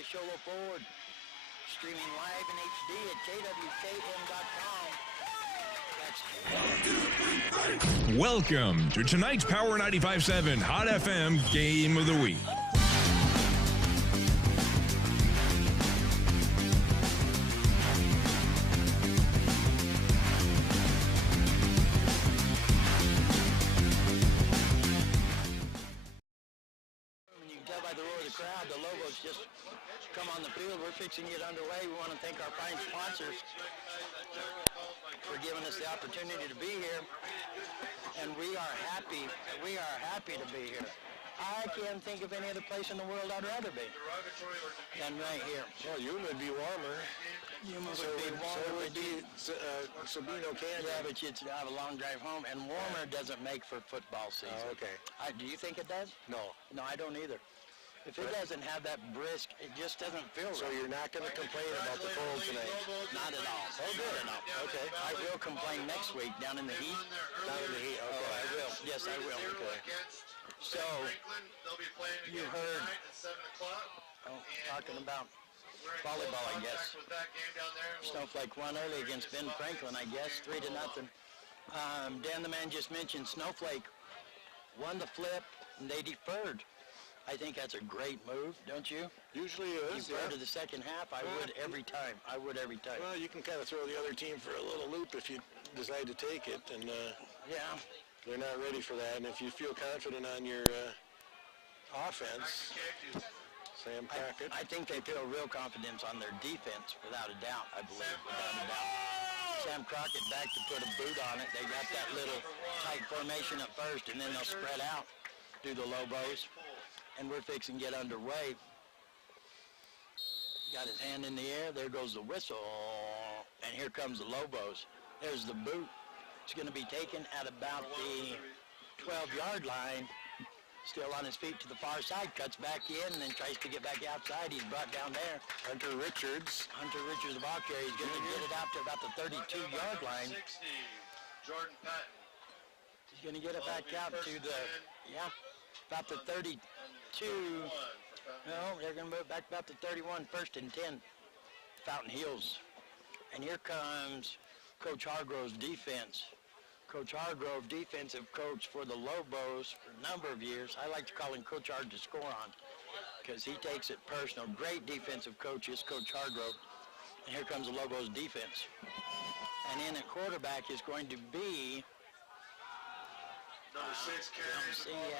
by Sholo Ford. Streaming live in HD at KWKM.com. Welcome to tonight's Power 95.7 Hot FM Game of the Week. You can tell by the roar of the crowd, the Lobos just come on the field. We're fixing to get underway. We want to thank our fine sponsors for giving us the opportunity to be here. And we are happy to be here. I can't think of any other place in the world I'd rather be than right here. Well, Yuma would be warmer. Yuma would be warmer. Sabino can. Yeah, but you'd have a long drive home, and warmer doesn't make for football season. Oh, okay. Do you think it does? No. No, I don't either. If it doesn't have that brisk, it just doesn't feel right. So you're not going to complain about the cold tonight? Not at all. Oh, good. Not at all. Okay. I will complain next week down in the heat. Down in the heat, okay. Oh, I will. Yes, I will. Okay. So, you heard, talking about volleyball, I guess. Snowflake won early against Ben Franklin, I guess, 3-0. Dan the man just mentioned Snowflake won the flip, and they deferred. I think that's a great move, don't you? Usually it is, Defer to the second half. I would every time. Well, you can kind of throw the other team for a little loop if you decide to take it, and Yeah. they're not ready for that. And if you feel confident on your offense, Sam Crockett. I think they feel real confidence on their defense, without a doubt, I believe, without a doubt. Sam Crockett back to put a boot on it. They got that little tight formation at first, and then they'll spread out, do the Lobos. And we're fixing to get underway. Got his hand in the air. There goes the whistle. And here comes the Lobos. There's the boot. It's going to be taken at about the 12-yard line. Still on his feet to the far side. Cuts back in and then tries to get back outside. He's brought down there. Hunter Richards, the ball carrier. He's going to get it out to about the 32-yard line. Jordan Patton. He's going to get it back out to the, about the 32. No, they're going to move back about to 31, 1st and 10, Fountain Hills. And here comes Coach Hargrove's defense. Coach Hargrove, defensive coach for the Lobos for a number of years. I like to call him Coach Hard to score on because he takes it personal. Great defensive coach is Coach Hargrove. And here comes the Lobos defense. And in at quarterback is going to be Number 6 carries the ball,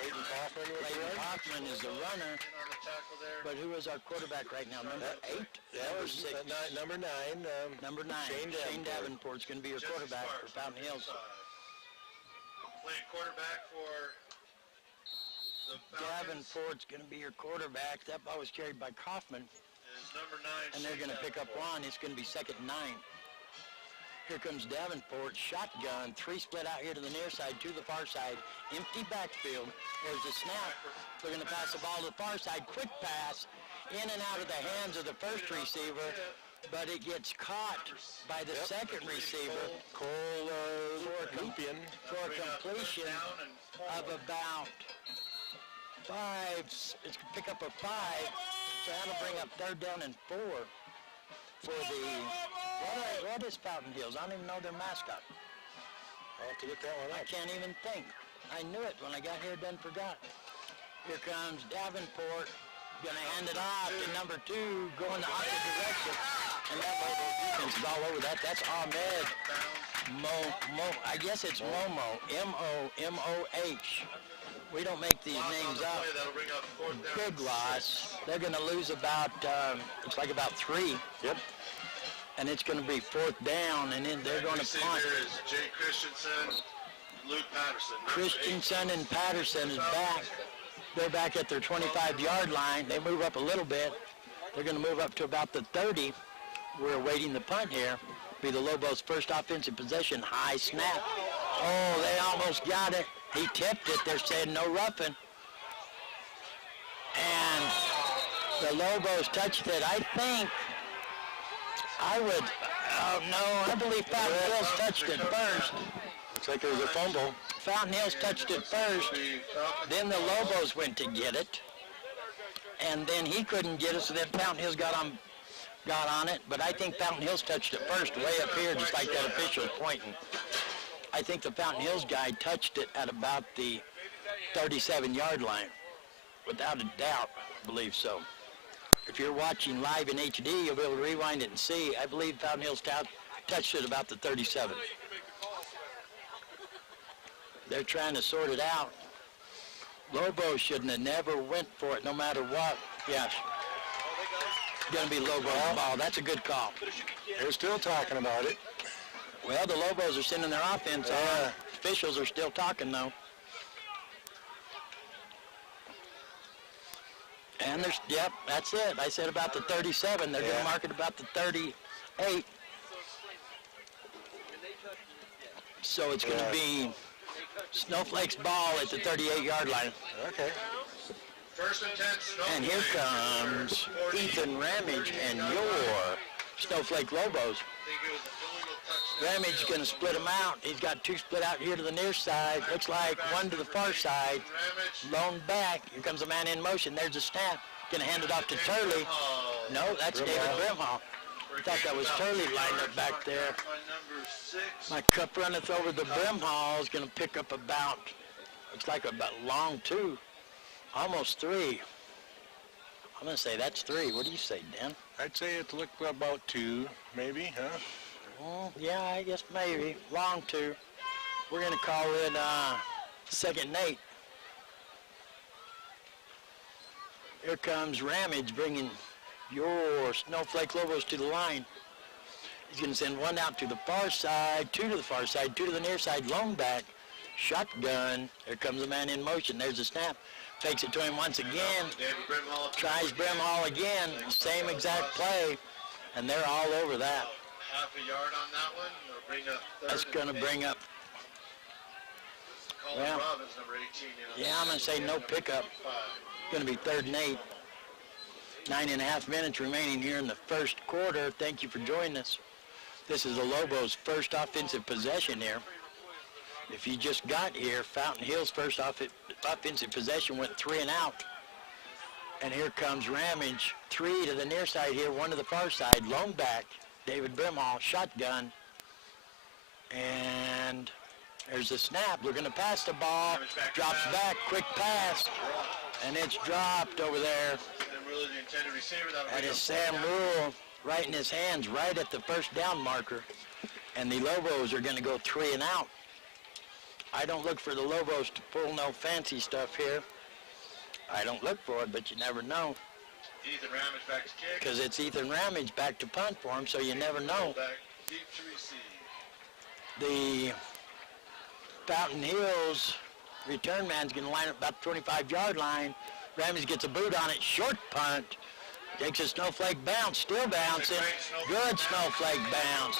Clayton Kaufman. Clayton Kaufman is the runner. on the tackle there. But who is our quarterback right now? Number 8? That Number was 6. number 9. Number 9. Shane Davenport's going to be your quarterback for Fountain Hills. Playing quarterback for the Falcons Davenport's going to be your quarterback. That ball was carried by Kaufman. is number 9. And they're going to pick up one. It's going to be 2nd and 9. Here comes Davenport, shotgun, 3 split out here to the near side, to the far side, empty backfield. There's the snap. They're going to pass the ball to the far side, quick pass, in and out of the hands of the first receiver, but it gets caught by the second receiver Cole for completion of about 5. It's going to pick up a 5, so that'll bring up 3rd down and 4 for the... What is Fountain Hills? I don't even know their mascot. I'll have to look that one I up. can't even think. I knew it when I got here, done forgot. Here comes Davenport, gonna hand it off to number 2, going the opposite direction. And that Lobo defense is all over that. That's Ahmed I guess it's Momo, M-O-M-O-H. We don't make these names up. Big loss. They're gonna lose about, looks like about 3. Yep. And it's going to be 4th down, and then they're going to punt. There is Jay Christensen, Luke Patterson. Christensen and Patterson is back. They're back at their 25-yard line. They move up a little bit. They're going to move up to about the 30. We're awaiting the punt here. Be the Lobos' first offensive possession. High snap. Oh, they almost got it. He tipped it. They're saying no roughing. And the Lobos touched it. I believe Fountain Hills touched it first. Looks like there was a fumble. Fountain Hills touched it first. Then the Lobos went to get it. and then he couldn't get it, so then Fountain Hills got on it, but I think Fountain Hills touched it first, way up here, just like that official pointing. I think the Fountain Hills guy touched it at about the 37-yard line, without a doubt, I believe so. If you're watching live in HD, you'll be able to rewind it and see. I believe Fountain Hills touched it about the 37. They're trying to sort it out. Lobo shouldn't have never went for it no matter what. Yes. Going to be Lobo on the ball. That's a good call. They're still talking about it. Well, the Lobos are sending their offense on. Officials are still talking, though. And there's, yep, that's it. I said about the 37. They're going to mark it about the 38. So it's going to be Snowflake's ball at the 38-yard line. Okay. First and 10, Snowflake. And here comes Ethan Ramage and your Snowflake Lobos. Ramage going to split them out. He's got two split out here to the near side. Looks like one to the far side. Lone back. Here comes a man in motion. There's a snap. Going to hand it off to Turley. No, that's David Brimhall. I thought that was Turley lined up back there. My cup runneth over the Brimhall is going to pick up about, looks like about long two. Almost three. I'm going to say that's three. What do you say, Dan? I'd say it looked about two, maybe, huh? Yeah, I guess maybe. Long two. We're going to call it second and 8. Here comes Ramage bringing your Snowflake Lobos to the line. He's going to send one out to the far side, two to the far side, two to the near side, lone back, shotgun. There comes a man in motion. There's a snap. Takes it to him once again. Tries Brimhall again. Same exact play. And they're all over that. Half a yard on that one. It'll bring up third. That's going to bring up. Colin Robbins, number 18. Yeah, I'm going to say no pickup. Going to be 3rd and 8. 9.5 minutes remaining here in the first quarter. Thank you for joining us. This is the Lobos' first offensive possession here. If you just got here, Fountain Hills' first offensive possession went 3 and out. And here comes Ramage. 3 to the near side here, 1 to the far side. Lone back, David Brimhall, shotgun. And there's a snap. We're going to pass the ball. Drops back, quick pass. And it's dropped over there. That is Sam Rule right in his hands, right at the first down marker. And the Lobos are going to go 3 and out. I don't look for the Lobos to pull no fancy stuff here. I don't look for it, but you never know. Ethan Ramage back to kick. Because it's Ethan Ramage back to punt for him, so you never know. Back deep to The receive. Fountain Hills return man's going to line up about the 25-yard line. Ramage gets a boot on it, short punt. Takes a Snowflake bounce, still bouncing. Good Snowflake bounce.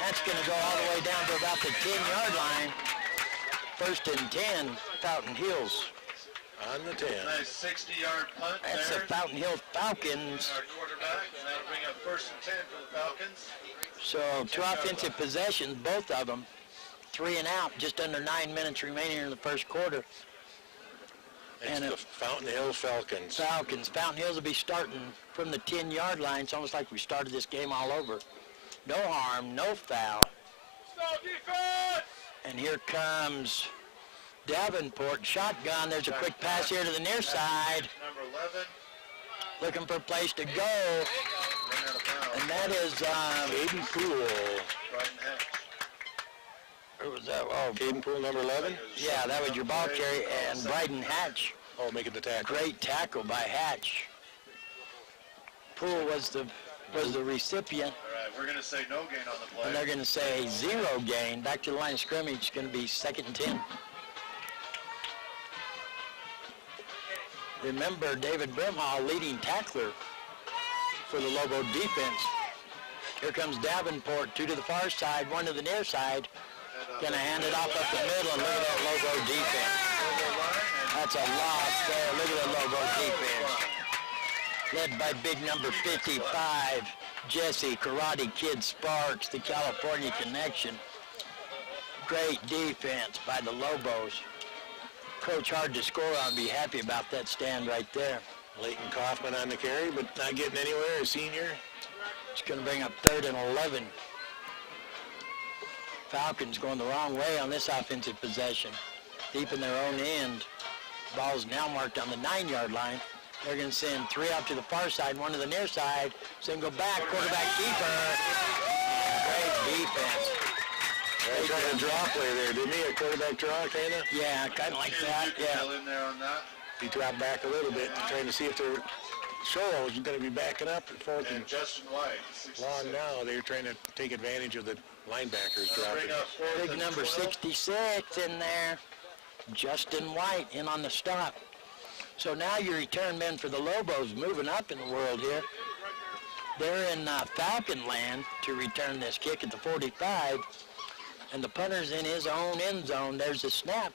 That's going to go all the way down to about the 10-yard line. 1st and 10, Fountain Hills. On the 10. Nice 60-yard punt. That's there. the Fountain Hills Falcons. Our quarterback, and that'll bring up 1st and 10 for the Falcons. So 2 offensive possessions, both of them. 3 and out, just under 9 minutes remaining in the first quarter. It's the Fountain Hills Falcons. Fountain Hills will be starting from the 10-yard line. It's almost like we started this game all over. No harm, no foul. And here comes Davenport, shotgun. There's a quick pass here to the near side. Number 11. Looking for a place to go. And that is Caden Poole. Who was that? Oh, Caden Poole, number 11? yeah, that was your ball carry. And Bryden Hatch. Oh, making the tackle. Great tackle by Hatch. Poole was the recipient. All right, we're going to say no gain on the play. And they're going to say 0 gain. Back to the line of scrimmage. It's going to be 2nd and 10. Remember, David Brimhall, leading tackler for the Lobo defense. Here comes Davenport, 2 to the far side, 1 to the near side. Going to hand it off up the middle, and look at that Lobo defense. That's a loss there. Look at that Lobo defense. Led by big number 55, Jesse Karate Kid Sparks, the California connection. Great defense by the Lobos. Coach hard to score on. Be happy about that stand right there. Leighton Kaufman on the carry, but not getting anywhere, a senior. It's going to bring up 3rd and 11. Falcons going the wrong way on this offensive possession. Deep in their own end. Ball's now marked on the 9-yard line. They're going to send 3 out to the far side, 1 to the near side. Single back, quarterback keeper. Great defense. They tried a draw play there, didn't he? A quarterback draw, kind of? Yeah, kind of like that, yeah. Still in there on that. He dropped back a little bit, trying to see if their show was going to be backing up at 4th And and Justin White, 66. long now. They're trying to take advantage of the linebackers dropping. Bring up 4th Big and number 12. 66 in there. Justin White in on the stop. So now your return men for the Lobos moving up in the world here. They're in Falcon land to return this kick at the 45. And the punter's in his own end zone. There's a snap.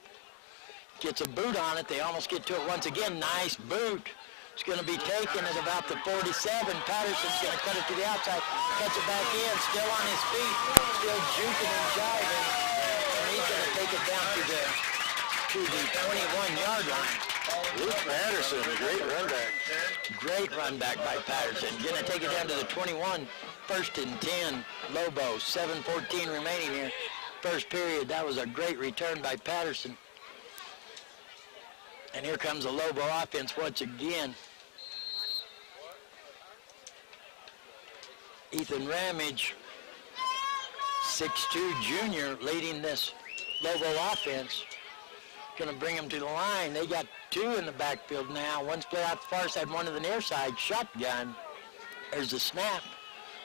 Gets a boot on it. They almost get to it once again. Nice boot. It's going to be taken at about the 47. Patterson's going to cut it to the outside. Cuts it back in. Still on his feet. Still juking and jiving. And he's going to take it down to the 21-yard line. Luke Patterson, a great run back. Great run back by Patterson. Going to take it down to the 21. 1st and 10. Lobo. 7:14 remaining here. First period. That was a great return by Patterson. And here comes the Lobo offense once again. Ethan Ramage, 6'2 junior, leading this Lobo offense. Going to bring him to the line. They got 2 in the backfield now. One split out the far side, 1 to the near side. Shotgun. There's the snap.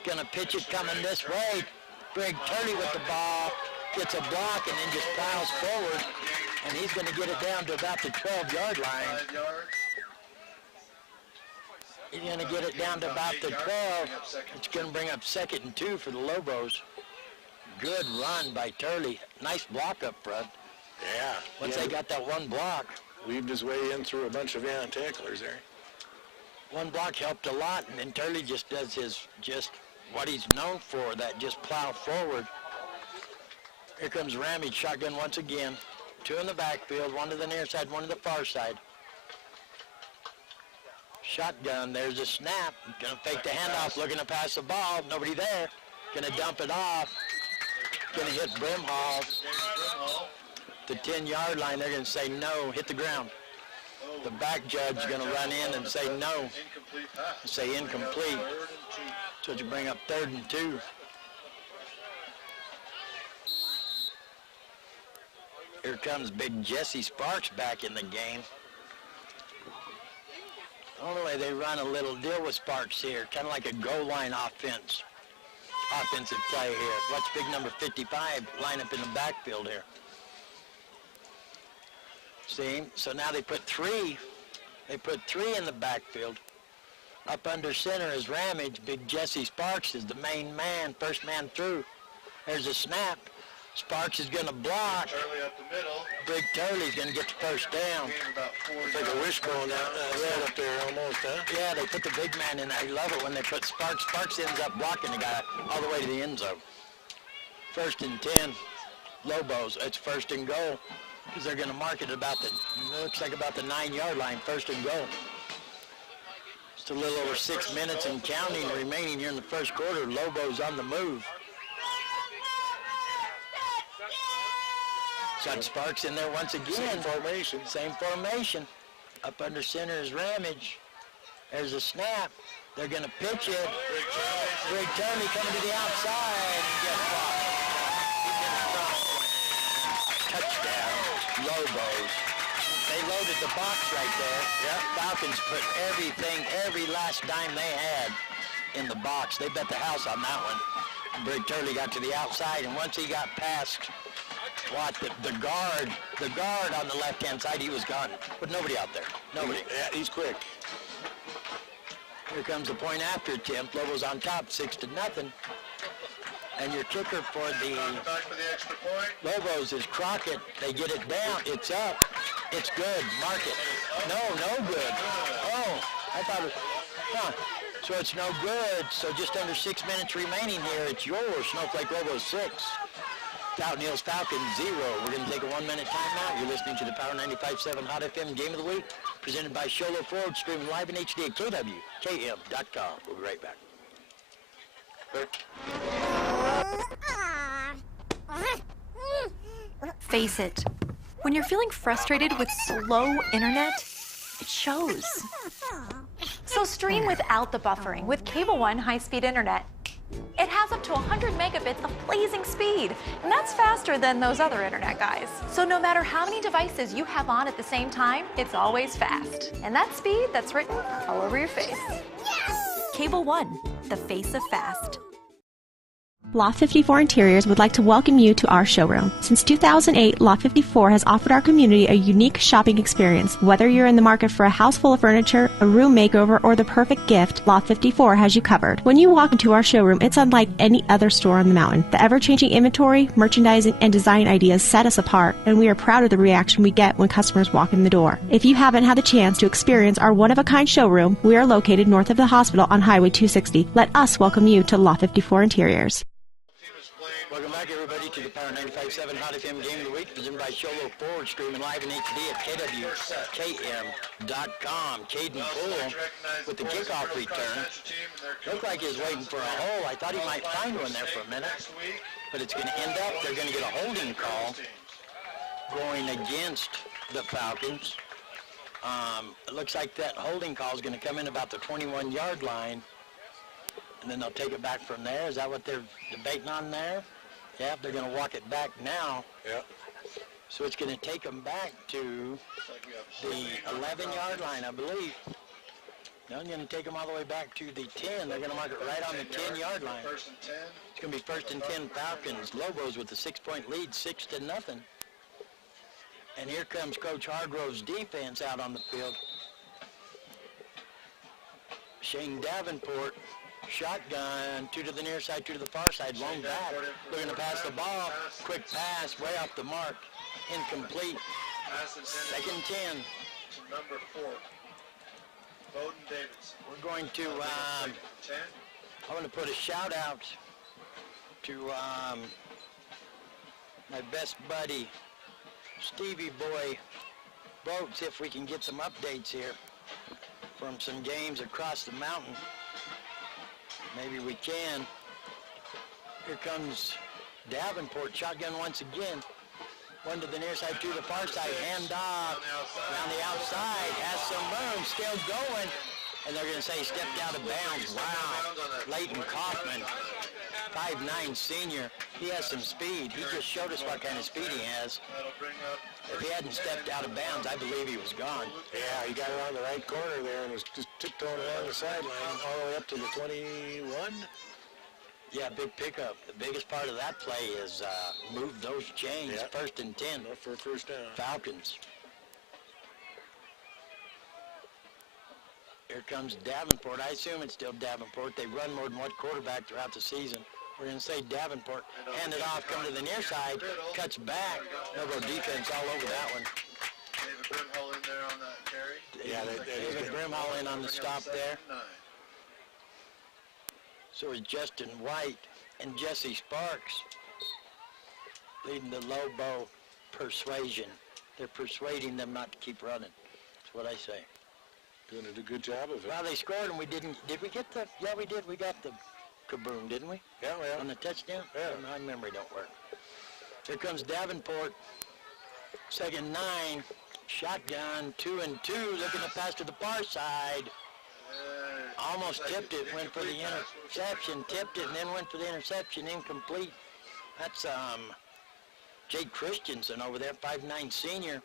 Going to pitch it coming this way. Greg Turley with the ball. Gets a block and then just plows forward. And he's going to get it down to about the 12-yard line. 5 yards. He's going to get it down to about the 12. It's going to bring up 2nd and 2 for the Lobos. Good run by Turley. Nice block up front. Yeah. Once they got that one block. Weaved his way in through a bunch of young tacklers there. One block helped a lot, and then Turley just does just what he's known for, that just plow forward. Here comes Ramage, shotgun once again. 2 in the backfield, 1 to the near side, 1 to the far side. Shotgun, there's a snap. Gonna fake the handoff, looking to pass the ball. Nobody there. Gonna dump it off. Gonna hit Brimhall. The 10-yard line, they're gonna say no, hit the ground. The back judge gonna run in and say no. Incomplete pass. Say incomplete. 3rd and 2. So to bring up 3rd and 2. Here comes big Jesse Sparks back in the game. Only they run a little deal with Sparks here, kind of like a goal line offensive play here. Watch big number 55 line up in the backfield here. See, so now they put 3. They put 3 in the backfield. Up under center is Ramage. Big Jesse Sparks is the main man, first man through. There's a snap. Sparks is going to block. Turley up the middle. Big Turley's going to get the first down. Gain about 4 It's like a wishbone right up there almost, huh? Yeah, they put the big man in there. I love it when they put Sparks. Sparks ends up blocking the guy all the way to the end zone. 1st and 10. Lobos. It's 1st and goal because they're going to mark it about looks like about the 9-yard line. 1st and goal. Just a little over 6 minutes and counting remaining here in the first quarter. Lobos on the move. Got Sparks in there once again. Same formation. Up under center is Ramage. There's a snap. They're going to pitch it. Greg Turley coming to the outside. Guess what? Touchdown. Lobos. They loaded the box right there. Yep. Falcons put every last dime they had in the box. They bet the house on that one. Greg Turley got to the outside, and once he got past the guard on the left-hand side, he was gone. But nobody out there. Nobody. Yeah, he's quick. Here comes the point after attempt. Lobos on top, 6-0. And your kicker for the Back for the extra point. Lobos is Crockett. They get it down. It's up. It's good. Mark it. No good. Oh, I thought it was, So it's no good. So just under 6 minutes remaining here. It's yours. Snowflake Lobos 6. Fountain Hills Falcons 0. We're going to take a 1-minute timeout. You're listening to the Power 95.7 Hot FM Game of the Week, presented by Sholo Ford, streaming live in HD at KWKM.com. We'll be right back. Face it, when you're feeling frustrated with slow internet, it shows. So stream without the buffering with Cable One high-speed internet. It has up to 100 megabits of blazing speed, and that's faster than those other internet guys. So no matter how many devices you have on at the same time, it's always fast. And that speed, that's written all over your face. Cable One, the face of fast. Loft 54 Interiors would like to welcome you to our showroom. Since 2008, Loft 54 has offered our community a unique shopping experience. Whether you're in the market for a house full of furniture, a room makeover, or the perfect gift, Loft 54 has you covered. When you walk into our showroom, it's unlike any other store on the mountain. The ever-changing inventory, merchandising, and design ideas set us apart, and we are proud of the reaction we get when customers walk in the door. If you haven't had the chance to experience our one-of-a-kind showroom, we are located north of the hospital on Highway 260. Let us welcome you to Loft 54 Interiors. Welcome back, everybody, to the Power 95.7 Hot FM Game of the Week, presented by Sholo Ford, streaming live in HD at KWKM.com. Caden Poole with the kickoff return. Looked like he was waiting for a hole. I thought he might find one there for a minute, but it's going to end up, they're going to get a holding call going against the Falcons. It looks like that holding call is going to come in about the 21-yard line, and then they'll take it back from there. Is that what they're debating on there? Yeah, they're going to walk it back now. Yeah. So it's going to take them back to the 11-yard line, I believe. Now they're going to take them all the way back to the 10. They're going to mark it right on the 10-yard line. It's going to be 1st and 10 Falcons. Lobos with a 6-point lead, 6-0. And here comes Coach Hargrove's defense out on the field. Shane Davenport. Shotgun, 2 to the near side, 2 to the far side, long back. They're going to pass the ball. Quick pass, way off the mark. Incomplete. 2nd and 10. Number 4, Bowden Davidson. We're going to, I want to put a shout out to my best buddy, Stevie Boy Boat, see if we can get some updates here from some games across the mountain. Maybe we can. Here comes Davenport, shotgun once again. 1 to the near side, 2 to the far side, hand off. Around the outside, has some room, still going. And they're going to say stepped out of bounds. Wow. Leighton Kaufman, 5'9" senior. He has some speed. He just showed us what kind of speed he has. If he hadn't stepped out of bounds, I believe he was gone. Yeah, he got around the right corner there and was just tiptoeing along the sideline all the way up to the 21. Yeah, big pickup. The biggest part of that play is move those chains. Yeah. 1st and 10. For a first down. Falcons. Here comes Davenport. I assume it's still Davenport. They run more than one quarterback throughout the season. We're going to say Davenport. Hand it off, come to the near side, cuts back. Lobo defense all over that one. David Brimhall in there on that carry. Yeah, David Brimhall in on the stop there. So is Justin White and Jesse Sparks leading the Lobo persuasion. They're persuading them not to keep running. That's what I say. Doing a good job of it. Well, they scored and we didn't. Did we get the? Yeah, we did. We got the kaboom, didn't we? Yeah, well. On the touchdown? Yeah. My memory don't work. Here comes Davenport. 2nd and 9. Shotgun, 2 and 2. Looking to pass to the far side. Almost tipped it. Went for the interception. Tipped it and then went for the interception. Incomplete. That's Jake Christensen over there, 5'9" senior.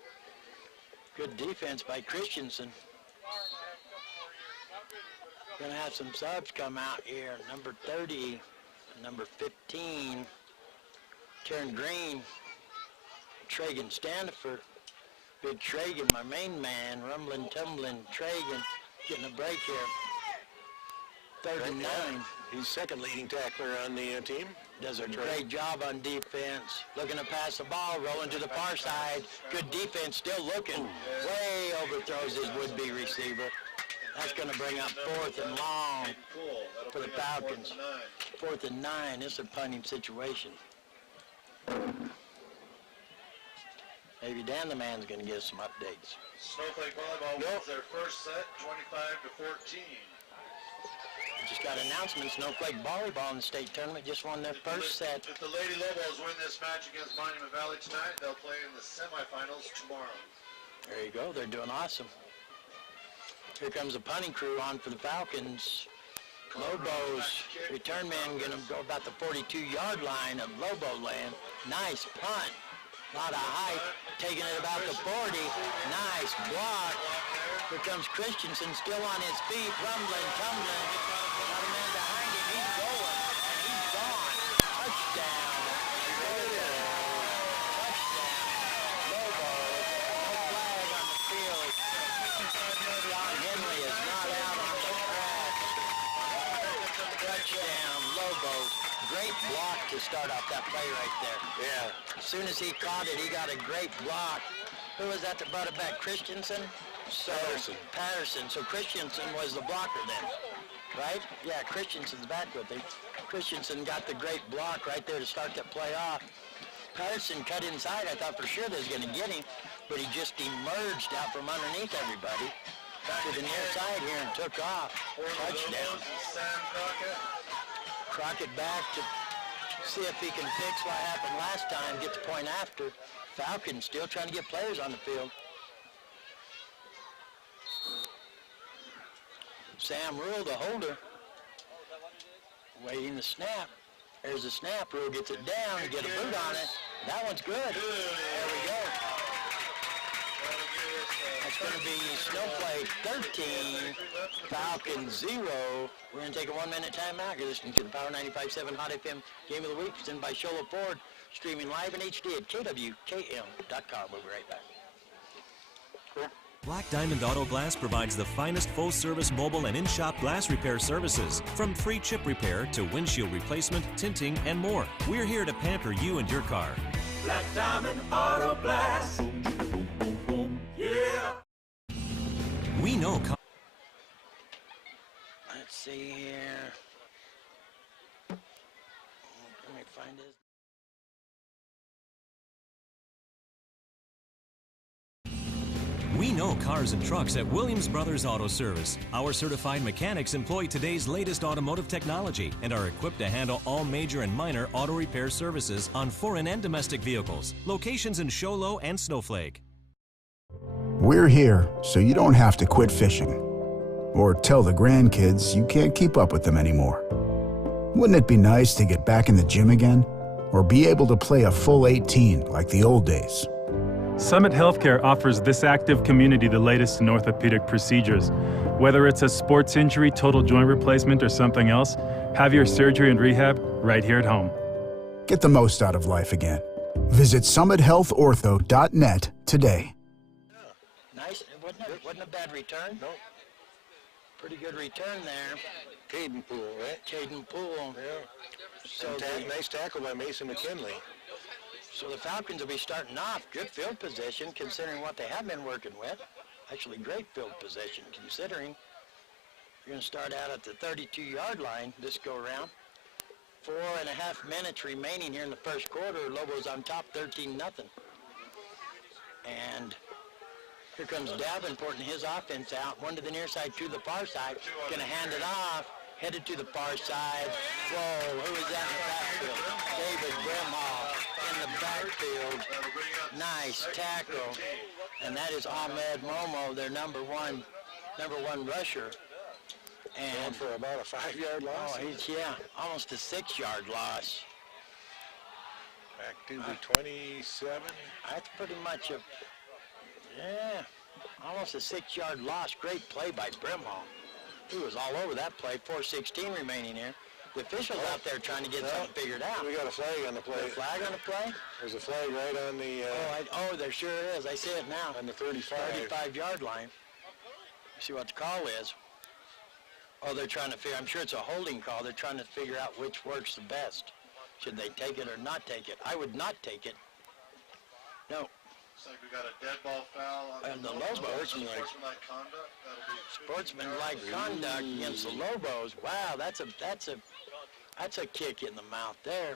Good defense by Christensen. Going to have some subs come out here. Number 30, number 15, Karen Green, Tragan Standiford. Big Tragan, my main man, rumbling, tumbling, Tragan, getting a break here. 3rd and 9. He's second leading tackler on the team. Does a great job on defense. Looking to pass the ball, rolling to the far side. Good defense, still looking. Way overthrows his would-be receiver. That's going to bring up 4th and long for the Falcons. 4th and 9. This is a punting situation. Maybe Dan the man's going to give us some updates. Snowflake Volleyball wins their first set, 25-14. Just got an announcement, Snowflake Volleyball in the state tournament just won their first set. If the Lady Lobos win this match against Monument Valley tonight, they'll play in the semifinals tomorrow. There you go, they're doing awesome. Here comes the punting crew on for the Falcons. Lobos, return man going to go about the 42-yard line of Lobo land. Nice punt. A lot of height, taking it about the 40. Nice block. Here comes Christensen, still on his feet, rumbling, tumbling. Got a man behind him. He's going, and he's gone. Touchdown. Touchdown. Lobo. No flag on the field. John Henley is not out on the track. Touchdown, Lobo. Great block to start off that play right there. Yeah. As soon as he caught it, he got a great block. Who was that that brought it back? Christensen? Patterson. So Christensen was the blocker then, right? Yeah, Christensen's back with him. Christensen got the great block right there to start that play off. Patterson cut inside. I thought for sure they was going to get him, but he just emerged out from underneath everybody to the near side here and took off. Touchdown. Sam Crockett. Crockett back to see if he can fix what happened last time, get the point after. Falcons still trying to get players on the field. Sam Rule, the holder, waiting the snap. There's the snap. Rule gets it down to get a boot on it. That one's good. There we go. That's going to be Snowflake 13, Falcons 0. We're going to take a 1-minute timeout. You're listening to the Power 95.7 Hot FM Game of the Week, presented by Shola Ford, streaming live in HD at KWKM.com. We'll be right back. Black Diamond Auto Glass provides the finest full-service mobile and in-shop glass repair services, from free chip repair to windshield replacement, tinting, and more. We're here to pamper you and your car. Black Diamond Auto Glass. Yeah. We know. Let's see here. Let me find this. We know cars and trucks at Williams Brothers Auto Service. Our certified mechanics employ today's latest automotive technology and are equipped to handle all major and minor auto repair services on foreign and domestic vehicles. Locations in Sholo and Snowflake. We're here so you don't have to quit fishing or tell the grandkids you can't keep up with them anymore. Wouldn't it be nice to get back in the gym again or be able to play a full 18 like the old days? Summit Healthcare offers this active community the latest in orthopedic procedures. Whether it's a sports injury, total joint replacement, or something else, have your surgery and rehab right here at home. Get the most out of life again. Visit summithealthortho.net today. Nice. It wasn't a bad return. No. Pretty good return there. Caden Poole, right? Caden Poole. Yeah. So Nice tackle by Mason McKinley. So the Falcons will be starting off. Good field position considering what they have been working with. Actually, great field position considering. You're going to start out at the 32-yard line this go-around. 4.5 minutes remaining here in the first quarter. Lobos on top 13-0. And here comes Davenport and his offense out. One to the near side, to the far side. Going to hand it off. Headed to the far side. Whoa, who is that in the backfield? David Brimhall in the backfield. Nice tackle. And that is Ahmed Momo, their number one rusher. And for about a 5-yard loss. Oh, yeah, almost a 6-yard loss. Back to the 27. That's pretty much almost a 6-yard loss. Great play by Brimhall. He was all over that play. 4:16 remaining here. The officials out there trying to get something figured out. We got a flag on the play. A flag on the play? There's a flag right on the... there sure is. I see it now. On the 35. 35-yard line. See what the call is. Oh, they're trying to figure... I'm sure it's a holding call. They're trying to figure out which works the best. Should they take it or not take it? I would not take it. No. Looks like we got a dead ball foul on And the Lobos. Sportsmanlike conduct. That'll be Sportsmanlike conduct against the Lobos. Wow, that's a kick in the mouth there.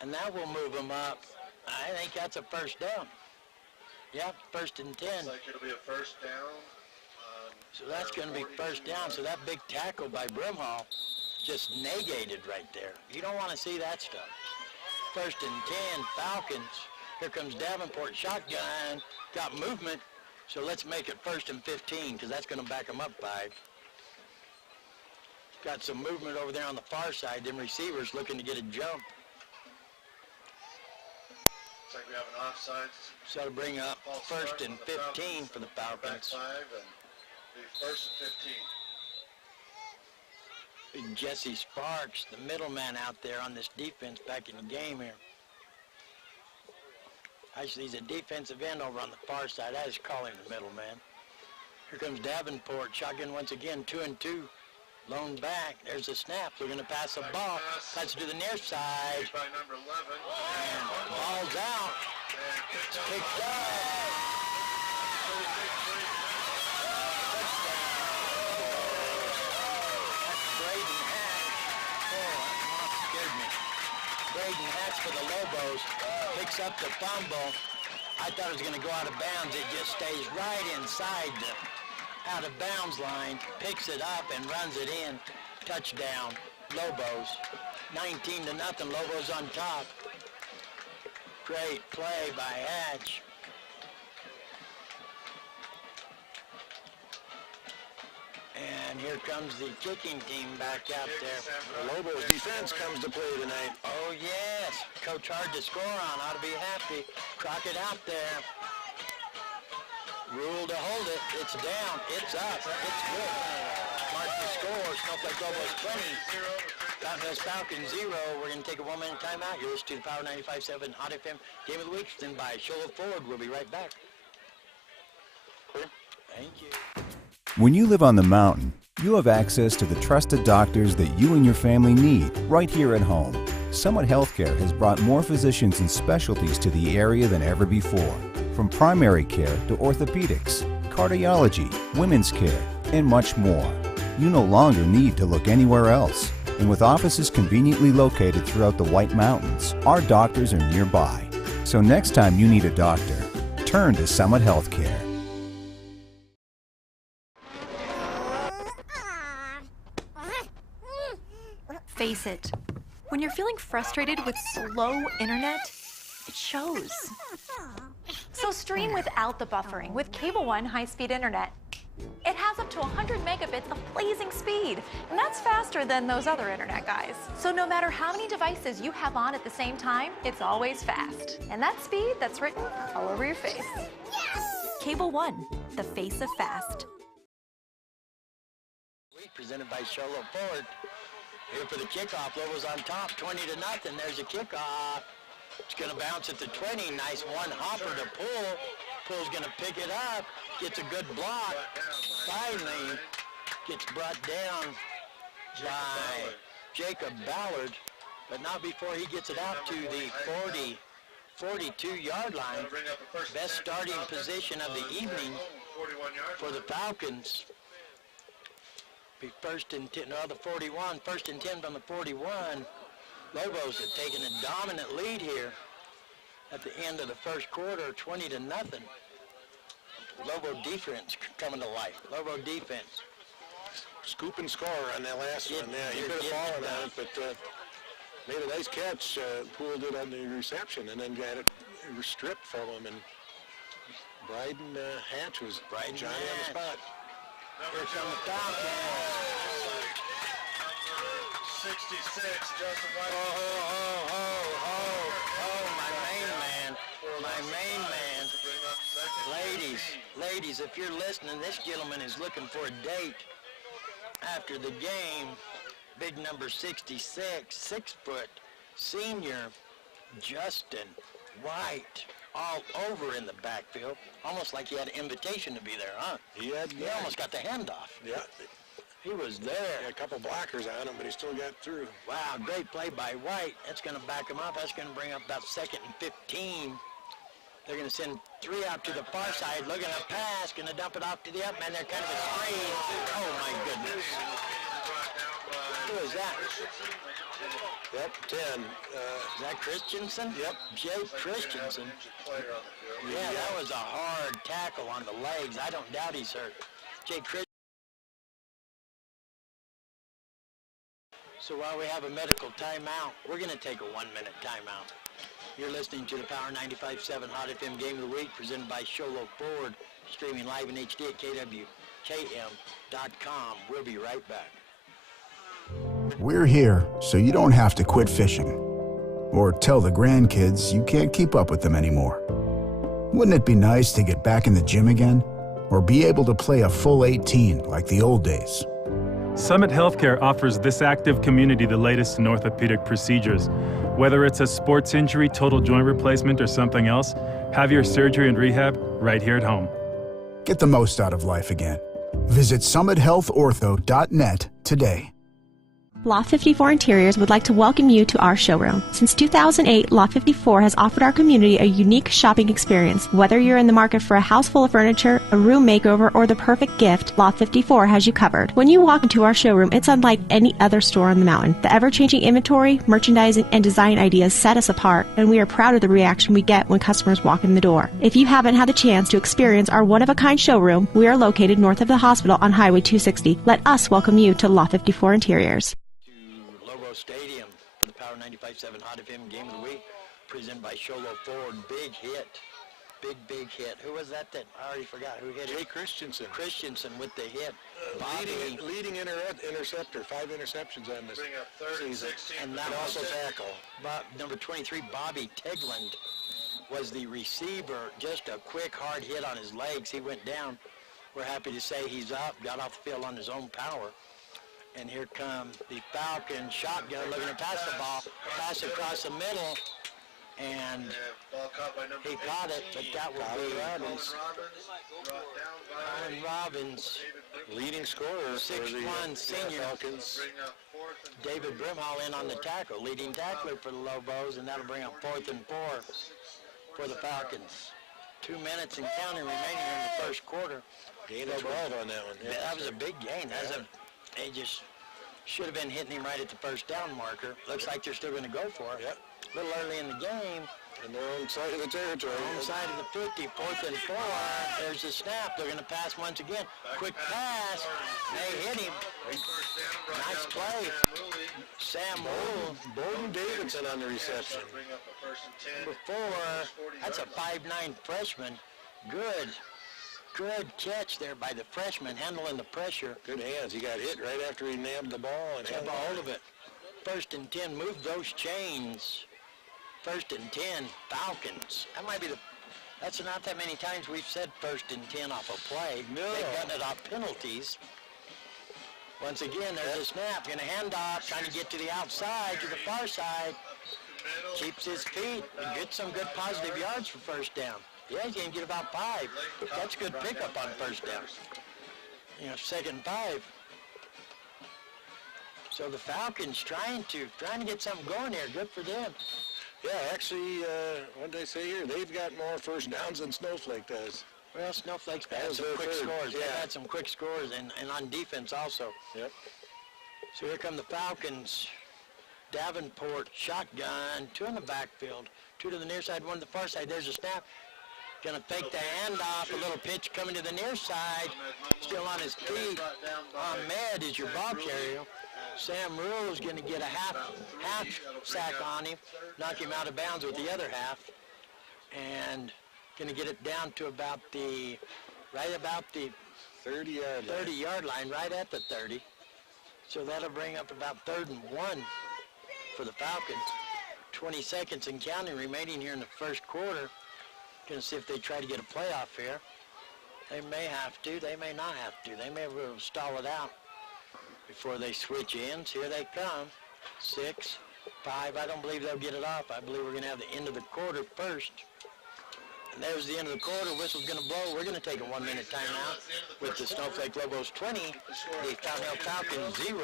And that will move them up. I think that's a first down. Yep, 1st and 10. Looks like it'll be a first down. So that's going to be first down. So that big tackle by Brimhall just negated right there. You don't want to see that stuff. 1st and 10, Falcons. Here comes Davenport, shotgun, got movement. So let's make it 1st and 15 because that's going to back them up 5. Got some movement over there on the far side. Them receivers looking to get a jump. Looks like we have an offside. So to bring up 1st and 15 for the Falcons. 5 and the 1st and 15. Big Jesse Sparks, the middleman out there on this defense back in the game here. Actually, he's a defensive end over on the far side. I just call him the middleman. Here comes Davenport, shotgun once again, 2 and 2. Lone back, there's a snap. They're going to pass the ball. Cuts to the near side. By number 11. And ball's out. It's picked up. That's Braden Hatch. Oh, that scared me. Braden Hatch for the Lobos. Picks up the fumble. I thought it was going to go out of bounds. It just stays right inside the out of bounds line, picks it up and runs it in. Touchdown, Lobos. 19-0, Lobos on top. Great play by Hatch. And here comes the kicking team back out there. The Lobos defense comes to play tonight. Oh yes, Coach hard to score on, ought to be happy. Crockett out there. Rule to hold it. It's down. It's up. It's good. Mark the score. Snowflake Lobos 20. Southwest Falcons 0. We're going to take a 1-minute timeout. You're listening to Power 95.7 Hot FM Game of the Week. Then by Shola Ford. We'll be right back. Thank you. When you live on the mountain, you have access to the trusted doctors that you and your family need right here at home. Summit Healthcare has brought more physicians and specialties to the area than ever before. From primary care to orthopedics, cardiology, women's care, and much more. You no longer need to look anywhere else. And with offices conveniently located throughout the White Mountains, our doctors are nearby. So next time you need a doctor, turn to Summit Healthcare. Face it, when you're feeling frustrated with slow internet, it shows. So stream without the buffering with Cable One high-speed internet. It has up to 100 megabits of blazing speed, and that's faster than those other internet guys. So no matter how many devices you have on at the same time, it's always fast. And that speed, that's written all over your face. Yes! Cable One, the face of fast. Presented by Shola Ford. Here for the kickoff. Lobos on top, 20-0. There's a kickoff. It's going to bounce at the 20. Nice one hopper to pull. Pull's going to pick it up. Gets a good block. Finally gets brought down by Jacob Ballard, but not before he gets it out to the 42-yard line. Best starting position of the evening for the Falcons. Be 1st and 10, no, the 41. 1st and 10 from the 41. Lobos have taken a dominant lead here at the end of the first quarter, 20-0. Lobo defense coming to life. Lobo defense. Scoop and score on that last one. Yeah, he could have fallen on it, but made a nice catch. Pulled it on the reception and then got it stripped from him. And Bryden Hatch was Johnny on the spot. Here come the Falcons. 66, Justin White. My main man. My main man. Ladies, if you're listening, this gentleman is looking for a date after the game. Big number 66, 6-foot senior Justin White. All over in the backfield, almost like he had an invitation to be there, huh? He almost got the handoff. Yeah. He was there. He had a couple blockers on him, but he still got through. Wow, great play by White. That's going to back him up. That's going to bring up about 2nd and 15. They're going to send 3 out to the far side, looking at a pass, going to dump it off to the up man. They're kind of a screen. Oh, my goodness. It was Who's that? Yep, 10. Is that Christensen? Yep. Jay Christensen. Yeah, that was a hard tackle on the legs. I don't doubt he's hurt. Jay Christensen. So while we have a medical timeout, we're going to take a 1-minute timeout. You're listening to the Power 95.7 Hot FM Game of the Week presented by Sholo Ford, streaming live in HD at KWKM.com. We'll be right back. We're here so you don't have to quit fishing or tell the grandkids you can't keep up with them anymore. Wouldn't it be nice to get back in the gym again or be able to play a full 18 like the old days? Summit Healthcare offers this active community the latest in orthopedic procedures. Whether it's a sports injury, total joint replacement, or something else, have your surgery and rehab right here at home. Get the most out of life again. Visit summithealthortho.net today. Loft 54 Interiors would like to welcome you to our showroom. Since 2008, Loft 54 has offered our community a unique shopping experience. Whether you're in the market for a house full of furniture, a room makeover, or the perfect gift, Loft 54 has you covered. When you walk into our showroom, it's unlike any other store on the mountain. The ever-changing inventory, merchandising, and design ideas set us apart, and we are proud of the reaction we get when customers walk in the door. If you haven't had the chance to experience our one-of-a-kind showroom, we are located north of the hospital on Highway 260. Let us welcome you to Loft 54 Interiors. Lobo Stadium for the Power 95.7 Hot FM Game of the Week, presented by Sholo Ford. Big hit. Big hit. Who was that I already forgot who hit it? Jay Christensen. Christensen with the hit. Leading interceptor, 5 interceptions on this Bring up third and season. 16. And that also tackle. Number 23, Bobby Tegland, was the receiver. Just a quick, hard hit on his legs. He went down. We're happy to say he's up, got off the field on his own power. And here come the Falcons shotgun looking to pass the ball. Pass across the middle. And Ball caught by number he caught it, but that will be Robbins. Brought down by Colin Robbins. Leading scorer for the 6'1" senior. Falcons. Bring up fourth and David Brimhall in on the tackle. Leading tackler for the Lobos, and that'll bring up 4th and 4 for the Falcons. 2 minutes and counting remaining in the first quarter. Gain of 12 on that one. Yeah. That was a big gain. They just should have been hitting him right at the first down marker. Looks like they're still going to go for it. Yep. A little early in the game. On their own side of the territory. On side of the 50, 4th and 4. There's the snap. They're going to pass once again. Quick pass. They hit him. Nice play. Sam Rule. Bowden Davidson on the reception. bring up a first and 10. Before, that's a 5'9" freshman. Good catch there by the freshman, handling the pressure. Good hands. He got hit right after he nabbed the ball and kept a hold of it. 1st and 10. Move those chains. 1st and 10. Falcons. That's not that many times we've said 1st and 10 off a play. No. They've done it off penalties. Once again, there's a snap. Going to hand off, trying to get to the outside, to the far side. Keeps his feet and gets some good positive yards for first down. Yeah, he's going to get about 5. That's a good pickup on first down. 2nd and 5. So the Falcons trying to get something going here. Good for them. Yeah, actually, what did I say here? They've got more first downs than Snowflake does. Well, Snowflake's had some quick scores. Yeah. They've had some quick scores and on defense also. Yep. So here come the Falcons. Davenport, shotgun, 2 in the backfield, 2 to the near side, 1 to the far side. There's a snap. Going to fake the handoff, a little pitch coming to the near side. Still on his feet. Ahmed is your ball carrier. Sam Rule is going to get a half sack on him, knock him out of bounds with the other half, and going to get it down to right about the 30-yard line, right at the 30. So that'll bring up about 3rd and 1 for the Falcons. 20 seconds and counting remaining here in the first quarter. Going to see if they try to get a playoff here. They may have to. They may not have to. They may be able to stall it out before they switch ends. Here they come. 6, 5. I don't believe they'll get it off. I believe we're going to have the end of the quarter first. And there's the end of the quarter. Whistle's going to blow. We're going to take a 1-minute timeout with the Snowflake Lobos 20, the Fountain Falcons 0.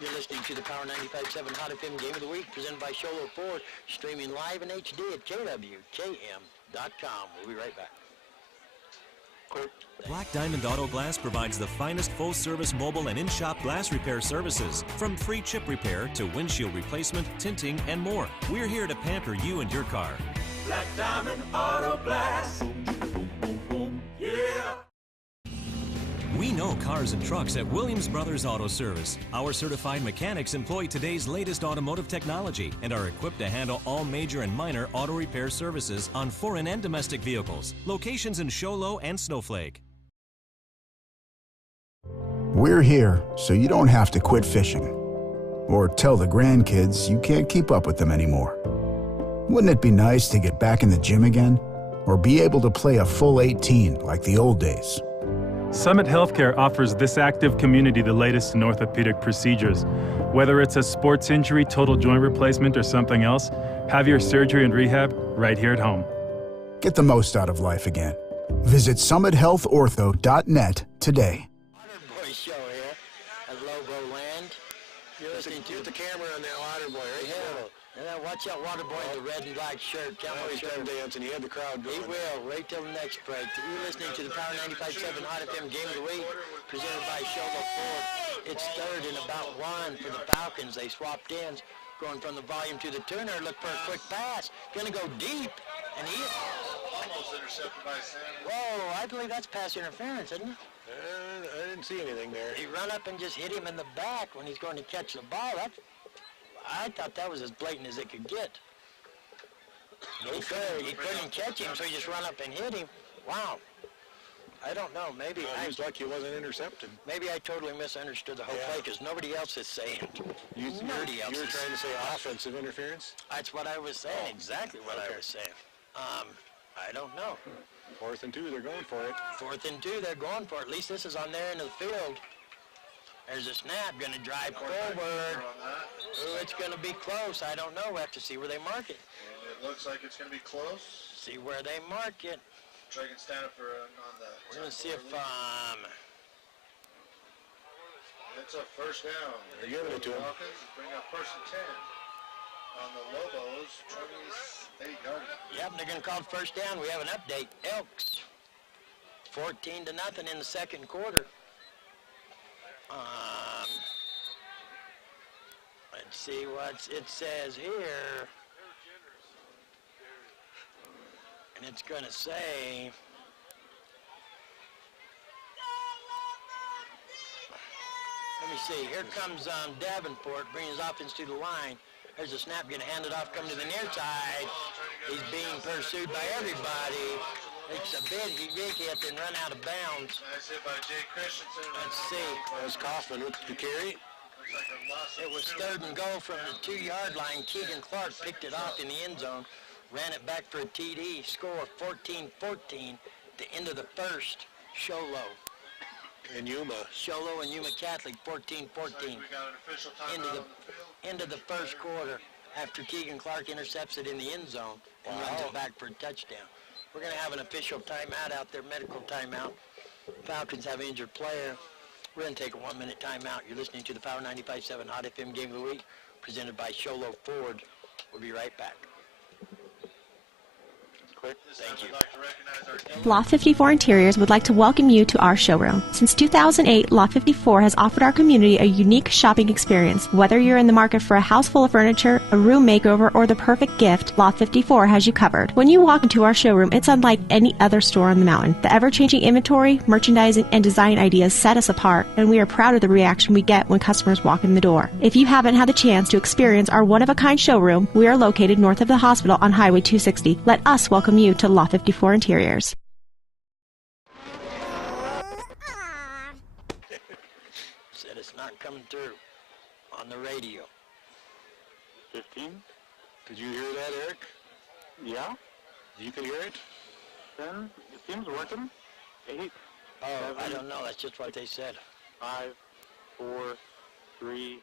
You're listening to the Power 95.7 Hot FM Game of the Week, presented by Sholo Ford, streaming live in HD at KWKM.com. We'll be right back. Black Diamond Auto Glass provides the finest full-service mobile and in-shop glass repair services, from free chip repair to windshield replacement, tinting, and more. We're here to pamper you and your car. Black Diamond Auto Glass. Yeah. We know cars and trucks at Williams Brothers Auto Service. Our certified mechanics employ today's latest automotive technology and are equipped to handle all major and minor auto repair services on foreign and domestic vehicles. Locations in Show Low and Snowflake. We're here so you don't have to quit fishing or tell the grandkids you can't keep up with them anymore. Wouldn't it be nice to get back in the gym again or be able to play a full 18 like the old days? Summit Healthcare offers this active community the latest in orthopedic procedures. Whether it's a sports injury, total joint replacement, or something else, have your surgery and rehab right here at home. Get the most out of life again. Visit summithealthortho.net today. Waterboy show here at Lobo Land. You're listening to the camera on that Waterboy right there. And then watch out, Waterboy in the red and black shirt. He's done dancing. He had the crowd going. He will, right till the next break. You're listening to the Power 95.7 Hot FM Game of the Week, presented by Lobo Ford. It's third and about one for the Falcons. They swapped ends, going from the volume to the tuner. Look for a quick pass. Gonna go deep, and he Almost intercepted by Sam. Whoa, I believe that's pass interference, isn't it? I didn't see anything there. He run up and just hit him in the back when he's going to catch the ball. I thought that was as blatant as it could get. He couldn't catch him, so he just run up and hit him. Wow. I don't know. Maybe he was lucky he wasn't intercepted. Maybe I totally misunderstood the whole play because nobody else is saying it. You were trying to say offensive interference? That's what I was saying. Exactly what I was saying. I don't know. 4th and 2, they're going for it. 4th and 2, they're going for it. At least this is on their end of the field. There's a snap, going to drive forward. Ooh, it's going to be close. I don't know. We have to see where they mark it. And it looks like it's going to be close. See where they mark it. Try and stand up for on the. We're going to see if it's a first down. They're giving it to him. Falcons bring up 1st and 10 on the Lobos 28-yard. Yep, they're going to call it first down. We have an update. Elks 14-0 in the second quarter. Let's see what it says here. And it's going to say, let me see, here comes Davenport, bringing his offense to the line. There's a snap, going to hand it off, come to the near side. He's being pursued by everybody. It's a bit, he hit and run out of bounds. Nice hit by Jay Christensen. Let's see. That was Kaufman with the carry. It was 3rd and goal from the 2-yard line. Keegan Clark picked it off in the end zone, ran it back for a TD. Score 14-14. The end of the first. Show Low. And Yuma. Show Low and Yuma Catholic 14-14. End of the first quarter after Keegan Clark intercepts it in the end zone and runs it back for a touchdown. We're going to have an official timeout out there, medical timeout. Falcons have an injured player. We're going to take a 1-minute timeout. You're listening to the Power 95.7 Hot FM Game of the Week, presented by Sholo Ford. We'll be right back. Thank you. Loft 54 Interiors would like to welcome you to our showroom. Since 2008, Loft 54 has offered our community a unique shopping experience. Whether you're in the market for a house full of furniture, a room makeover, or the perfect gift, Loft 54 has you covered. When you walk into our showroom, it's unlike any other store on the mountain. The ever-changing inventory, merchandising, and design ideas set us apart, and we are proud of the reaction we get when customers walk in the door. If you haven't had the chance to experience our one-of-a-kind showroom, we are located north of the hospital on Highway 260. Let us welcome you to Loft 54 Interiors. Said it's not coming through on the radio. 15. Did you hear that, Eric? Yeah. You can hear it? 10. It seems working. 8. Oh, 7, I don't know. That's just what they said. 5, 4, 3.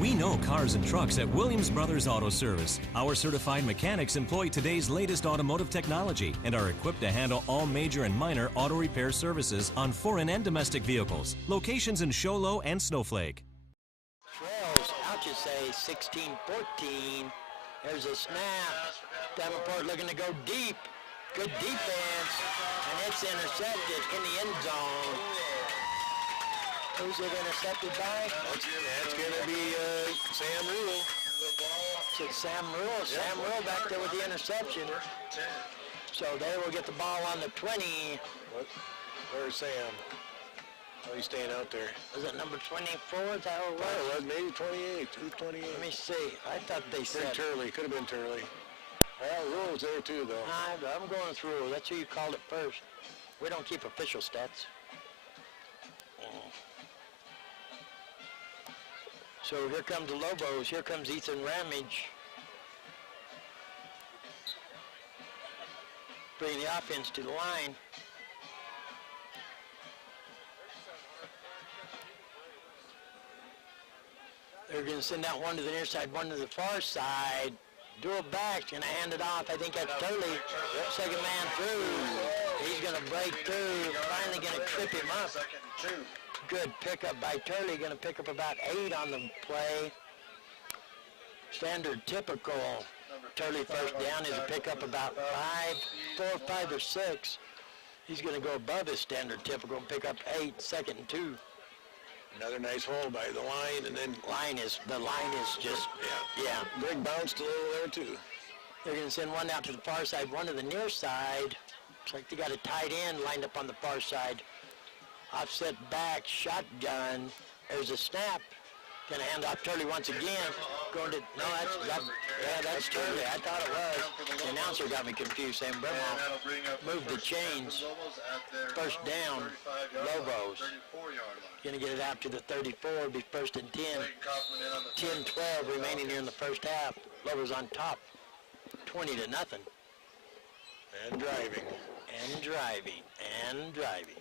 We know cars and trucks at Williams Brothers Auto Service. Our certified mechanics employ today's latest automotive technology and are equipped to handle all major and minor auto repair services on foreign and domestic vehicles. Locations in Show Low and Snowflake. Trails, out you say, 16-14. There's a snap. Davenport looking to go deep. Good defense, and it's intercepted in the end zone. Who's it intercepted by? That's going to be Sam Rule. It's Sam Rule. Sam Rule back there with the interception. So they will get the ball on the 20. Where's Sam? Oh, he's staying out there. Was it number 24? Is that who it was? Oh, it was maybe 28. Who's 28? Let me see. I thought they said Turley. Could have been Turley. Well, Rule's there too, though. I'm going with Rule. That's who you called it first. We don't keep official stats. So here comes the Lobos. Here comes Ethan Ramage. Bringing the offense to the line. They're going to send out one to the near side, one to the far side. Dual back, going to hand it off. I think that's Turley. Second man through. He's going to break through. Finally going to trip him up. Good pickup by Turley. Going to pick up about 8 on the play. Standard typical. Turley first down is a pickup about 4, 5, or 6. He's going to go above his standard typical and pick up 8, 2nd and 2. Another nice hole by the line, and then the line is just Big bounced a little there too. They're going to send one out to the far side, one to the near side. Looks like they got a tight end lined up on the far side. Offset back, shotgun. There's a snap. Going to hand off Turley once again. Going to that's Turley. I thought it was. The announcer got me confused. Sam Brimall moved the chains. First down, Lobos. Going to get it out to the 34, be 1st and 10. 10-12 remaining here in the first half. Lobos on top, 20-0. And driving. And driving. And driving.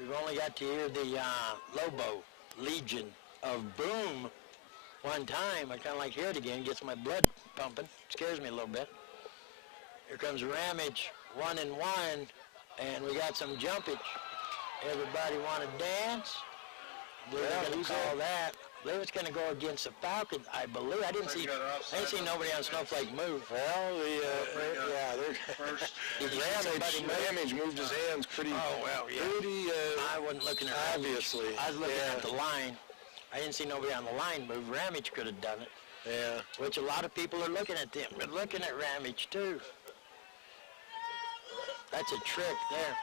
We've only got to hear the Lobo Legion of Boom one time. I kind of like to hear it again. Gets my blood pumping. Scares me a little bit. Here comes Ramage, 1 and 1, and we got some jumpage. Everybody want to dance? We're going to call that. I believe it's going to go against the Falcons, I believe. I didn't see nobody on Snowflake move. Well, Ramage moved his hands pretty. I wasn't looking at obviously. I was looking at the line. I didn't see nobody on the line move. Ramage could have done it. Yeah. Which a lot of people are looking at them. We're looking at Ramage too. That's a trick there.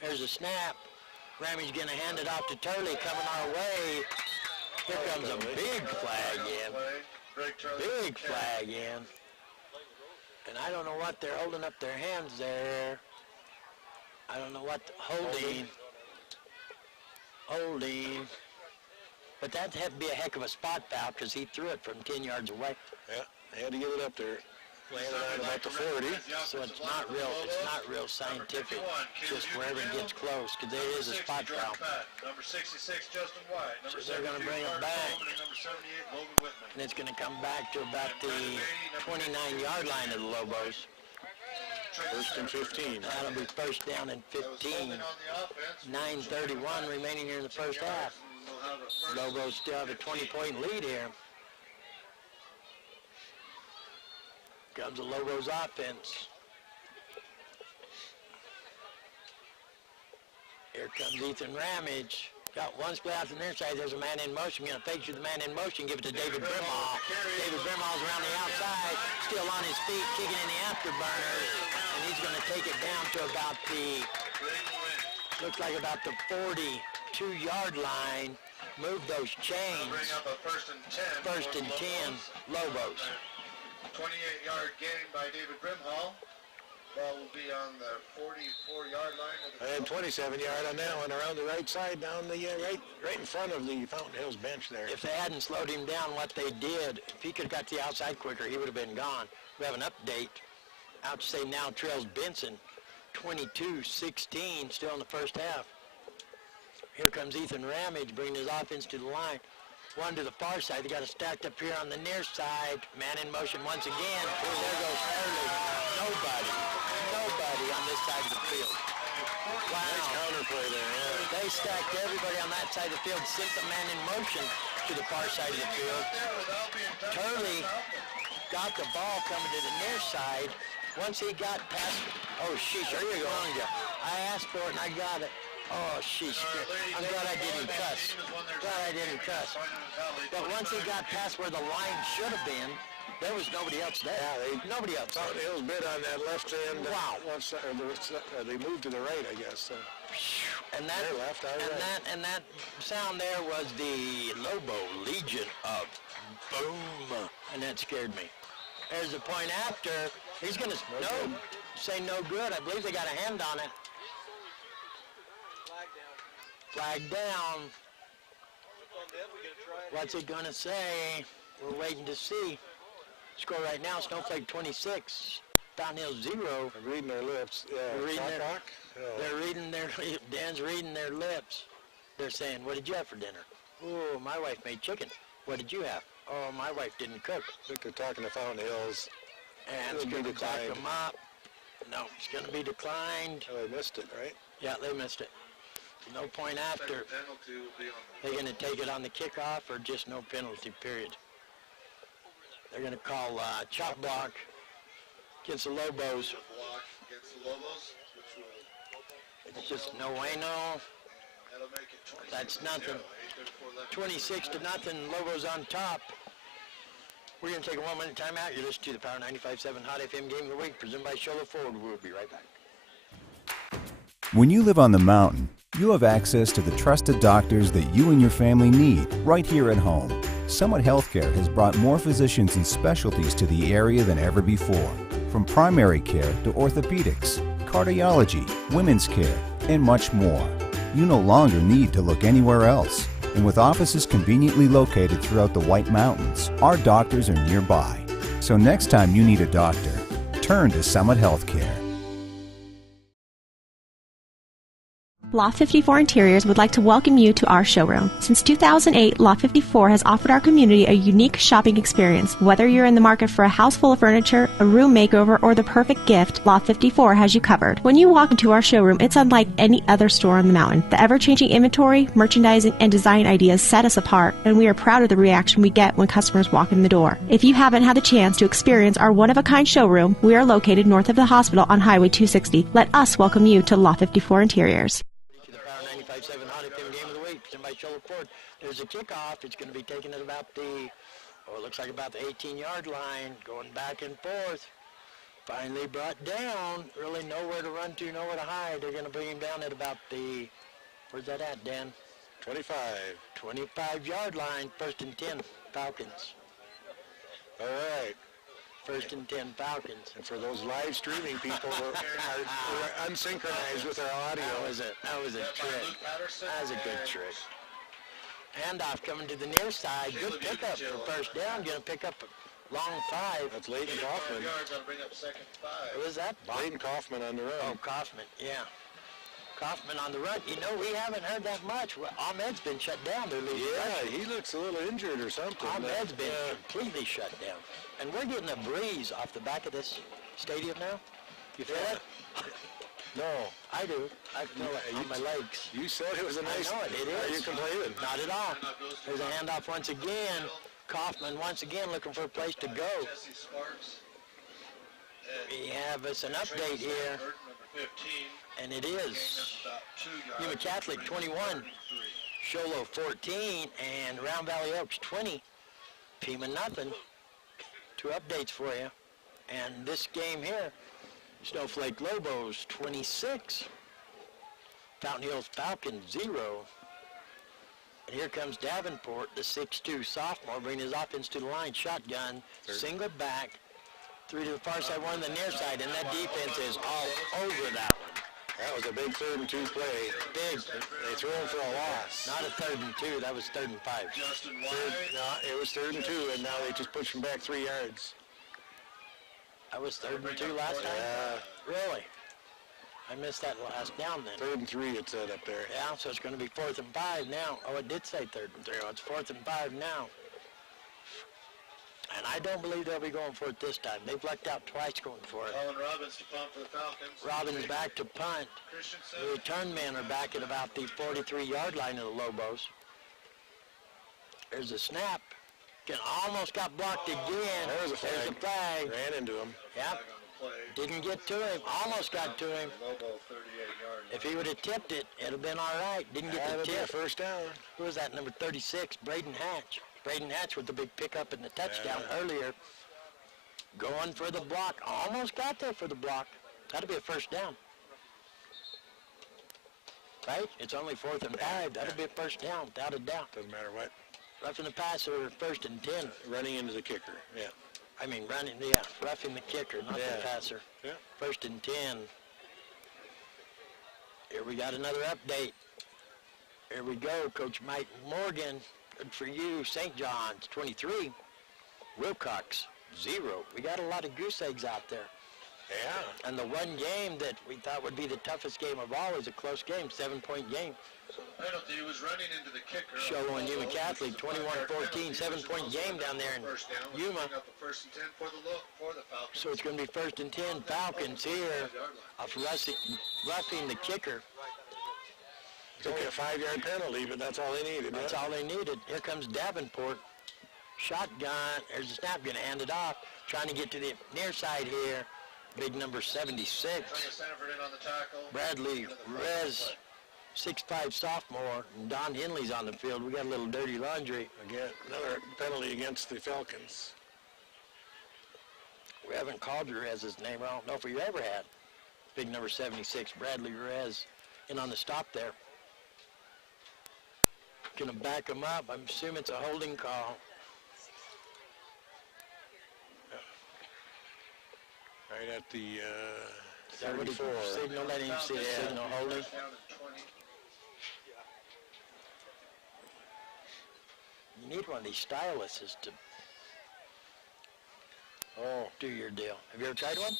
There's a snap. Ramage going to hand it off to Turley coming our way. Here comes a big flag in. Big flag in. And I don't know what they're holding up their hands there. I don't know what holding. But that had to be a heck of a spot foul because he threw it from 10 yards away. Yeah, they had to get it up there. Landed on about the 40. So it's not real scientific, just wherever it gets close, because there is a spot foul. Number 66, Justin White. So they're going to bring it back, and it's going to come back to about the 29-yard line of the Lobos. 1st and 15. That'll be 1st down and 15. 9:31 remaining here in the first half. Lobos still have a 20-point lead here. Comes the Lobos offense. Here comes Ethan Ramage. Got one split out to the near side. There's a man in motion. Going to fake through the man in motion. Give it to David Brimall. David Brimall's around the outside. Still on his feet, kicking in the afterburners. And he's going to take it down to about the, looks like about the 42-yard line. Move those chains. First and 10, Lobos. 28-yard gain by David Brimhall. Ball will be on the 44-yard line. And 27-yard on that one, around the right side, down the right in front of the Fountain Hills bench there. If they hadn't slowed him down, what they did, if he could have got to the outside quicker, he would have been gone. We have an update. Out to say now trails Benson, 22-16, still in the first half. Here comes Ethan Ramage, bringing his offense to the line. One to the far side. They got it stacked up here on the near side. Man in motion once again. There goes Turley. Nobody on this side of the field. Wow. Nice counterplay there. Yeah. They stacked everybody on that side of the field, sent the man in motion to the far side of the field. Turley got the ball coming to the near side. Once he got past, oh, sheesh, there you go. I asked for it and I got it. Oh, sheesh. I'm glad I didn't cuss. But once he got past where the line should have been, there was nobody else there. Yeah, nobody else. It was bit on that left end. Wow. They moved to the right, I guess. And that, left, and that sound there was the Lobo Legion of Boom. And that scared me. There's the point after. He's going to say no good. I believe they got a hand on it. Flag down. What's it going to say? We're waiting to see. Score right now, Snowflake 26, Fountain Hill 0. They're reading their lips. They're reading their lips. Dan's reading their lips. They're saying, what did you have for dinner? Oh, my wife made chicken. What did you have? Oh, my wife didn't cook. I think they're talking to Fountain Hills. And it's going to back them up. No, it's going to be declined. Oh, they missed it, right? Yeah, they missed it. No point after. They're going to take it on the kickoff or just no penalty, period. They're going to call chop block against the Lobos. It's just no bueno. That's nothing. 26-0. Lobos on top. We're going to take a 1-minute timeout. You're listening to the Power 95.7 Hot FM Game of the Week, presented by Shola Ford. We'll be right back. When you live on the mountain, you have access to the trusted doctors that you and your family need right here at home. Summit Healthcare has brought more physicians and specialties to the area than ever before. From primary care to orthopedics, cardiology, women's care, and much more. You no longer need to look anywhere else. And with offices conveniently located throughout the White Mountains, our doctors are nearby. So next time you need a doctor, turn to Summit Healthcare. Loft 54 Interiors would like to welcome you to our showroom. Since 2008, Loft 54 has offered our community a unique shopping experience. Whether you're in the market for a house full of furniture, a room makeover, or the perfect gift, Loft 54 has you covered. When you walk into our showroom, it's unlike any other store on the mountain. The ever-changing inventory, merchandising, and design ideas set us apart, and we are proud of the reaction we get when customers walk in the door. If you haven't had the chance to experience our one-of-a-kind showroom, we are located north of the hospital on Highway 260. Let us welcome you to Loft 54 Interiors. There's a kickoff. It's going to be taken at about the, it looks like about the 18-yard line, going back and forth. Finally brought down. Really nowhere to run to, nowhere to hide. They're going to bring him down at about the, where's that at, Dan? 25-yard line, 1st and 10, Falcons. All right. 1st and 10, Falcons. And for those live streaming people, we're unsynchronized with our audio. That was a trick. That was a good trick. Handoff coming to the near side. Good pickup for first down. Going to pick up a long 5. That's Leighton Kaufman. Who is that? Leighton Kaufman on the run. Oh, Kaufman, yeah. Kaufman on the run. You know, we haven't heard that much. Ahmed's been shut down. He looks a little injured or something. Ahmed's been completely shut down. And we're getting a breeze off the back of this stadium now. You feel it? No. I do. I feel it on my legs. You said it was a nice... I know it. It is. Are you complaining? Not at all. There's a handoff once again. Kaufman once again looking for a place to go. We have us an update here. And it is Yuma Catholic 21, Sholo 14, and Round Valley Oaks 20. Pima nothing. 2 updates for you. And this game here, Snowflake Lobos 26, Fountain Hills Falcons 0. And here comes Davenport, the 6'2 sophomore, bringing his offense to the line. Shotgun, single back, through to the far side, one on the near side, and that defense is all over that one. That was a big 3rd and 2 play. Big. They threw him for a loss. Not a 3rd and 2. That was 3rd and 5. It was 3rd and 2, and now they just pushed him back 3 yards. That was 3rd and 2 last time? Really? I missed that last down then. 3rd and 3 it said up there. Yeah, so it's going to be 4th and 5 now. Oh, it did say 3rd and 3. Oh, it's 4th and 5 now. And I don't believe they'll be going for it this time. They've lucked out twice going for it. Robbins to punt for the Falcons. Robbins back to punt. The return men are back at about the 43-yard line of the Lobos. There's a snap. Almost got blocked again. There's a flag. There's a flag. Ran into him. Yep. Didn't get to him. Almost got to him. Lobo, 38-yard line. If he would have tipped it, it'd have been all right. Didn't get the tip. First down. Who was that? Number 36, Braden Hatch. Braden Hatch with the big pickup in the touchdown earlier. Going for the block. Almost got there for the block. That'll be a first down. Right? It's only 4th and 5. That'll be a first down, without a doubt. Doesn't matter what. Roughing the passer, 1st and 10. Running into the kicker. Yeah. I mean, roughing the kicker, not the passer. Yeah. 1st and 10. Here we got another update. Here we go, Coach Mike Morgan. Good for you. St. John's, 23. Wilcox, 0. We got a lot of goose eggs out there. Yeah. And the one game that we thought would be the toughest game of all is a close game, 7-point game. Penalty, he was running into the kicker. Showing Yuma Catholic, 21-14, 7-point game down there in Yuma. First and 10 for the Falcons. So it's going to be 1st and 10. Falcons here off roughing the kicker. It's only a 5-yard penalty, but that's all they needed. That's all they needed. Here comes Davenport. Shotgun. There's the snap. Going to hand it off. Trying to get to the near side here. Big number 76. Bradley Rez, 6'5" sophomore. And Don Henley's on the field. We got a little dirty laundry. Again, another penalty against the Falcons. We haven't called Rez's name. I don't know if we ever had. Big number 76, Bradley Rez, in on the stop there. Gonna back him up. I'm assuming it's a holding call. Right at the 34. Signal, let him see the signal holding. You need one of these styluses to do your deal. Have you ever tried one?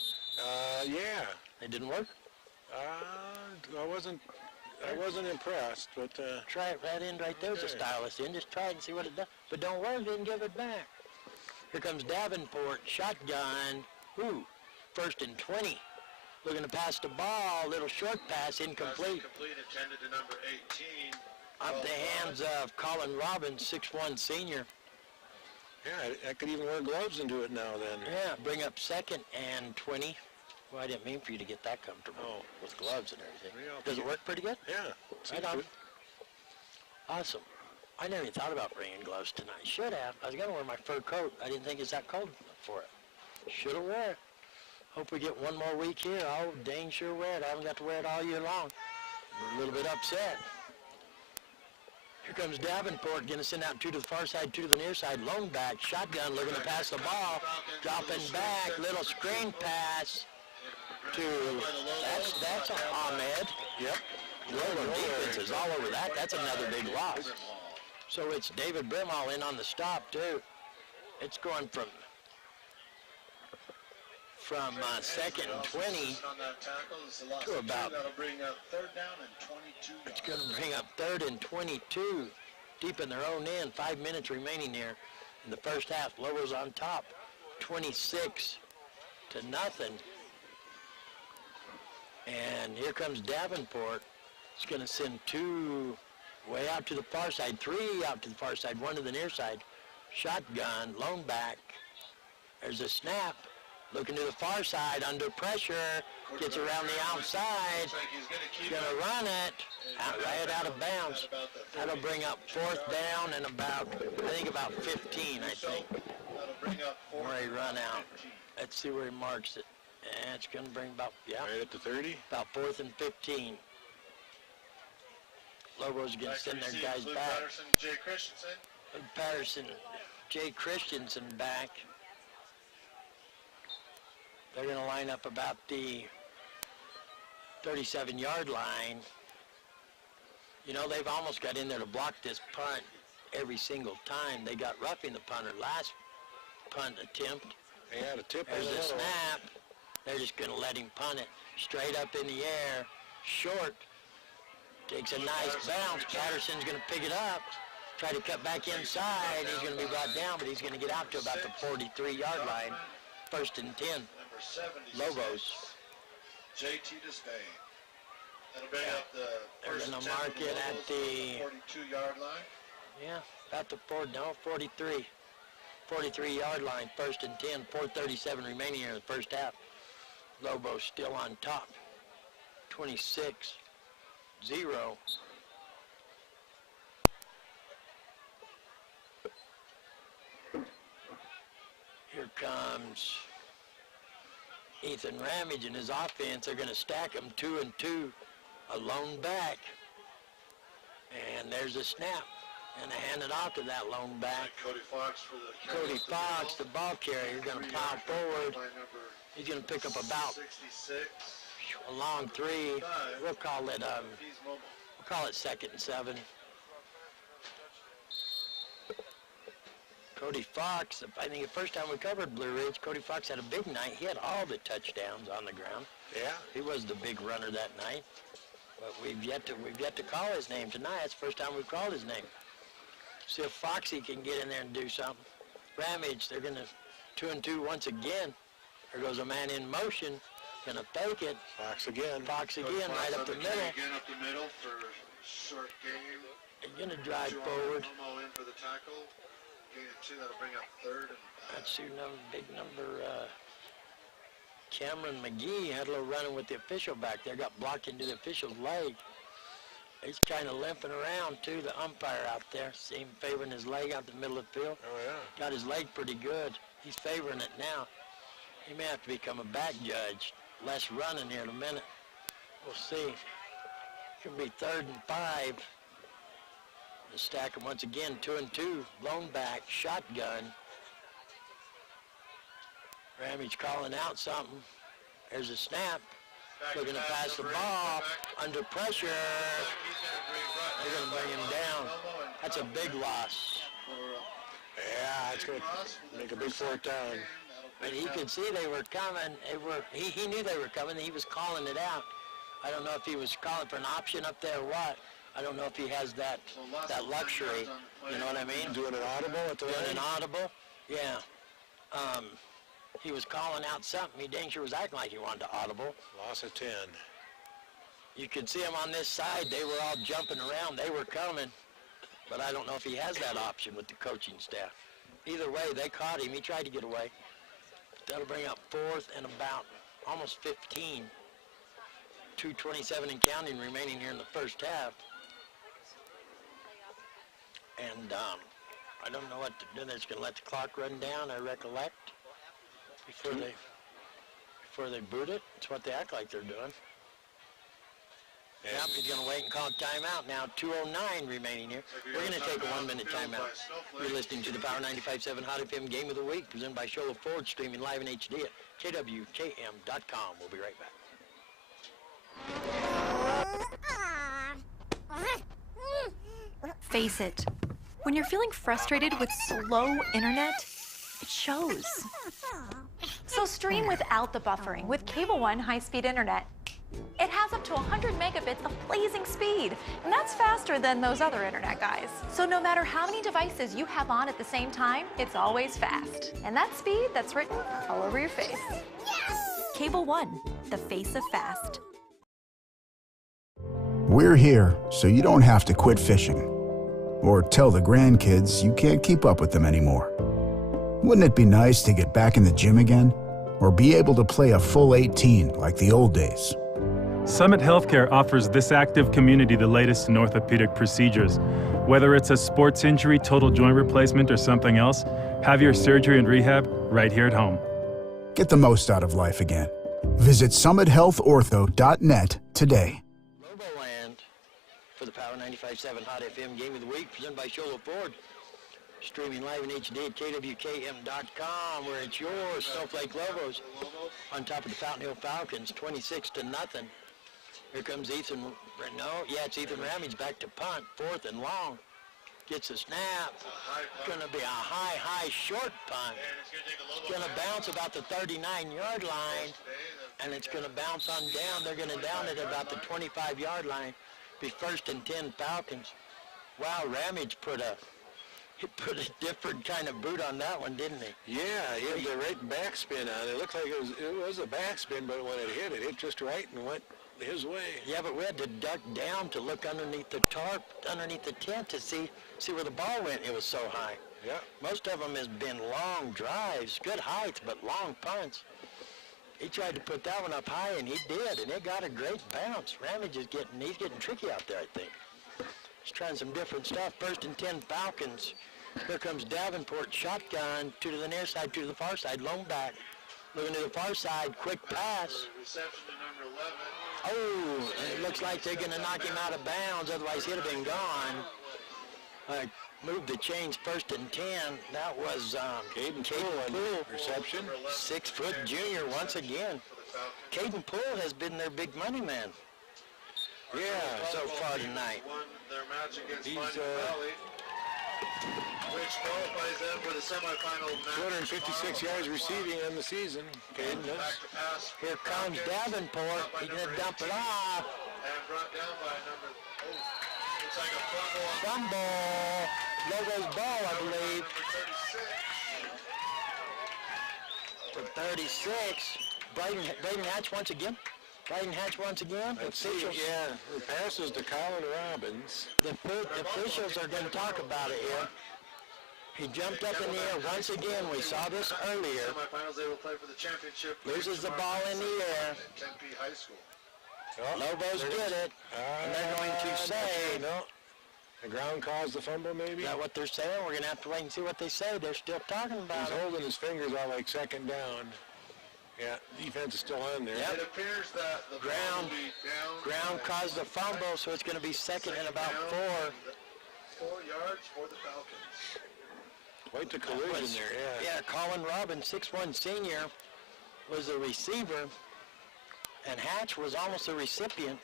Yeah. It didn't work? I wasn't impressed, but try it right in. Right there's a stylus in. Just try it and see what it does. But don't worry, then give it back. Here comes Davenport, shotgun. Ooh, 1st and 20. Looking to pass the ball. Little short pass, incomplete. Incomplete, intended to number 18. Up the hands of Colin Robbins, 6'1" senior. Yeah, I could even wear gloves and do it now then. Yeah, bring up 2nd and 20. Well, I didn't mean for you to get that comfortable with gloves and everything. Does it work pretty good? Yeah. Right on. Awesome. I never even thought about bringing gloves tonight. Should have. I was going to wear my fur coat. I didn't think it's that cold for it. Should have worn it. Hope we get one more week here. I'll dang sure wear it. I haven't got to wear it all year long. I'm a little bit upset. Here comes Davenport, going to send out 2 to the far side, 2 to the near side. Lone back, shotgun, looking to pass the ball. Dropping back, little screen pass to, that's Ahmed. Yep. Lobo defense is all over that. That's another big loss. So it's David Brimhall in on the stop, too. It's going from 2nd and 20 to about, it's going to bring up 3rd and 22, deep in their own end. 5 minutes remaining here in the first half. Lobos on top, 26-0. And here comes Davenport. It's going to send 2 way out to the far side, 3 out to the far side, 1 to the near side. Shotgun, lone back. There's a snap. Looking to the far side, under pressure, gets around the outside, he's going to run it, right out of bounds. That'll bring up 4th down and about 15, I think, where he run out. Let's see where he marks it. And it's going to bring about, right at the 30? About 4th and 15. Lobos going to send their guys back. Patterson, Jay Christensen back. They're going to line up about the 37-yard line. You know, they've almost got in there to block this punt every single time. They got roughing the punter last punt attempt. They had a tip. There's a snap. They're just going to let him punt it straight up in the air. Short. Takes a nice bounce. Patterson's going to pick it up. Try to cut back inside. He's going to be brought down, but he's going to get out to about the 43-yard line. 1st and 10. Lobos. JT to stay. That'll bring up the they're going to mark it at the 42-yard line. Yeah, about the 43. 43-yard line, 1st and 10, 4:37 remaining here in the first half. Lobo still on top, 26-0. Here comes Ethan Ramage and his offense. They're going to stack them 2 and 2, a lone back. And there's a snap. And they hand it off to that lone back. Cody Fox for the Cody Fox, the ball carrier, going to plow forward. He's going to pick up about 66. a long 3. We'll call it 2nd and 7. Cody Fox, I think the first time we covered Blue Ridge, Cody Fox had a big night. He had all the touchdowns on the ground. Yeah. He was the big runner that night. But we've yet to call his name tonight. That's the first time we've called his name. See if Foxy can get in there and do something. Ramage, they're going to 2 and 2 once again. There goes a man in motion. Going to fake it. Fox again. Fox again, right up the middle. Again up the middle for short gain. They're going to drive forward. Lobo in for the tackle. Gain of 2, that'll bring up 3rd. That's your big number. Cameron McGee had a little running with the official back there. Got blocked into the official's leg. He's kind of limping around, too, the umpire out there. See him favoring his leg out the middle of the field. Oh, yeah. Got his leg pretty good. He's favoring it now. He may have to become a back judge. Less running here in a minute. We'll see. Could be 3rd and 5. The stack him once again, 2 and 2. Lone back, shotgun. Ramage calling out something. There's a snap. They're going to pass the ball under pressure. They're going to bring him down. That's a big loss. Yeah, it's going to make a big 4th down. But he could see they were coming. He knew they were coming. He was calling it out. I don't know if he was calling for an option up there or what. I don't know if he has that luxury. You know what I mean? Doing an audible at the Doing end? an audible? Yeah. He was calling out something. He dang sure was acting like he wanted to audible. Loss of 10. You could see him on this side. They were all jumping around. They were coming. But I don't know if he has that option with the coaching staff. Either way, they caught him. He tried to get away. That'll bring up 4th and about almost 15. 2:27 and counting remaining here in the first half. And I don't know what to do. They're just going to let the clock run down, I recollect, before they boot it. It's what they act like they're doing. Yep, he's going to wait and call timeout now. 2:09 remaining here. We're going to take a 1-minute timeout. You're listening to the Power 95.7 Hot FM Game of the Week, presented by Shola Ford, streaming live in HD at KWKM.com. We'll be right back. Face it. When you're feeling frustrated with slow internet, it shows. So stream without the buffering with Cable One high-speed internet. It has up to 100 megabits of blazing speed, and that's faster than those other internet guys. So no matter how many devices you have on at the same time, it's always fast. And that speed, that's written all over your face. Cable One, the face of fast. We're here so you don't have to quit fishing or tell the grandkids you can't keep up with them anymore. Wouldn't it be nice to get back in the gym again or be able to play a full 18 like the old days? Summit Healthcare offers this active community the latest in orthopedic procedures. Whether it's a sports injury, total joint replacement, or something else, have your surgery and rehab right here at home. Get the most out of life again. Visit summithealthortho.net today. Loboland for the Power 95.7 Hot FM Game of the Week, presented by Shola Ford. Streaming live in HD at KWKM.com, where it's yours, Snowflake Lobos, on top of the Fountain Hill Falcons, 26-0. Here comes Ethan, no, yeah, it's Ethan Ramage back to punt, 4th and long. Gets a snap. It's going to be a high, short punt. It's going to bounce about the 39-yard line, and it's going to bounce on down. They're going to down it about the 25-yard line. Be 1st and 10 Falcons. Wow, Ramage put a different kind of boot on that one, didn't he? Yeah, he had the right backspin on it. It looked like it was a backspin, but when it hit just right and went his way. Yeah, but we had to duck down to look underneath the tarp, underneath the tent to see where the ball went. It was so high. Yeah. Most of them has been long drives, good heights, but long punts. He tried to put that one up high, and he did, and it got a great bounce. Ramage is he's getting tricky out there, I think. He's trying some different stuff. 1st and 10 Falcons. Here comes Davenport, shotgun, 2 to the near side, 2 to the far side, lone back. Looking to the far side, quick pass. Reception to number 11. Oh, it looks like they're going to knock him out of bounds, otherwise he'd have been gone. Moved the chains, 1st and 10. That was Caden Poole. Reception. 6-foot junior once again. Caden Poole has been their big money man. Yeah, so far tonight. Won their match against Finding Valley, which qualifies them for the semifinal match. 256 yards receiving in the season. Caden does. Back to pass. Here comes Davenport. He's going to dump it off. And brought down by number, looks like a fumble. Fumble. Lobo's ball, I believe. Number 36. To 36. Braden Hatch once again. Braden Hatch once again. Officials. Yeah, the passes to Colin Robbins. The officials are going to talk about it here. He jumped up in the air once again. We saw this earlier. Semifinals, they will play for the championship. Loses the ball in the air. Tempe High School. Oh, Lobos did it. And they're going to say... No. The ground caused the fumble, maybe? Is that what they're saying? We're going to have to wait and see what they say. They're still talking about He's it. holding his fingers all like second down. Yeah, defense is still on there. Yep. It appears that the Ground caused the fumble, so it's going to be second and about 4. 4 yards for the Falcons. Quite the collision there, yeah. Yeah, Colin Robbins, 6'1" senior, was the receiver, and Hatch was almost the recipient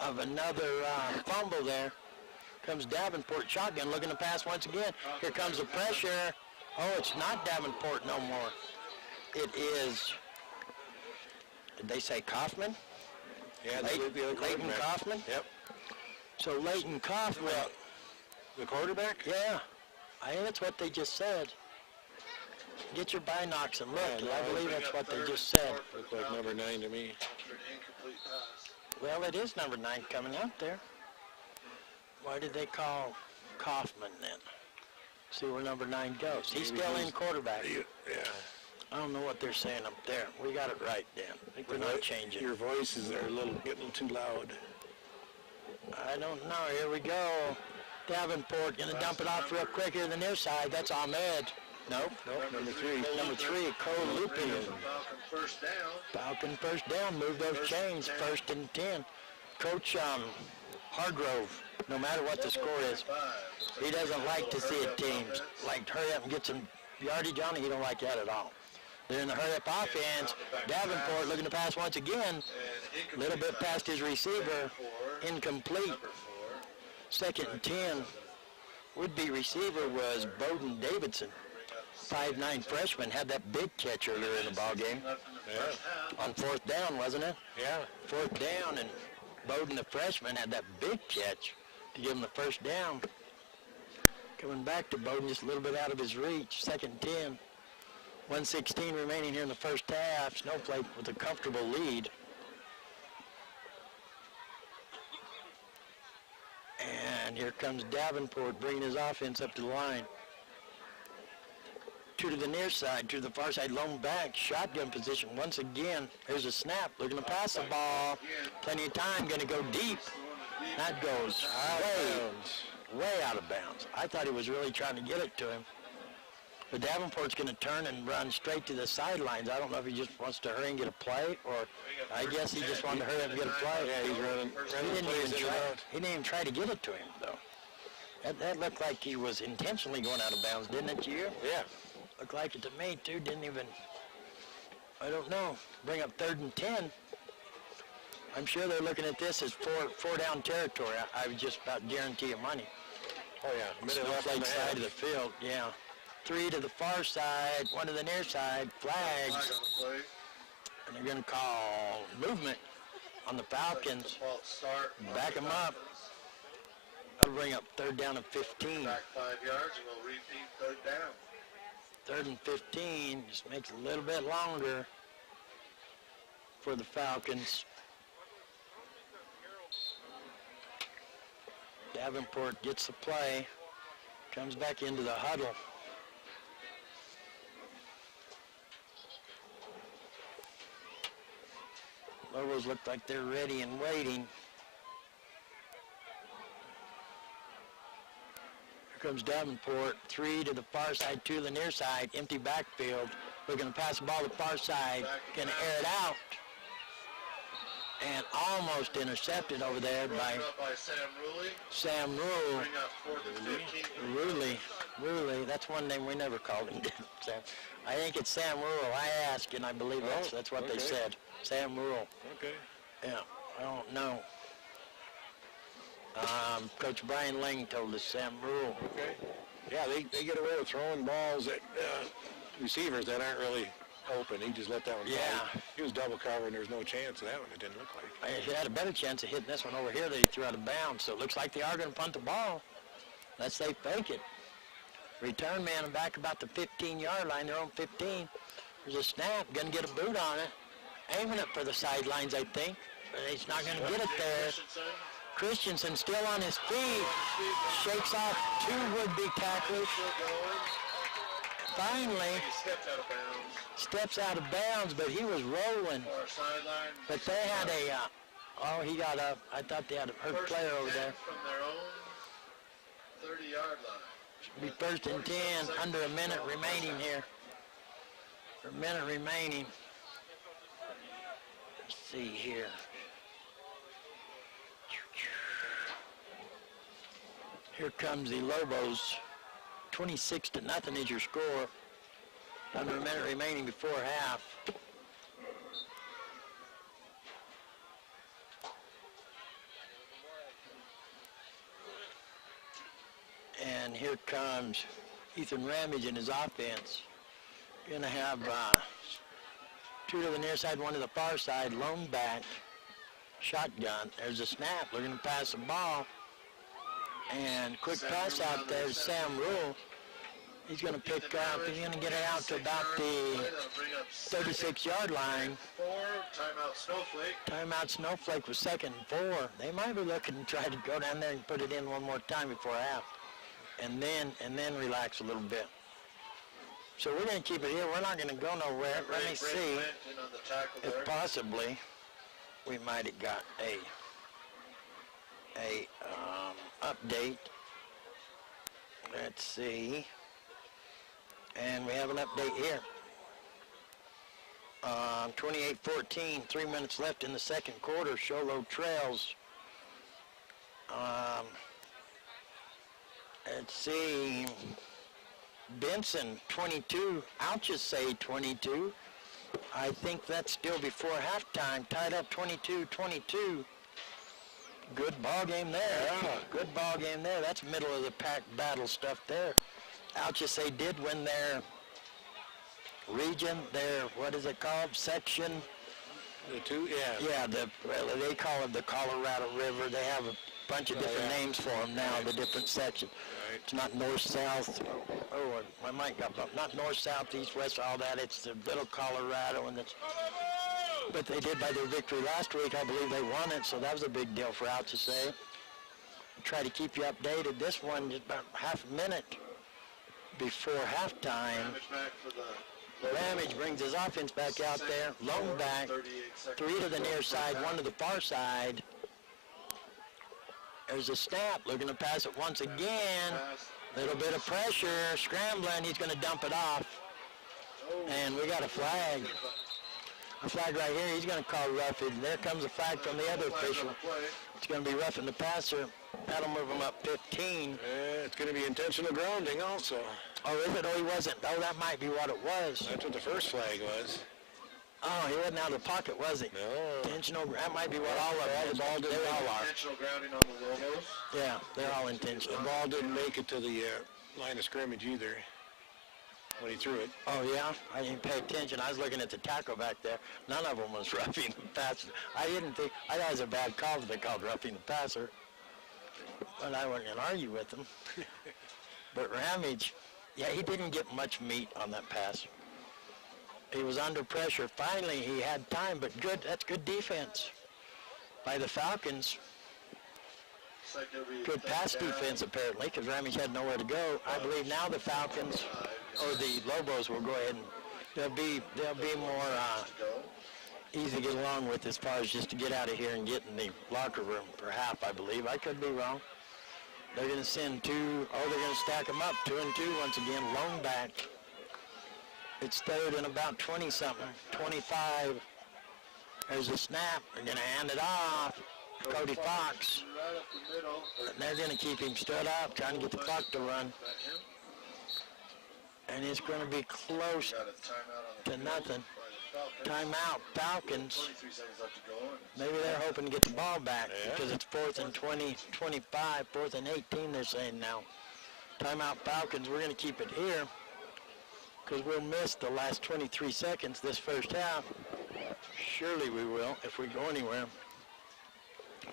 of another fumble there. Comes Davenport, shotgun, looking to pass once again. Here comes the pressure. Oh, it's not Davenport no more. It is, did they say Kaufman? Yeah, Leighton Kaufman? Yep. So Leighton Kaufman. The quarterback? Yeah, I think that's what they just said. Get your binocs and look. Yeah, I believe that's what they just said. Looked like number 9 to me. Incomplete pass. Well, it is number 9 coming out there. Why did they call Kaufman then? See where number 9 goes. He's still in quarterback. Yeah. I don't know what they're saying up there. We got it right, Dan. I think we're not changing. Your voices are getting too loud. I don't know. Here we go. Davenport going to dump it off real quick here to the near side. That's Ahmed. Nope. Number 3. Number 3, Cole Lupin. Falcon first down. Falcon first down. Move those chains. 1st and 10. Coach Hargrove, no matter what the score is, he doesn't like to see a team like hurry up and get some yardage on it. He don't like that at all. They're in the hurry-up offense. Davenport looking to pass once again. A little bit past his receiver. Incomplete. 2nd and 10. Would-be receiver was Bowden Davidson. 5'9" freshman. Had that big catch earlier in the ball game. Yeah. On 4th down, wasn't it? Yeah. 4th down, and Bowden, the freshman, had that big catch to give him the 1st down. Coming back to Bowden, just a little bit out of his reach. 2nd and 10. 1:16 remaining here in the first half. Snowflake with a comfortable lead. And here comes Davenport bringing his offense up to the line. 2 to the near side, to the far side, lone back, shotgun position once again. There's a snap, looking to pass the ball. Plenty of time, going to go deep. That goes way out of bounds. I thought he was really trying to get it to him. But Davenport's going to turn and run straight to the sidelines. I don't know if he just wants to hurry and get a play, or I guess he just wanted to hurry up and get a play. Yeah, he's running. He didn't even try to get it to him, though. That looked like he was intentionally going out of bounds, didn't it to you? Yeah. Looked like it to me, too. Didn't even, I don't know, bring up 3rd and 10. I'm sure they're looking at this as four down territory. I would just about guarantee you money. Oh, yeah. Snowflake side of the field, yeah. 3 to the far side, 1 to the near side, flags. And they're going to call movement on the Falcons. Back them up. That'll bring up 3rd down and 15. Back 5 yards, and we'll repeat 3rd down. 3rd and 15, just makes it a little bit longer for the Falcons. Davenport gets the play. Comes back into the huddle. Lobos look like they're ready and waiting. Here comes Davenport, 3 to the far side, 2 to the near side, empty backfield. We're going to pass the ball to the far side, going to air it out. And almost intercepted over there by Sam Rule. Ruley, that's one name we never called him. So I think it's Sam Rule. I asked, and I believe that's what they said. Sam Rule. Okay. Yeah, I don't know. Coach Brian Ling told us Sam Rule. Okay. Yeah, they get away with throwing balls at receivers that aren't really open. He just let that one fly. He was double covering. There was no chance of that one, it didn't look like. He had a better chance of hitting this one over here that he threw out of bounds. So it looks like they are going to punt the ball. Let's say fake it. Return man back about the 15-yard line. They're on 15. There's a snap. Going to get a boot on it. Aiming it for the sidelines, I think. But he's not going to get it there. Christensen still on his feet. Shakes off 2 would-be tacklers. Finally, steps out of bounds, but he was rolling. But they had a, he got up. I thought they had a hurt player over there. From their own 30-yard line. Should be 1st and 10, under a minute remaining here. A minute remaining. Let's see here. Here comes the Lobos. 26-0 is your score. Under a minute remaining before half. And here comes Ethan Ramage and his offense. Gonna have 2 to the near side, 1 to the far side, lone back, shotgun. There's a snap. They're gonna pass the ball. And quick pass out there to Sam Rule. He's going to pick up. He's going to get it out to about the 36-yard line. Timeout Snowflake. Timeout Snowflake was 2nd and 4. They might be looking to try to go down there and put it in one more time before half, and then relax a little bit. So we're going to keep it here. We're not going to go nowhere. Let me see if possibly we might have got a update. Let's see. And we have an update here. 28-14, 3 minutes left in the second quarter. Sholo trails. Let's see. Benson, 22. Alchesay, 22. I think that's still before halftime. Tied up 22-22. Good ball game there. Yeah. Good ball game there. That's middle of the pack battle stuff there. Alchesay did win their region, their, what is it called, section? The 2, yeah. Yeah, they call it the Colorado River. They have a bunch of different names for them now, the different sections. Right. It's not north, south. Oh, my mic got bumped. Not north, south, east, west, all that. It's the little Colorado, and it's. But they did by their victory last week. I believe they won it, so that was a big deal for Alchesay. Try to keep you updated. This one just about half a minute before halftime. Ramage brings his offense back out there. Lone back. 3 to the near side, 1 to the far side. There's a snap. Looking to pass it once again. Little bit of pressure. Scrambling. He's going to dump it off. And we got a flag. A flag right here. He's going to call roughing. There comes a flag from the other official. It's going to be roughing the passer. That'll move him up 15. It's going to be intentional grounding also. Oh, is it? Oh, he wasn't. Oh, that might be what it was. That's what the first flag was. Oh, he wasn't out of the pocket, was he? No. Intentional. That might be what all of it is. The ball didn't make intentional grounding on the Lobos. Yeah, they're all intentional. The ball didn't make it to the line of scrimmage either when he threw it. Oh, yeah? I didn't pay attention. I was looking at the tackle back there. None of them was roughing the passer. I thought it was a bad call that they called roughing the passer. But I wasn't going to argue with them. But Ramage, yeah, he didn't get much meat on that pass. He was under pressure. Finally, he had time, but good. That's good defense by the Falcons. Good pass defense, apparently, because Ramage had nowhere to go. I believe now the Falcons, or the Lobos, will go ahead and they'll be more easy to get along with as far as just to get out of here and get in the locker room for half, I believe. I could be wrong. They're going to send they're going to stack them up, 2 and 2 once again, lone back. It's third and about 20-something, 25. There's a snap. They're going to hand it off. Cody Fox. And they're going to keep him stood up, trying to get the clock to run. And it's going to be close to nothing. Timeout, Falcons. Maybe they're hoping to get the ball back because it's 4th and 20, 25, 4th and 18, they're saying now. Timeout, Falcons. We're going to keep it here because we'll miss the last 23 seconds this first half. Surely we will if we go anywhere.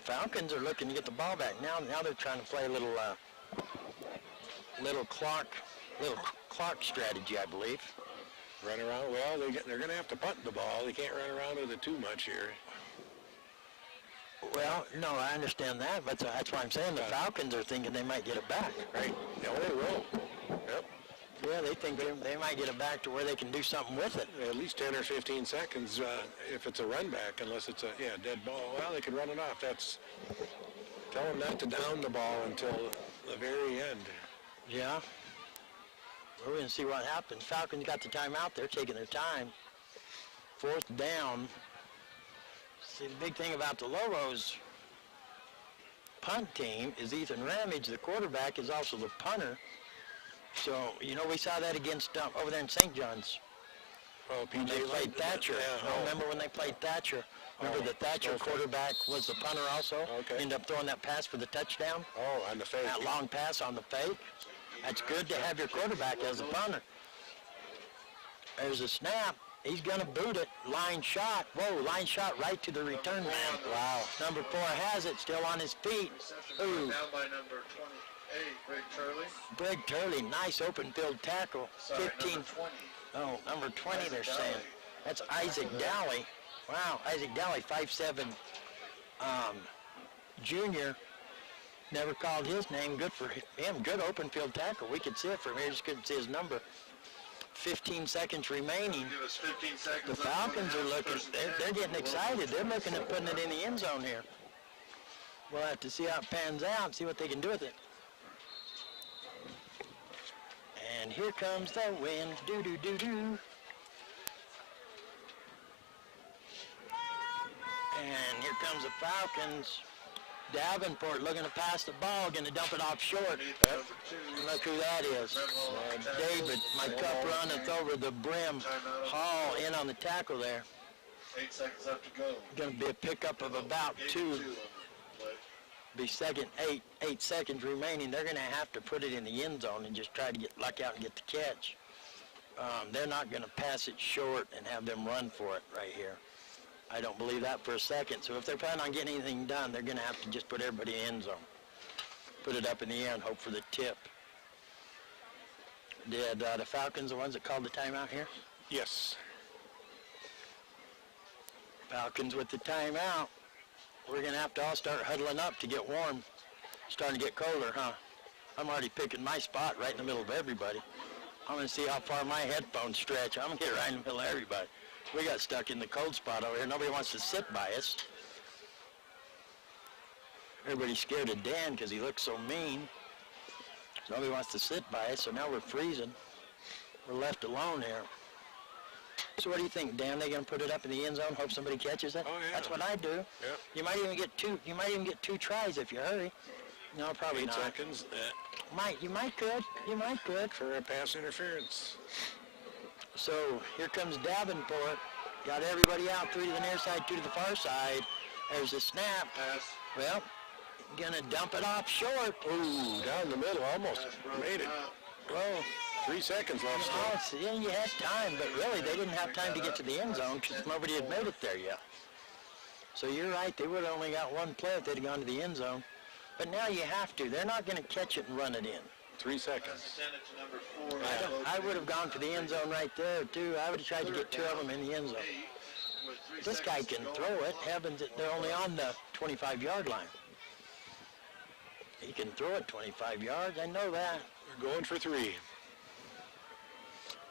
Falcons are looking to get the ball back. Now they're trying to play a little clock strategy, I believe. Run around. Well, they're going to have to punt the ball. They can't run around with it too much here. Well, no, I understand that, but that's why I'm saying the Falcons are thinking they might get it back. Right. Yeah, they will. Yep. Yeah, they think they might get it back to where they can do something with it. At least 10 or 15 seconds if it's a run back, unless it's a dead ball. Well, they can run it off. Tell them not to down the ball until the very end. Yeah. We're going to see what happens. Falcons got the timeout. They're taking their time. 4th down. See, the big thing about the Lobos punt team is Ethan Ramage, the quarterback, is also the punter. So, we saw that against over there in St. John's. Oh, when they played Thatcher. I remember when they played Thatcher. Remember the Thatcher quarterback was the punter also? Okay. Ended up throwing that pass for the touchdown. Oh, on the fake. That long pass on the fake. That's good to have your quarterback as a punter. There's a snap. He's going to boot it. Line shot. Whoa, line shot right to the return man. Wow. Number 4 has it, still on his feet. Ooh. Down by number 28, Greg Turley. Greg Turley, nice open field tackle. Sorry, 15. number 20. Oh, number 20 they're saying. That's Isaac Dowley. Wow, Isaac Dowley, 5'7", junior. Never called his name. Good for him. Good open field tackle. We could see it from here. Just couldn't see his number. 15 seconds remaining. Give us 15 seconds. The Falcons are looking. They're getting excited. They're looking at putting it in the end zone here. We'll have to see how it pans out. See what they can do with it. And here comes the wind. Do do do do. And here comes the Falcons. Davenport looking to pass the ball, going to dump it off short. Look who that is. David, my cup runneth over the brim. Hall in on the tackle there. 8 seconds left to go. Going to be a pickup of about 2. Be second, 8 seconds remaining. They're going to have to put it in the end zone and just try to get luck out and get the catch. They're not going to pass it short and have them run for it right here. I don't believe that for a second. So if they're planning on getting anything done, they're going to have to just put everybody in the end zone. Put it up in the air and hope for the tip. Did the Falcons the ones that called the timeout here? Yes. Falcons with the timeout. We're going to have to all start huddling up to get warm. Starting to get colder, huh? I'm already picking my spot right in the middle of everybody. I'm going to see how far my headphones stretch. I'm going to get right in the middle of everybody. We got stuck in the cold spot over here. Nobody wants to sit by us. Everybody's scared of Dan because he looks so mean. So nobody wants to sit by us, so now we're freezing. We're left alone here. So what do you think, Dan? They gonna put it up in the end zone, hope somebody catches it? Oh yeah. That's what I do. Yeah. You might even get two. You might even get 2 tries if you hurry. No, probably 8 not. seconds. You might could. For a pass interference. So here comes Davenport. Got everybody out, 3 to the near side, 2 to the far side. There's a snap. Pass. Well, gonna dump it off short. Ooh, down the middle, almost made it. Whoa. 3 seconds left still. Yeah, you had time, but really they didn't have time to get to the end zone because nobody had made it there yet. So you're right, they would have only got 1 play if they'd have gone to the end zone. But now you have to. They're not going to catch it and run it in. 3 seconds. Send it to number 4. I would have gone for the end zone right there, too. I would have tried to get 2 of them in the end zone. This guy can throw it. Heavens, they're only on the 25-yard line. He can throw it 25 yards. I know that. They're going for 3.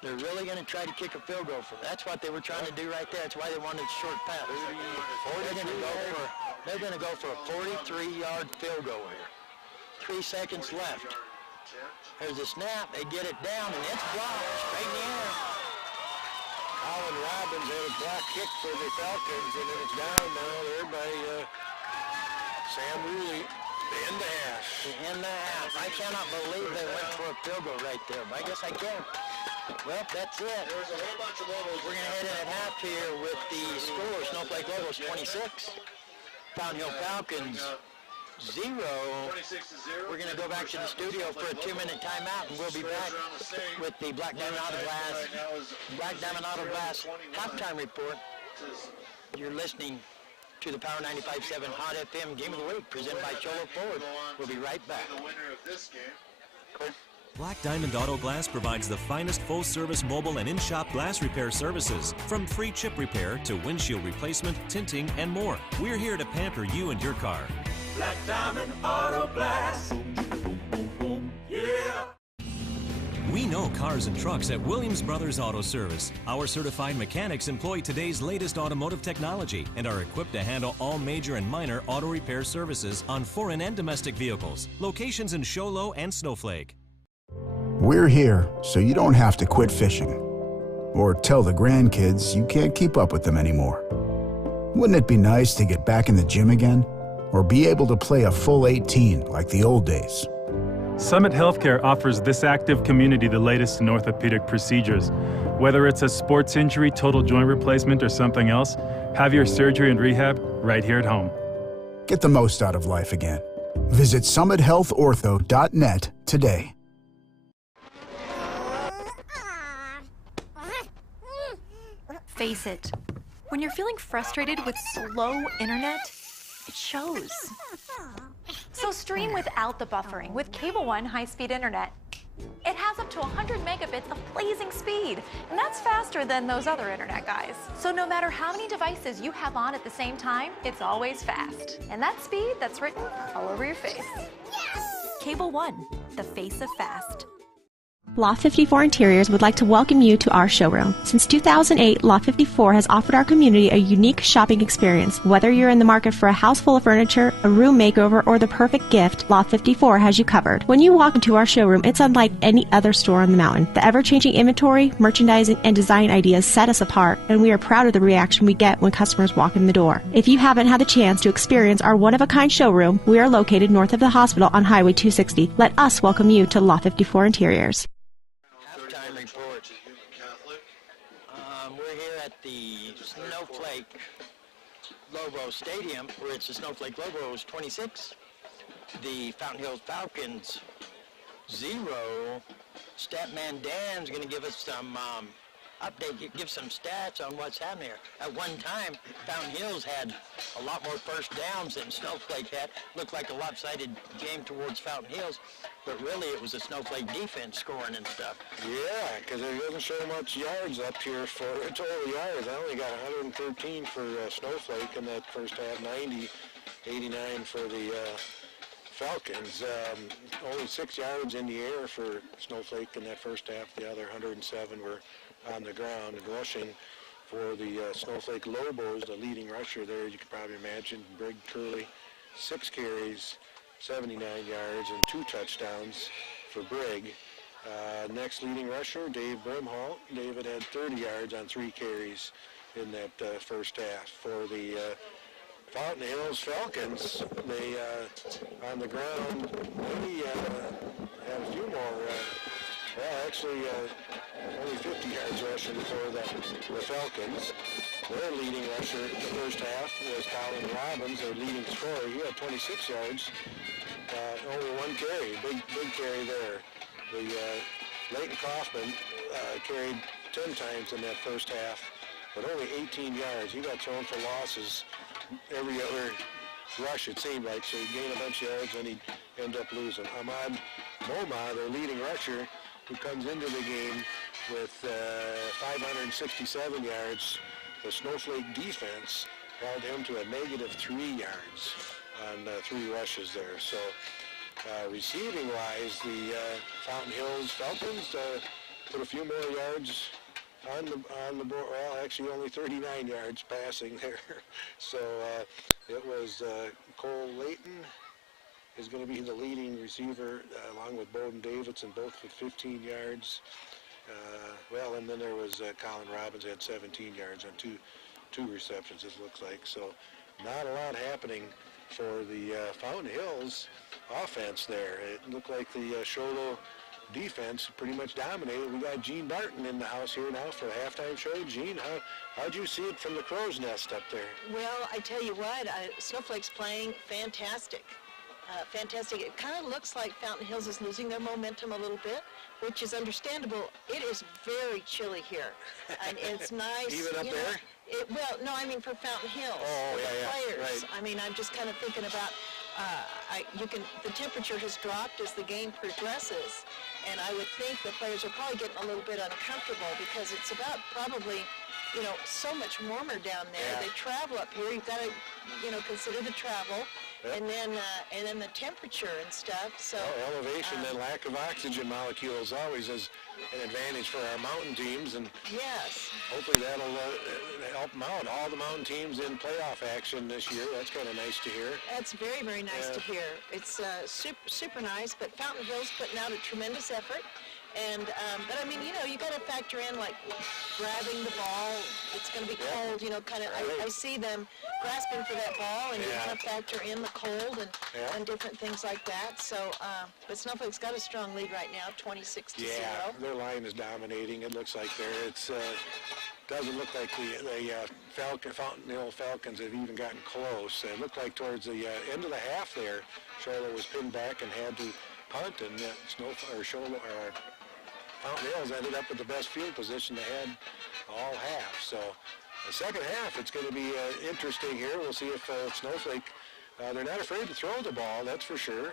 They're really going to try to kick a field goal from. That's what they were trying to do right there. That's why they wanted a short pass. They're going to go for a 43-yard field goal here. 3 seconds left. There's a snap. They get it down, and it's blocked straight in the air. Colin Robbins had a block kick for the Falcons, and then it's down now there by Sam Ruley. In the half. In the half. I cannot believe they went for a field goal right there, but I guess I can. Well, that's it. There's a whole bunch of Lobos. We're going to head in at half here with the score. Snowflake Lobos 26. Fountain Hill Falcons 0. 26-0. We're going to go back to the studio for a 2-minute timeout, and we'll be back with the Black Diamond Auto Glass halftime report. You're listening to the Power 95.7 Hot FM Game of the Week, presented by Cholo Ford. We'll be right back. The winner of this game. Cool. Black Diamond Auto Glass provides the finest full-service mobile and in-shop glass repair services, from free chip repair to windshield replacement, tinting, and more. We're here to pamper you and your car. Black Diamond Auto Glass. Yeah! We know cars and trucks at Williams Brothers Auto Service. Our certified mechanics employ today's latest automotive technology and are equipped to handle all major and minor auto repair services on foreign and domestic vehicles. Locations in Show Low and Snowflake. We're here so you don't have to quit fishing or tell the grandkids you can't keep up with them anymore. Wouldn't it be nice to get back in the gym again or be able to play a full 18 like the old days? Summit Healthcare offers this active community the latest in orthopedic procedures. Whether it's a sports injury, total joint replacement, or something else, have your surgery and rehab right here at home. Get the most out of life again. Visit summithealthortho.net today. Face it, when you're feeling frustrated with slow internet, it shows. So stream without the buffering with Cable One high-speed internet. It has up to 100 megabits of blazing speed, and that's faster than those other internet guys. So no matter how many devices you have on at the same time, it's always fast. And that speed, that's written all over your face. Cable One, the face of fast. Loft 54 Interiors would like to welcome you to our showroom. Since 2008, Loft 54 has offered our community a unique shopping experience. Whether you're in the market for a house full of furniture, a room makeover, or the perfect gift, Loft 54 has you covered. When you walk into our showroom, it's unlike any other store on the mountain. The ever-changing inventory, merchandising, and design ideas set us apart, and we are proud of the reaction we get when customers walk in the door. If you haven't had the chance to experience our one-of-a-kind showroom, we are located north of the hospital on Highway 260. Let us welcome you to Loft 54 Interiors. We're here at the Snowflake Lobo Stadium, where it's the Snowflake Lobos 26, the Fountain Hill Falcons 0. Statman Dan's going to give us some update, give some stats on what's happening here. At one time, Fountain Hills had a lot more first downs than Snowflake had. Looked like a lopsided game towards Fountain Hills, but really it was a Snowflake defense scoring and stuff. Yeah, because it doesn't show much yards up here for total yards. I only got 113 for Snowflake in that first half, 90, 89 for the Falcons. Only 6 yards in the air for Snowflake in that first half. The other 107 were on the ground and rushing for the Snowflake Lobos, the leading rusher there, you can probably imagine. Brig Curley, 6 carries, 79 yards, and 2 touchdowns for Brig. Next leading rusher, Dave Brimhall. David had 30 yards on 3 carries in that first half. For the Fountain Hills Falcons, they, on the ground, maybe have a few more, only 50 yards rushing for the Falcons. Their leading rusher in the first half was Colin Robbins, their leading scorer. He had 26 yards, only 1 carry, big carry there. The Leighton Kaufman carried 10 times in that first half, but only 18 yards. He got thrown for losses every other rush, it seemed like, so he'd gain a bunch of yards and he'd end up losing. Ahmad Moma, their leading rusher, who comes into the game with 567 yards. The Snowflake defense held him to a -3 yards on 3 rushes there. So Receiving-wise, the Fountain Hills Falcons put a few more yards on the board. Well, actually only 39 yards passing there. So it was Cole Layton is going to be the leading receiver, along with Bowden Davidson, both with 15 yards. Well, and then there was Colin Robbins had 17 yards on two receptions, it looks like. So not a lot happening for the Fountain Hills offense there. It looked like the Sholo defense pretty much dominated. We got Gene Barton in the house here now for a halftime show. Gene, how'd you see it from the crow's nest up there? Well, I tell you what, Snowflake's playing fantastic. Fantastic. It kind of looks like Fountain Hills is losing their momentum a little bit, which is understandable. It is very chilly here, and it's nice. Even up there? Well, no, I mean for Fountain Hills. Oh, for the players. Right. I mean, I'm just kind of thinking about, the temperature has dropped as the game progresses, and I would think the players are probably getting a little bit uncomfortable because it's about probably, so much warmer down there. Yeah. They travel up here. You've got to, consider the travel. Yep. And then the temperature and stuff. So elevation and lack of oxygen molecules always is an advantage for our mountain teams, and yes, hopefully that'll help them out. All the mountain teams in playoff action this year. That's kind of nice to hear. That's very, very nice to hear. It's super nice. But Fountain Hills putting out a tremendous effort. And but I mean, you got to factor in like grabbing the ball. It's going to be cold, kind of. I see them grasping for that ball, and you got to factor in the cold and different things like that. So, but Snowflake's got a strong lead right now, 26-0. Yeah, their line is dominating. It looks like doesn't look like the Fountain Hill Falcons have even gotten close. It looked like towards the end of the half there, Charlotte was pinned back and had to punt, and Fountain Hills ended up with the best field position they had all half. So the second half, it's going to be interesting here. We'll see if Snowflake, they're not afraid to throw the ball, that's for sure.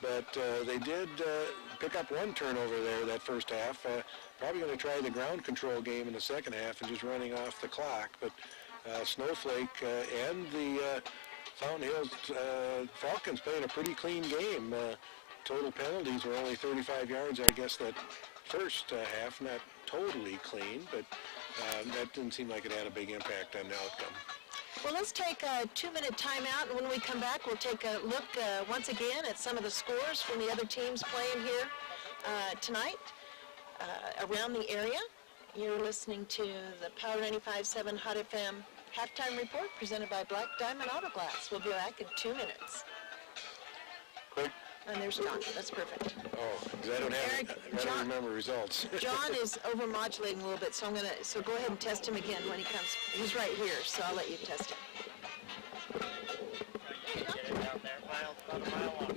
But they did pick up one turnover there that first half. Probably going to try the ground control game in the second half and just running off the clock. But Snowflake and the Fountain Hills Falcons playing a pretty clean game. Total penalties were only 35 yards, I guess, that first half. Not totally clean, but that didn't seem like it had a big impact on the outcome. Well, let's take a 2-minute timeout, and when we come back, we'll take a look once again at some of the scores from the other teams playing here tonight around the area. You're listening to the Power 95.7 Hot FM halftime report presented by Black Diamond Auto Glass. We'll be back in 2 minutes. Quick. And there's John. That's perfect. Oh, because I don't remember results. John is over-modulating a little bit, so so go ahead and test him again when he comes. He's right here, so I'll let you test him. Get it down there, about a mile long.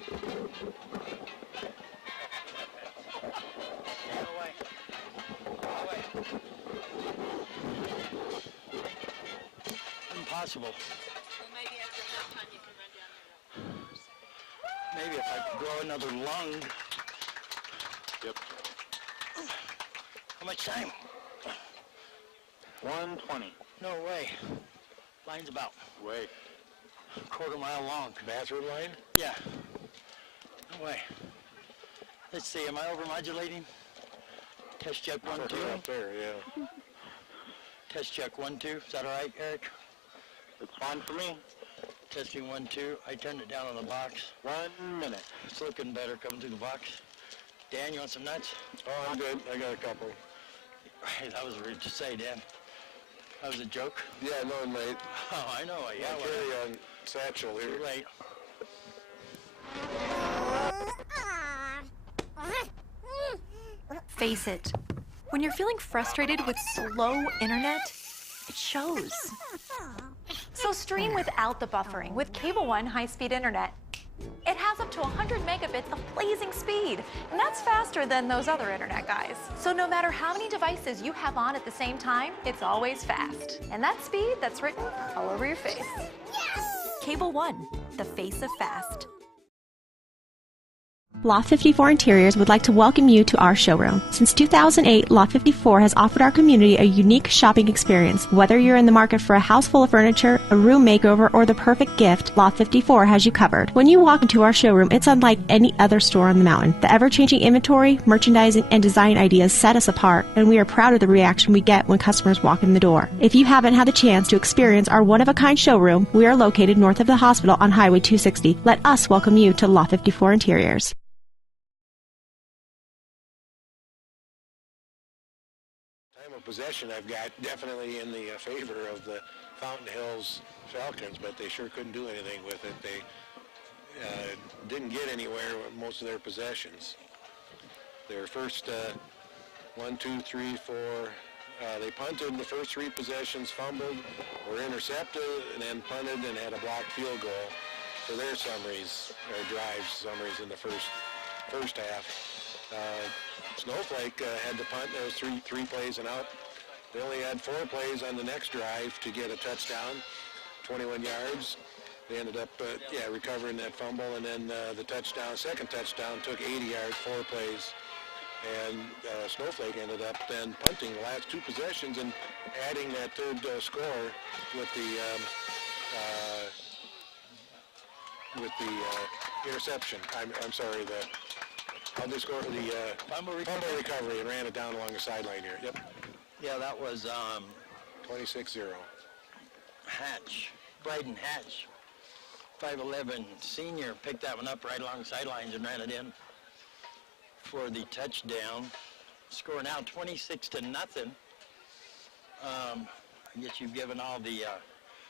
All the way. Impossible. Well, maybe after halftime you can run down there. Maybe if I could grow another lung. Yep. How much time? 1:20. No way. Line's about Way. a quarter mile long. Bathroom line? Yeah. No way. Let's see, am I overmodulating? Test check 1, 2. Up there, yeah. Test check 1, 2. Is that all right, Eric? It's fine for me. Testing 1, 2. I turned it down on the box. 1 minute. It's looking better coming through the box. Dan, you want some nuts? Oh, I'm good. I got a couple. That was rude to say, Dan. That was a joke. Yeah, no, mate. Oh, I know. Yeah, I'll carry on satchel here. Right. Face it. When you're feeling frustrated with slow internet, it shows. So stream without the buffering with Cable One high-speed internet. It has up to 100 megabits of blazing speed, and that's faster than those other internet guys. So no matter how many devices you have on at the same time, it's always fast. And that speed, that's written all over your face. Yes! Cable One, the face of fast. Loft 54 Interiors would like to welcome you to our showroom. Since 2008, Loft 54 has offered our community a unique shopping experience. Whether you're in the market for a house full of furniture, a room makeover, or the perfect gift, Loft 54 has you covered. When you walk into our showroom, it's unlike any other store on the mountain. The ever-changing inventory, merchandising, and design ideas set us apart, and we are proud of the reaction we get when customers walk in the door. If you haven't had the chance to experience our one-of-a-kind showroom, we are located north of the hospital on Highway 260. Let us welcome you to Loft 54 Interiors. Possession I've got definitely in the favor of the Fountain Hills Falcons, but they sure couldn't do anything with it. They didn't get anywhere with most of their possessions. Their first 1, 2, 3, 4, they punted the first 3 possessions, fumbled, were intercepted, and then punted and had a blocked field goal for their summaries, or drive summaries in the first half. Snowflake had to punt. There was three plays and out. They only had 4 plays on the next drive to get a touchdown, 21 yards. They ended up, recovering that fumble, and then the second touchdown took 80 yards, 4 plays. And Snowflake ended up then punting the last 2 possessions and adding that third score with the interception. I'm sorry, how they scored the fumble recovery and ran it down along the sideline here. Yep. Yeah, that was 26-0. Hatch, Bryden Hatch, 5'11", senior, picked that one up right along the sidelines and ran it in for the touchdown. Score now 26-0. I guess you've given all the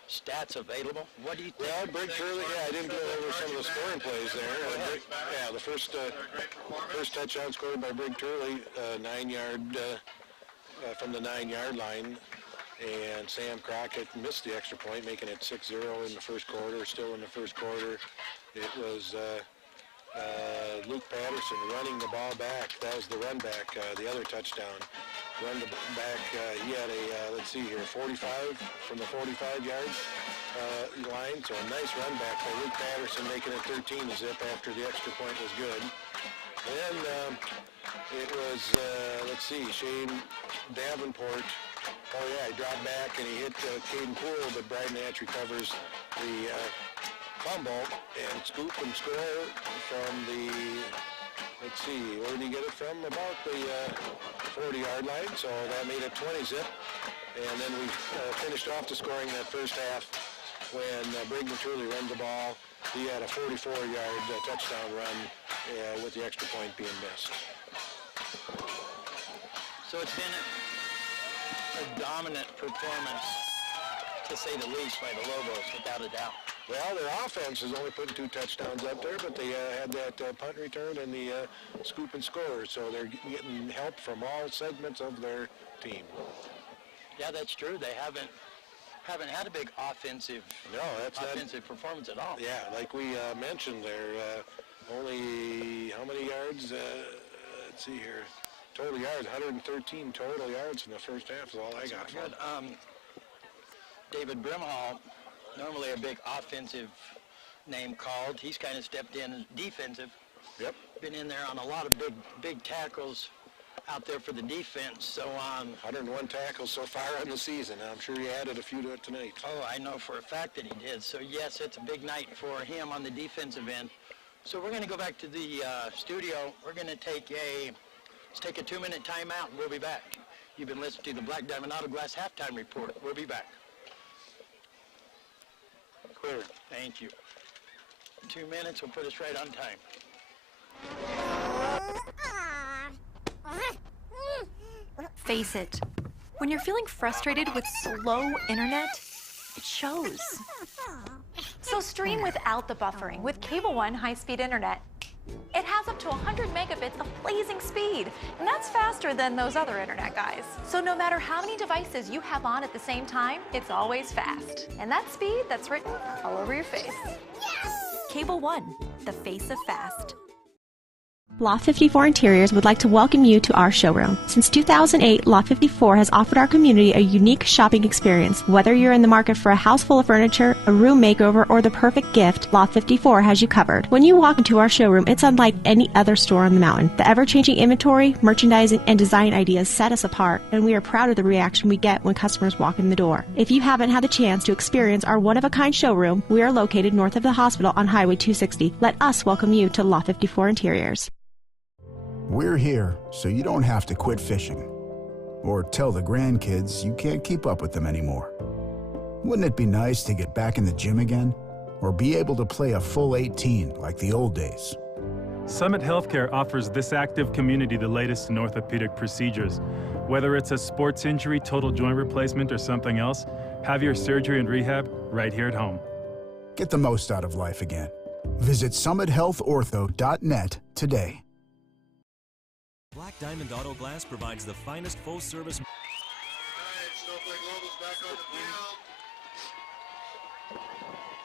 stats available. What do you think? Well, Brig Turley, I didn't go over some of the scoring plays there. The first touchdown scored by Brig Turley, 9-yard from the 9-yard line, and Sam Crockett missed the extra point, making it 6-0 in the first quarter. Still in the first quarter, it was Luke Patterson running the ball back. That was the run back, the other touchdown. Run the back, he had a, 45 from the 45-yard line. So a nice run back by Luke Patterson, making it 13-0 after the extra point was good. Then it was, Shane Davenport. Oh yeah, he dropped back and he hit Caden Poole, but Bryden Hatch recovers the fumble and scoop and score from the, where did he get it from? About the 40-yard line, so that made it 20-0. And then we finished off the scoring that first half when Brigden Turley runs the ball. He had a 44-yard touchdown run with the extra point being missed. So it's been a dominant performance, to say the least, by the Lobos, without a doubt. Well, their offense is only putting 2 touchdowns up there, but they had that punt return and the scoop and score, so they're getting help from all segments of their team. Yeah, that's true. They haven't had a big offensive performance at all. Yeah, like we mentioned, they're only how many yards? Let's see here. Total yards, 113 total yards in the first half is all I got. Good. David Brimhall, normally a big offensive name called. He's kind of stepped in defensive. Yep. Been in there on a lot of big tackles out there for the defense. So 101 tackles so far on the season. I'm sure he added a few to it tonight. Oh, I know for a fact that he did. So yes, it's a big night for him on the defensive end. So we're going to go back to the studio. We're going to take let's take a 2-minute timeout and we'll be back. You've been listening to the Black Diamond Auto Glass Halftime Report. We'll be back. Clear. Thank you. 2 minutes will put us right on time. Face it, when you're feeling frustrated with slow internet, it shows. So stream without the buffering with Cable One high-speed internet. It has up to 100 megabits of blazing speed, and that's faster than those other internet guys. So no matter how many devices you have on at the same time, it's always fast. And that speed, that's written all over your face. Yes! Cable One, the face of fast. Loft 54 Interiors would like to welcome you to our showroom. Since 2008, Loft 54 has offered our community a unique shopping experience. Whether you're in the market for a house full of furniture, a room makeover, or the perfect gift, Loft 54 has you covered. When you walk into our showroom, it's unlike any other store on the mountain. The ever-changing inventory, merchandising, and design ideas set us apart, and we are proud of the reaction we get when customers walk in the door. If you haven't had the chance to experience our one-of-a-kind showroom, we are located north of the hospital on Highway 260. Let us welcome you to Loft 54 Interiors. We're here so you don't have to quit fishing or tell the grandkids you can't keep up with them anymore. Wouldn't it be nice to get back in the gym again or be able to play a full 18 like the old days? Summit Healthcare offers this active community the latest in orthopedic procedures. Whether it's a sports injury, total joint replacement, or something else, have your surgery and rehab right here at home. Get the most out of life again. Visit summithealthortho.net today. Black Diamond Auto Glass provides the finest full-service... All right, Snowflake Lobos back on the field.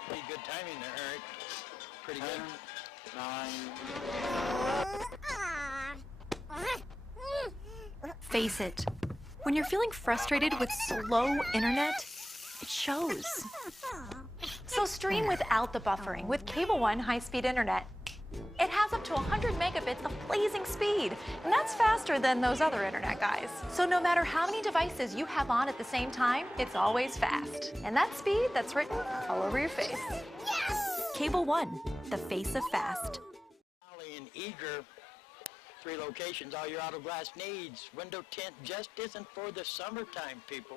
Pretty good timing there, Eric. Pretty good. 9. Face it. When you're feeling frustrated with slow internet, it shows. So stream without the buffering with Cable One high-speed internet. It has up to 100 megabits of blazing speed, and that's faster than those other internet guys. So no matter how many devices you have on at the same time, it's always fast. And that speed, that's written all over your face. Yes! Cable One, the face of fast. And eager, 3 locations, all your auto glass needs. Window tint just isn't for the summertime, people.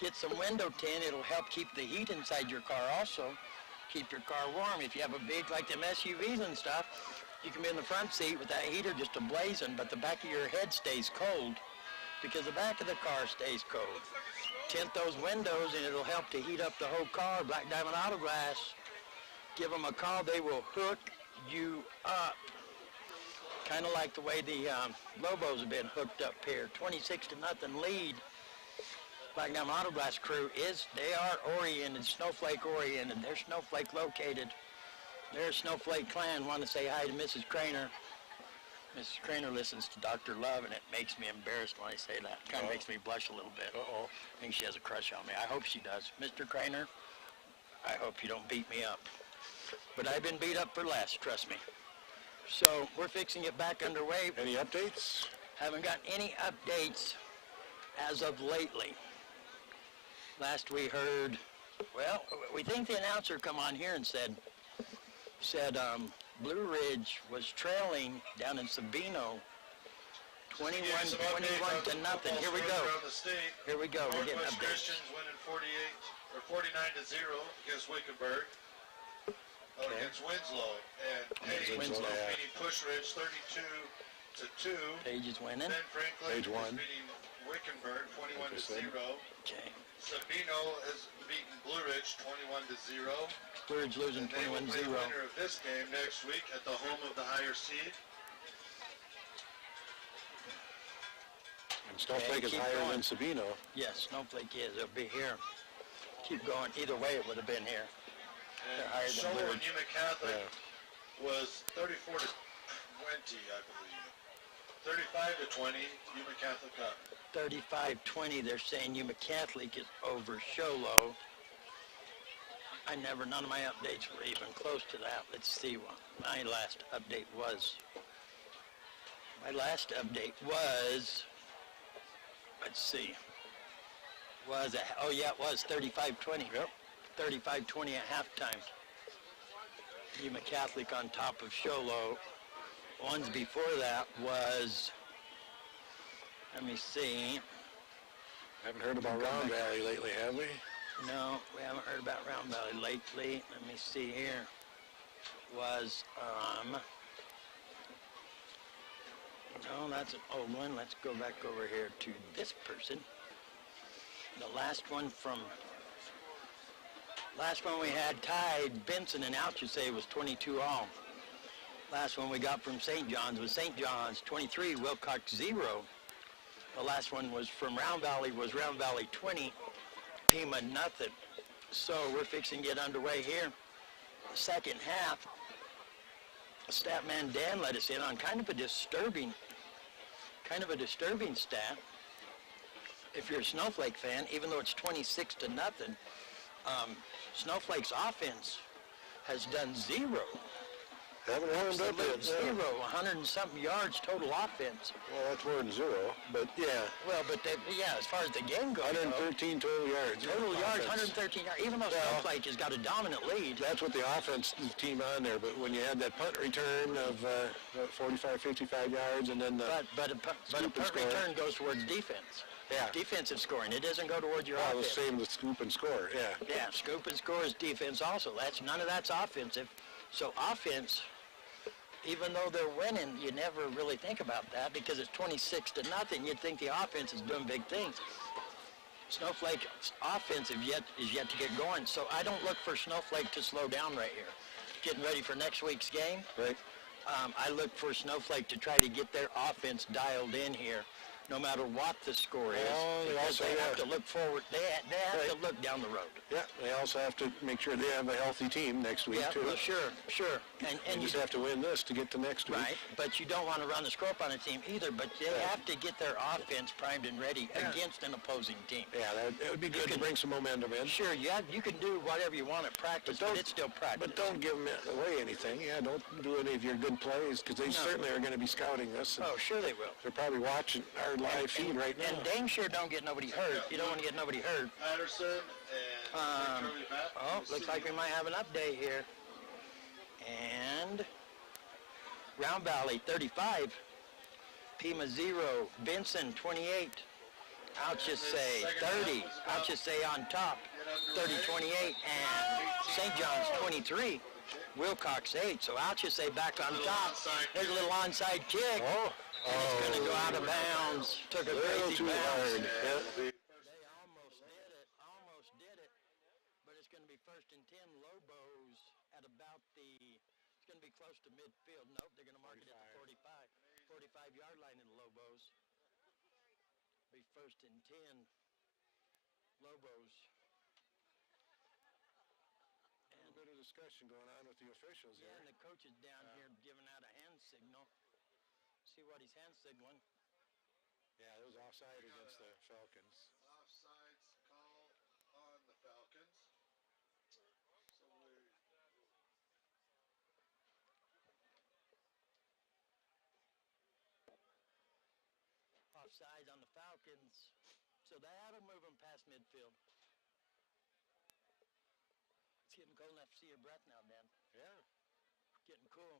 Get some window tint, it'll help keep the heat inside your car also. Keep your car warm. If you have a big, like them SUVs and stuff, you can be in the front seat with that heater just a-blazing, but the back of your head stays cold because the back of the car stays cold. Tint those windows and it'll help to heat up the whole car. Black Diamond Auto Glass. Give them a call. They will hook you up. Kind of like the way the Lobos have been hooked up here. 26-0 lead. Black Diamond Auto Glass crew they are oriented, Snowflake oriented. They're Snowflake located. They're a Snowflake clan. Want to say hi to Mrs. Craner. Mrs. Craner listens to Dr. Love, and it makes me embarrassed when I say that. Kind of makes me blush a little bit. I think she has a crush on me. I hope she does. Mr. Craner, I hope you don't beat me up. But I've been beat up for less, trust me. So we're fixing it back underway. Any updates? Haven't got any updates as of lately. Last we heard, well, we think the announcer come on here and said Blue Ridge was trailing down in Sabino, 21 to nothing. Here we go. Here we go. We're getting updates. Christians winning 49-0 against Wickenburg. Against Winslow. And Page beating Push Ridge 32-2. Page is winning. Ben Franklin is beating Wickenburg 21-0. Okay. Sabino has beaten Blue Ridge 21-0. Blue Ridge losing 21-0. They will play the winner of this game next week at the home of the higher seed. And Snowflake is higher than Sabino. Yes, Snowflake is. It'll be here. Keep going. Either way, it would have been here. They're higher than Blue Ridge. Yuma Catholic was 34-20, I believe. 35-20, Yuma Catholic up. 35-20, they're saying Yuma Catholic is over Sholo. None of my updates were even close to that. Let's see what my last update was. My last update was, let's see, it was 35-20. Yep. 35-20 at halftime. Yuma Catholic on top of Sholo. Ones before that was, let me see. Haven't heard about Round Valley lately, have we? No, we haven't heard about Round Valley lately. Let me see here. Was, no, that's an old one. Let's go back over here to this person. The last one we had tied Benson and Alchusay was 22 all. Last one we got from St. John's was St. John's 23, Wilcox 0. The last one was from Round Valley was Round Valley 20, Pima nothing. So we're fixing to get underway here. Second half. stat man Dan let us in on kind of a disturbing stat. If you're a Snowflake fan, even though it's 26-0, Snowflake's offense has done 0. Haven't warmed up yet. 0, 100 and something yards total offense. Well, that's more than 0, but yeah. Well, but as far as the game goes, 113 total yards. Total yards, 113 yards. Even though Snowflake has got a dominant lead. That's what the offense team on there. But when you had that punt return of 45, 55 yards, and then but a punt return goes towards defense. Yeah. Defensive scoring. It doesn't go towards your offense. The same with scoop and score. Yeah. Yeah. Scoop and score is defense also. None of that's offensive. So offense. Even though they're winning, you never really think about that because it's 26-0. You'd think the offense is doing big things. Snowflake's offense is yet to get going, so I don't look for Snowflake to slow down right here. Getting ready for next week's game, right? I look for Snowflake to try to get their offense dialed in here, no matter what the score is, because they have to look forward. They have to look down the road. Yeah, they also have to make sure they have a healthy team next week, too. Well, sure. And you just have to win this to get to next week. Right, but you don't want to run the scope on a team either, but they have to get their offense primed and ready against an opposing team. Yeah, it would be good to bring some momentum in. Sure, you can do whatever you want at practice, but it's still practice. But don't give them away anything. Yeah, don't do any of your good plays, because they certainly are going to be scouting this. Oh, sure they will. They're probably watching our live feed right now. And dang sure don't get nobody hurt. You don't want to get nobody hurt. Patterson and looks like we might have an update here. And Round Valley 35, Pima 0, Benson 28, Alchesay 30, Alchesay on top 30-28, and St. John's 23, Wilcox 8. So Alchesay back on top. There's a little onside kick. And it's going to go out of bounds. Took a crazy bounce. They almost did it. But it's going to be 1st and 10. Lobos at about it's going to be close to midfield. Nope, they're going to mark it at the 45-yard line in the Lobos. Be 1st and 10. Lobos. A little bit of discussion going on with the officials here. Yeah, and the coach is down here giving out a hand signal. See what he's hand signaling. Yeah, it was offside against the Falcons. Offsides call on the Falcons. Offsides on the Falcons. So that'll move them past midfield. It's getting cold enough to see your breath now, Dan. Yeah. Getting cool.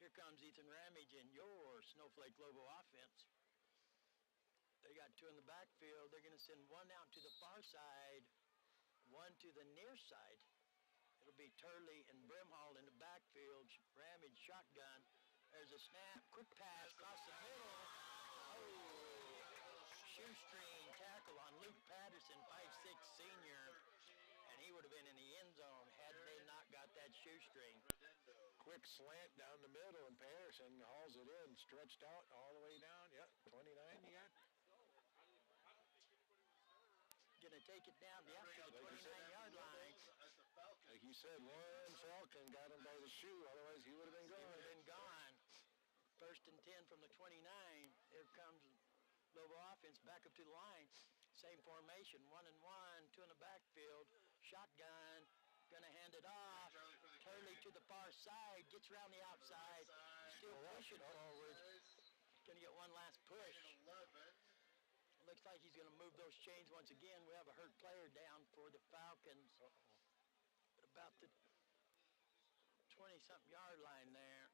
Here comes Ethan Ramage in your Snowflake Lobo offense. They got 2 in the backfield. They're going to send 1 out to the far side, 1 to the near side. It'll be Turley and Brimhall in the backfield. Ramage shotgun. There's a snap. Quick pass across the middle. Shoestring tackle on Luke Patterson, 5'6" senior. And he would have been in the end zone had they not got that shoestring. Quick slant down the middle, and Patterson hauls it in, stretched out all the way down. Yep, 29 you got. Gonna take it down to the 29-yard line. Like you said, one Falcon got him by the shoe, otherwise he would have been gone. 1st and 10 from the 29. Here comes Lobo offense back up to the line. Same formation, 1 and 1, 2 in the backfield. Shotgun, gonna hand it off. Turley to the far side, gets around the outside, still pushing forward. Gonna get one last push. Looks like he's gonna move those chains once again. We have a hurt player down for the Falcons. At about the 20-something yard line there.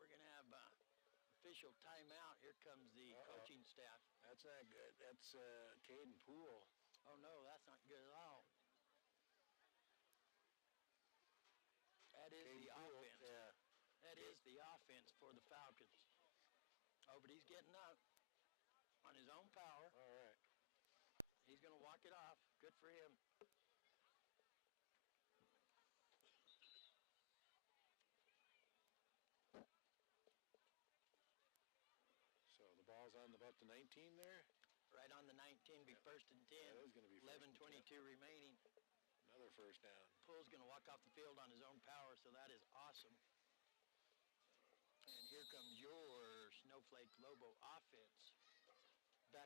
We're gonna have official timeout. Here comes the coaching staff. That's not good. That's Caden Poole. Oh no, that's not good at all. That is the offense. Yeah. That is the offense for the Falcons. Oh, but he's getting up on his own power. All right. He's going to walk it off. Good for him. So the ball's on about the 19 there? Right on the 19, be 1st and 10. That is going to be 11:22 remaining. Another first down. Poole's going to walk off the field on his own power, so that is awesome.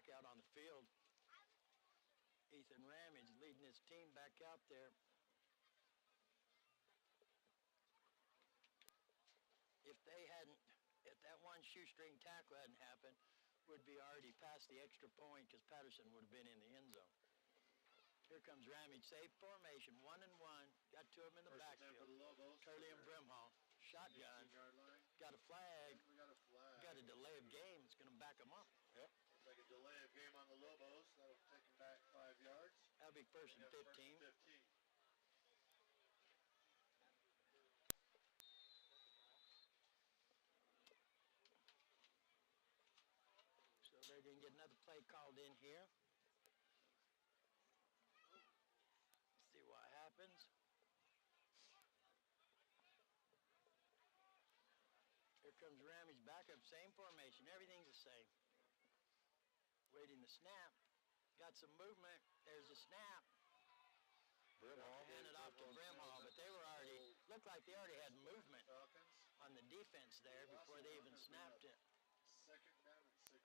back out on the field. Ethan Ramage leading his team back out there. If that one shoestring tackle hadn't happened, would be already past the extra point because Patterson would have been in the end zone. Here comes Ramage, save formation, 1 and 1. Got two of them in the backfield. Turley and Brimhall, shotgun. Got a flag. We got a flag. Got a delay of game. It's going to back them up. Yep. Looks like a delay of game on the Lobos. That'll take them back 5 yards. That'll be first and 15. First and 15. So they're going to get another play called in here. See what happens. Here comes Ramage back up, same formation, everything's the same. Waiting the snap. Got some movement. There's a snap. Brimhall. Handed off to Brimhall, but they were already, looked like they already had movement on the defense there before they even snapped it. Second down and 16.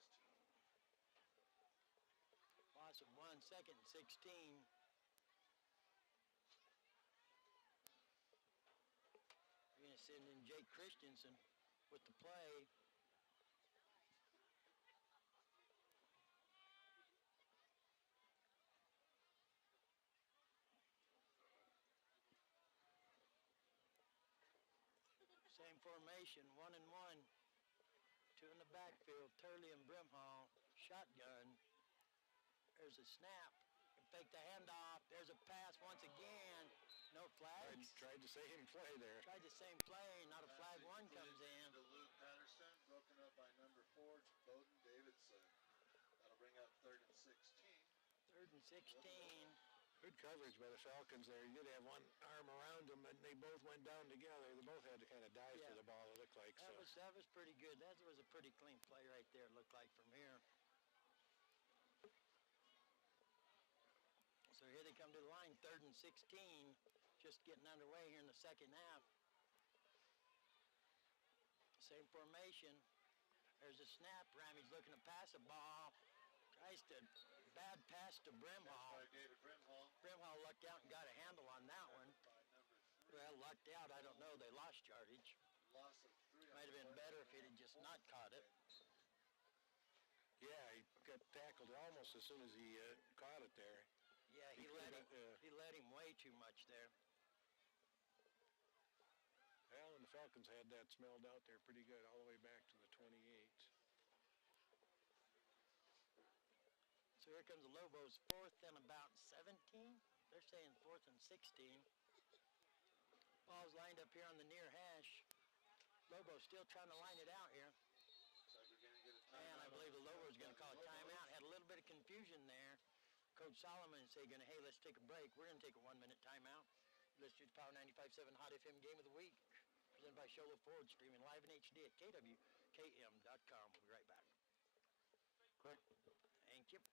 Loss of 1, second and 16. We're going to send in Jake Christensen with the play. Same formation, 1 and 1. Two in the backfield, Turley and Brimhall, shotgun. There's a snap. Fake the handoff. There's a pass once again. No flags. Tried the same play there. Tried the same play. Not a flag. One comes in. To Luke Patterson, broken up by number 4, Bowden Davidson. That'll bring up 3rd and 16. 3rd and 16. Good coverage by the Falcons there. You did have one arm around them, and they both went down together. They both had to kind of dive for the ball, it looked like. That was pretty good. That was a pretty clean play right there, it looked like, from here. So here they come to the line, 3rd and 16, just getting underway here in the second half. Same formation. There's a snap. Ramage looking to pass a ball. Tries to bad pass to Brimhall. David Brimhall. Brimhall lucked out and got a handle on that one. Well, lucked out, I don't know. They lost yardage. Loss of 3. Might have been better if he'd have just not caught it. Yeah, he got tackled almost as soon as he caught it there. Yeah, he let him way too much there. Well, and the Falcons had that smelled out there pretty good all the way back to the 28. So here comes the Lobos, 4th and about 17. They're saying 4th and 16. Ball's lined up here on the near hash. Lobos still trying to line it out here. And I believe the Lobos are going to call a timeout. Had a little bit of confusion there. Coach Solomon said, hey, let's take a break. We're going to take a 1-minute timeout. Let's do the Power 95.7 Hot FM Game of the Week, presented by Shola Ford, streaming live in HD at KWKM.com. We'll be right back. Quick. Thank you.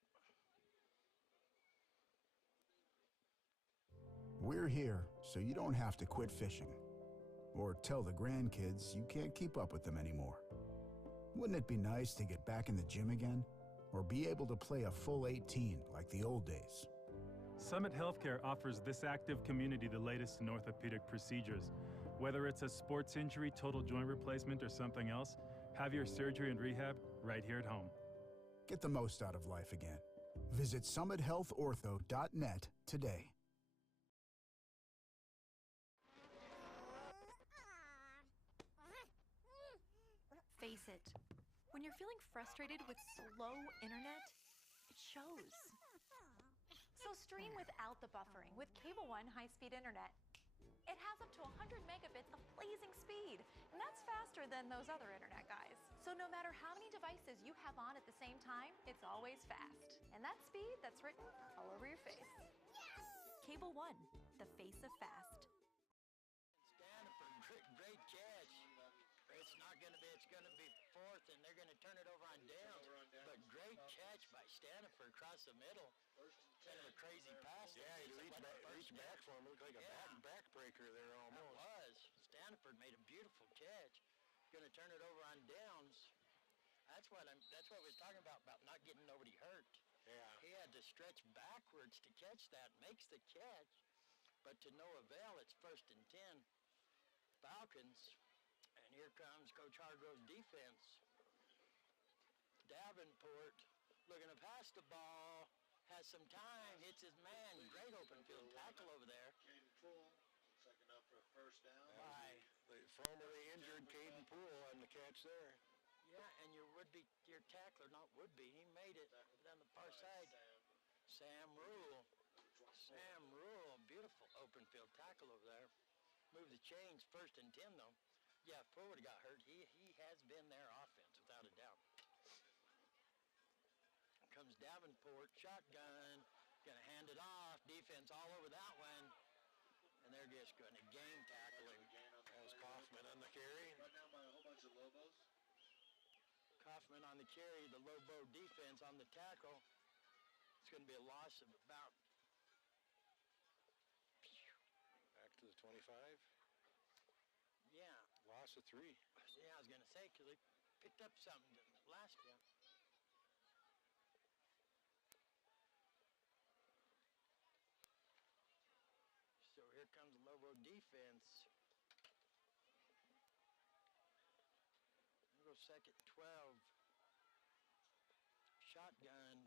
We're here so you don't have to quit fishing or tell the grandkids you can't keep up with them anymore. Wouldn't it be nice to get back in the gym again or be able to play a full 18 like the old days? Summit Healthcare offers this active community the latest in orthopedic procedures. Whether it's a sports injury, total joint replacement, or something else, have your surgery and rehab right here at home. Get the most out of life again. Visit summithealthortho.net today. Face it. When you're feeling frustrated with slow internet, it shows. So stream without the buffering with Cable One high-speed internet. It has up to 100 megabits of blazing speed, and that's faster than those other internet guys. So no matter how many devices you have on at the same time, it's always fast. And that speed, that's written all over your face. Yes! Cable One, the face of fast. Stanford, great catch. It's not going to be, it's going to be 4th, and they're going to turn it over on downs. But great catch by Stanford across the middle. Kind of a crazy pass. Yeah, he reached back for him. It looked like a backbreaker there almost. It was. Stanford made a beautiful catch. Going to turn it over on downs. That's what we was talking about not getting nobody hurt. had to stretch backwards to catch that. Makes the catch, but to no avail. It's 1st and 10, Falcons. And here comes Coach Hargrove's defense. Davenport looking to pass the ball, has some time, hits his man. Great open field tackle over there. Caden Poole, second up for a first down. By The formerly injured Caden Poole on the catch there. yeah, and your tackler, not would-be, he made it down the far side. Sam Rule. Sam Rule, beautiful open field tackle over there. Move the chains, 1st and 10 though. Yeah, if Poole would have got hurt, he has been their offense without a doubt. Comes Davenport, shotgun, gonna hand it off, defense all over that one, and they're just gonna game tackle him. That was Kaufman on the carry. Right now by a whole bunch of Lobos. Kaufman on the carry, the Lobo defense on the tackle. It's gonna be a loss of about, Back to the 25. yeah, Loss of 3. yeah, I was gonna say, because they picked up something last year. So here comes Lobo defense. We'll go 2nd 12. Shotgun.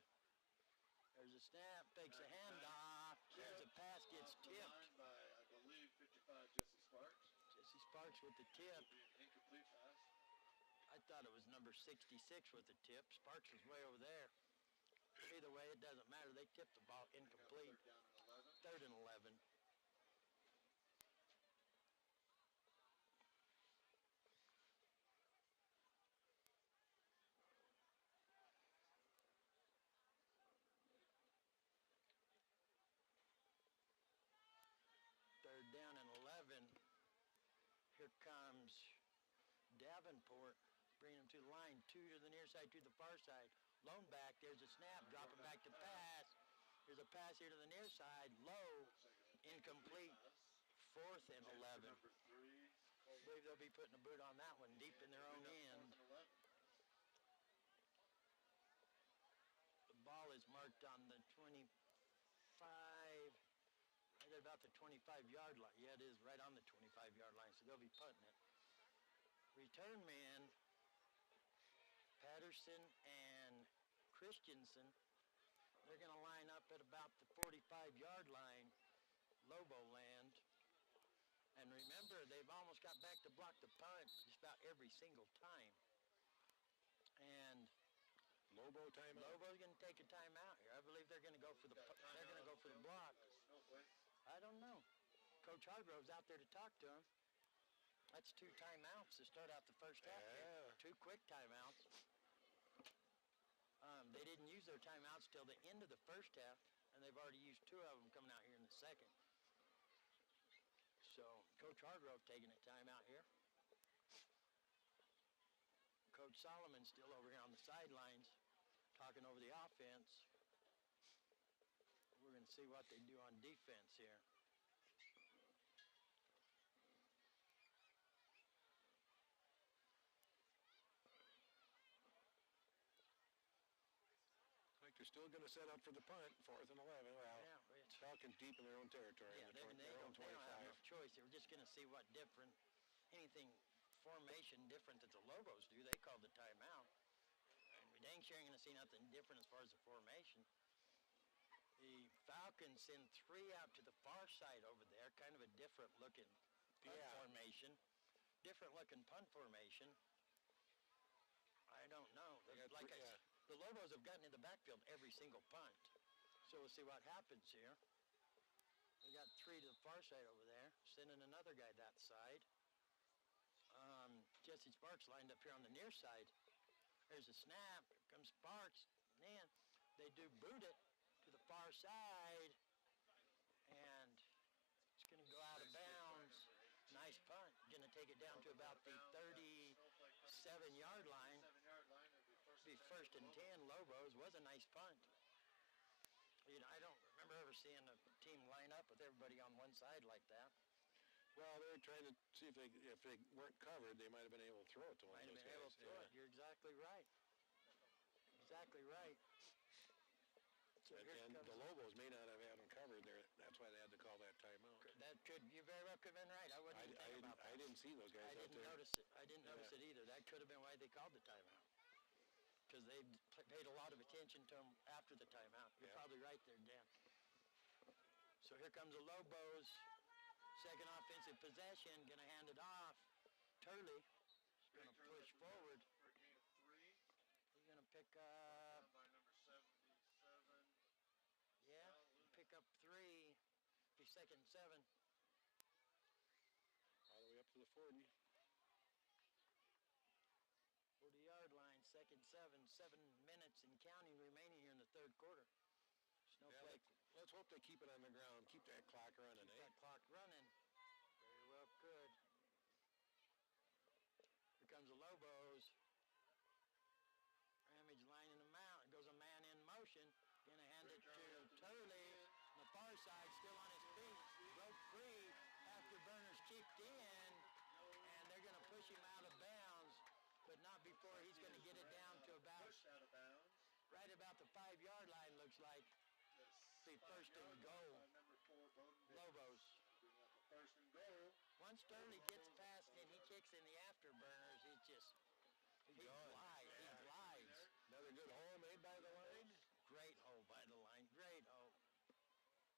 There's a snap, takes a handoff. There's a pass, gets tipped. By, I believe, 55 Jesse Sparks. Jesse Sparks with the tip. It'll be an incomplete pass. I thought it was number 66 with the tip. Sparks was way over there. Either way, it doesn't matter. They tipped the ball incomplete. 3rd and 11. Third down and 11. Here comes Davenport, bringing him to the line. 2 to the near side, to the far side. Lone back, there's a snap, dropping back to pass. There's a pass here to the near side, low, incomplete. 4th and 11. I believe they'll be putting a boot on that one, deep in their own end. The ball is marked on the 25, right at about the 25-yard line. Yeah, it is right on the 25-yard line, so they'll be punting it. Return man, Patterson and Christensen, they're going to line up at about the 45-yard line, Lobo land. And remember, they've almost got back to block the punt just about every single time. And Lobo timeout. Lobo's going to take a timeout here. I believe they're going to go for the block. I don't know. Coach Hargrove's out there to talk to him. That's 2 timeouts to start out the first half. Yeah. 2 quick timeouts. They didn't use their timeouts till the end of the first half, and they've already used 2 of them coming out here in the second. So Coach Hargrove taking a timeout here. Coach Solomon's still over here on the sidelines talking over the offense. We're going to see what they do on defense here. Like they're still going to set up for the punt, 4th and 11. Well, yeah, Falcons deep in their own territory. Yeah, they don't have no choice. They were just going to see what different, anything formation different that the Lobos do. They called the timeout. And we dang sure ain't going to see nothing different as far as the formation. The Falcons send 3 out to the far side over there, kind of a different looking punt formation. Different looking punt formation. I don't know. Like I said, the Lobos have gotten in the backfield every single punt. So we'll see what happens here. We got 3 to the far side over there, sending another guy that side. Jesse Sparks lined up here on the near side. There's a snap. Here comes Sparks. Man, they do boot it to the far side. And it's going to go out of bounds. Nice punt. Going to take it down to about the 37-yard line. Be 1st and 10. Lobos was a nice punt. You know, I don't remember ever seeing a team line up with everybody on one side like that. Well, they were trying to see if they weren't covered, they might have been able to throw it to one of those guys. Might have been able to throw it. You're exactly right. Exactly right. So And may not have had them covered there. That's why they had to call that timeout. That could, you very well could have been right. I wouldn't even think about that. I didn't see those guys out there. Notice it. I didn't notice it either. That could have been why they called the timeout. Because they paid a lot of attention to them after the timeout. You're probably right there, Dan. So here comes the Lobos. Second offensive possession. Going to hand it off. Turley is going to push forward. For a gain of 3. He's going to pick up. By number 77. Yeah, pick up 3. Be second and 7. All the way up to the 40. 40-yard line, second 7. 7 minutes and counting remaining here in the third quarter. Snowflake. Yeah, let's hope they keep it on the ground. Keep that clock running. Keep that clock running. Very well could. Here comes the Lobos. Ramage lining them out. It goes a man in motion. Gonna hand it to Turley. On the far side, still on his feet. Broke free. Afterburners kicked in. And they're gonna push him out of bounds. But not before he's gonna get it down to about, Pushed out of bounds. right about the 5-yard line, looks like. See, first and goal. Number 4, Lobos. Bring up a first and goal. Once Turley gets past and he kicks in the afterburners, he glides. He glides. Another good hole made by the line. Great hole by the line. Great hole.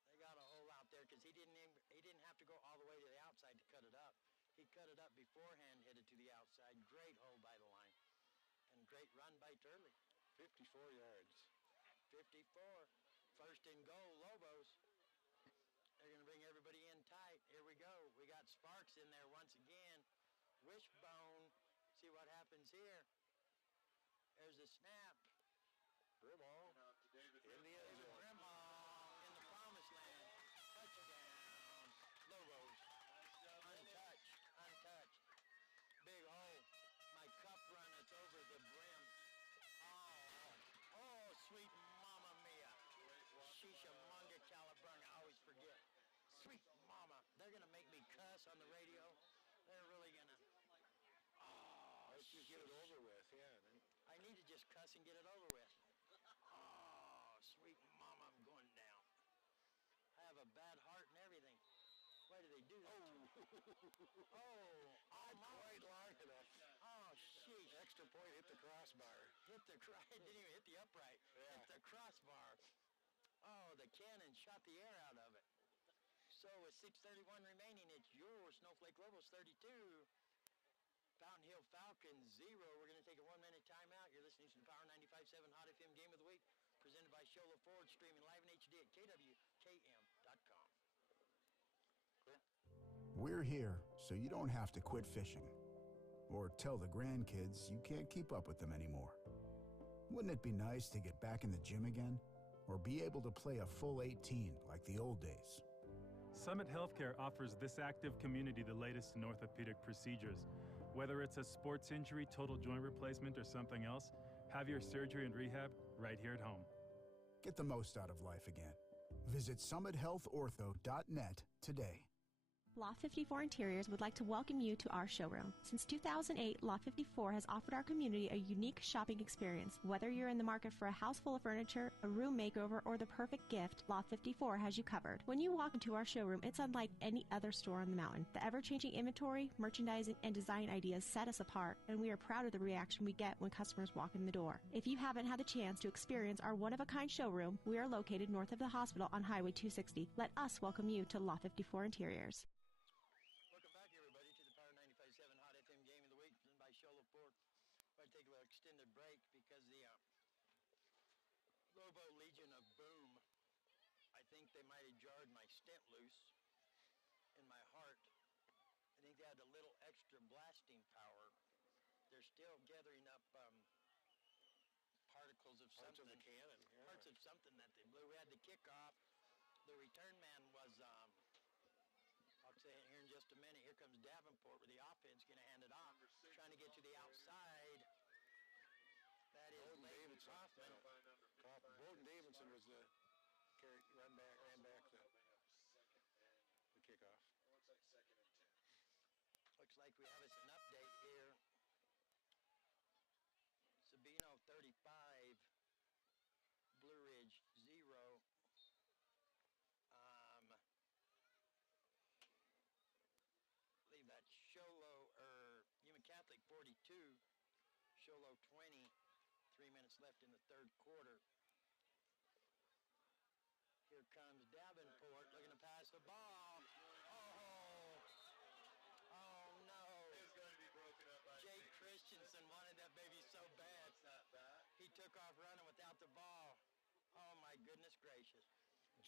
They got a hole out there because he didn't have to go all the way to the outside to cut it up. He cut it up beforehand, hit it to the outside. Great hole by the line. And great run by Turley. 54 yards. 54. First and goal, Lobos. They're going to bring everybody in tight. Here we go. We got Sparks in there once again. Wishbone. See what happens here. There's a snap. Brimhall. In the end zone. Brimhall in the promised land. Touchdown. Lobos. Untouched. Big hole. My cup run, it's over the brim. Oh, sweet mama mia. Shisha Munga Caliburn, I always forget. Sweet mama. They're going to make me cuss on the radio. They're really going to. Oh, let's just get it over with, yeah. I need to just cuss and get it over with. Oh, sweet mama, I'm going down. I have a bad heart and everything. Why do they do that? Not quite long enough. Oh, sheesh. Extra point hit the crossbar. It didn't even hit the upright. Yeah. Hit the crossbar. Oh, the cannon shot the air out of it. So with 6:31 remaining, it's your Snowflake Lobos 32. Fountain Hill Falcons 0. We're going to take a 1-minute timeout. You're listening to the Power 95.7 Hot FM Game of the Week, presented by Shola Ford, streaming live in HD at KWKM.com. We're here so you don't have to quit fishing or tell the grandkids you can't keep up with them anymore. Wouldn't it be nice to get back in the gym again or be able to play a full 18 like the old days? Summit Healthcare offers this active community the latest in orthopedic procedures. Whether it's a sports injury, total joint replacement, or something else, have your surgery and rehab right here at home. Get the most out of life again. Visit summithealthortho.net today. Loft 54 Interiors would like to welcome you to our showroom. Since 2008, Loft 54 has offered our community a unique shopping experience. Whether you're in the market for a house full of furniture, a room makeover, or the perfect gift, Loft 54 has you covered. When you walk into our showroom, it's unlike any other store on the mountain. The ever-changing inventory, merchandising, and design ideas set us apart, and we are proud of the reaction we get when customers walk in the door. If you haven't had the chance to experience our one-of-a-kind showroom, we are located north of the hospital on Highway 260. Let us welcome you to Loft 54 Interiors. Welcome back, everybody, to the Power 95.7 Hot FM Game of the Week, presented by Shola Ford. I'm going to take a little extended break because the Lobo Legion of Boom, I think they might have jarred my stent loose in my heart. I think they had a little extra blasting power. They're still gathering up particles of Parts something. of the cannon, yeah. Parts of something that they blew. We had the kickoff. The return man was... I'll say it here in just a minute. Here comes Davenport with the offense, going to hand it off, trying to get to the outside. That is Leighton Kaufman. Bolton Davidson was the ran back the kickoff. Looks like 2nd and 10. Looks like we have us an update here. Sabino 35, Blue Ridge 0. quarter. Here comes Davenport looking to pass the ball. Oh no. It's going to be broken up by Jake Christensen wanted that baby so bad. It's not bad. He took off running without the ball. Oh my goodness gracious.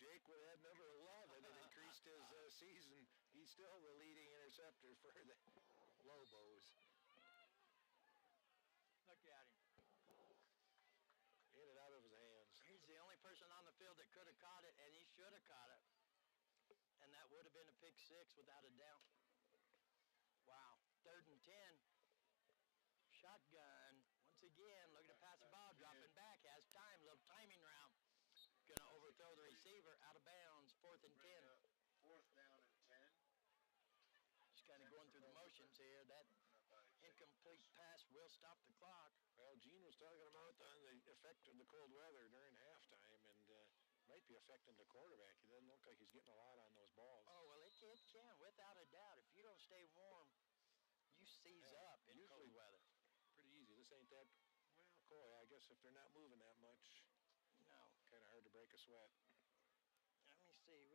Jake would have number 11 and increased his season. He's still the leading interceptor for the Lobos. Look at him. In and out of his hands. He's the only person on the field that could have caught it, and he should have caught it. And that would have been a pick six without a doubt. Wow. 3rd and 10. Shotgun. Once again, looking to pass the ball, dropping back. Has time. Little timing route. Going to overthrow the receiver out of bounds. 4th and 10. 4th down and 10. Just kind of going through the motions here. That incomplete pass will stop the clock. Well, Gene was talking about the effect of the cold weather during halftime, and might be affecting the quarterback. He doesn't look like he's getting a lot on those balls. Oh, well, it can, without a doubt. If you don't stay warm, you seize up in cold weather. Pretty easy. This ain't that, well, coy. I guess if they're not moving that much, no. Kind of hard to break a sweat. Let me see.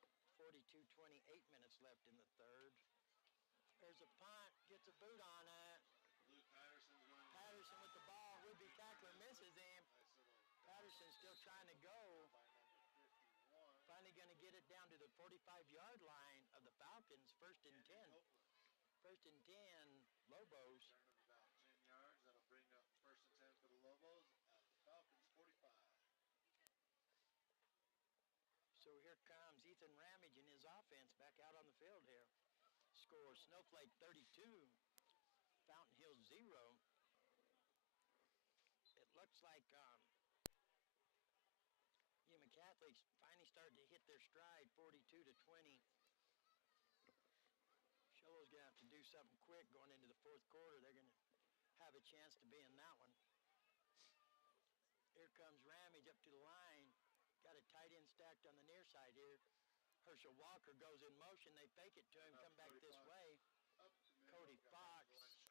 We have 42-28 minutes left in the 3rd. There's a punt. Gets a boot on it. Luke Patterson's going. Patterson with the ball. Would-be tackler misses him. Patterson's still trying to go. Finally going to get it down to the 45-yard line of the Falcons. 1st and 10. 1st and 10, Lobos. Turn of about 10 yards. That'll bring up 1st and 10 for the Lobos at the Falcons 45. So here comes Ethan Ramage and his offense back out on the field here. Score Snowflake 32, Fountain Hills 0. It looks like Yuma Catholics finally started to hit their stride, 42-20. Sholo's going to have to do something quick going into the 4th quarter. They're going to have a chance to be in that one. Here comes Ramage up to the line. Got a tight end stacked on the near side here. Herschel Walker goes in motion. They fake it to him, come back this way. Cody Fox,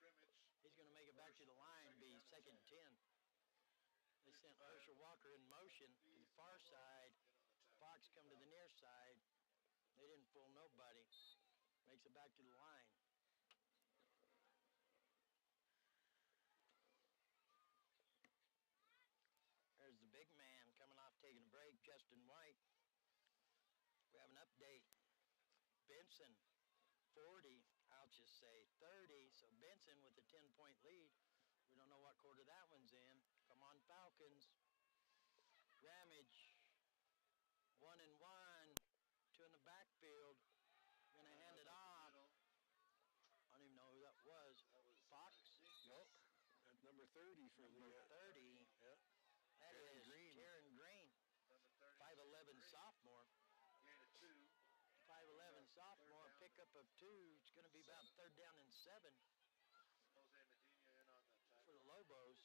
he's going to make it back to the line, be 2nd and 10. They sent Herschel Walker in motion to the far side. Fox come to the near side. They didn't fool nobody. Makes it back to the line. There's the big man coming off taking a break, Justin White. We have an update. Benson, 40, I'll just say 30. So Benson with a 10-point lead. We don't know what quarter that one's in. Come on, Falcons. Ramage, 1 and 1. 2 in the backfield. Gonna hand it off. I don't even know who that was. Fox? Nope. That's number 30 for number 30. Yeah. That is Karen Green. 5'11 sophomore. Gain of 2. 5'11 sophomore, pickup of 2. It's going to be about 3rd down and 7 Jose Medina in on the for the Lobos.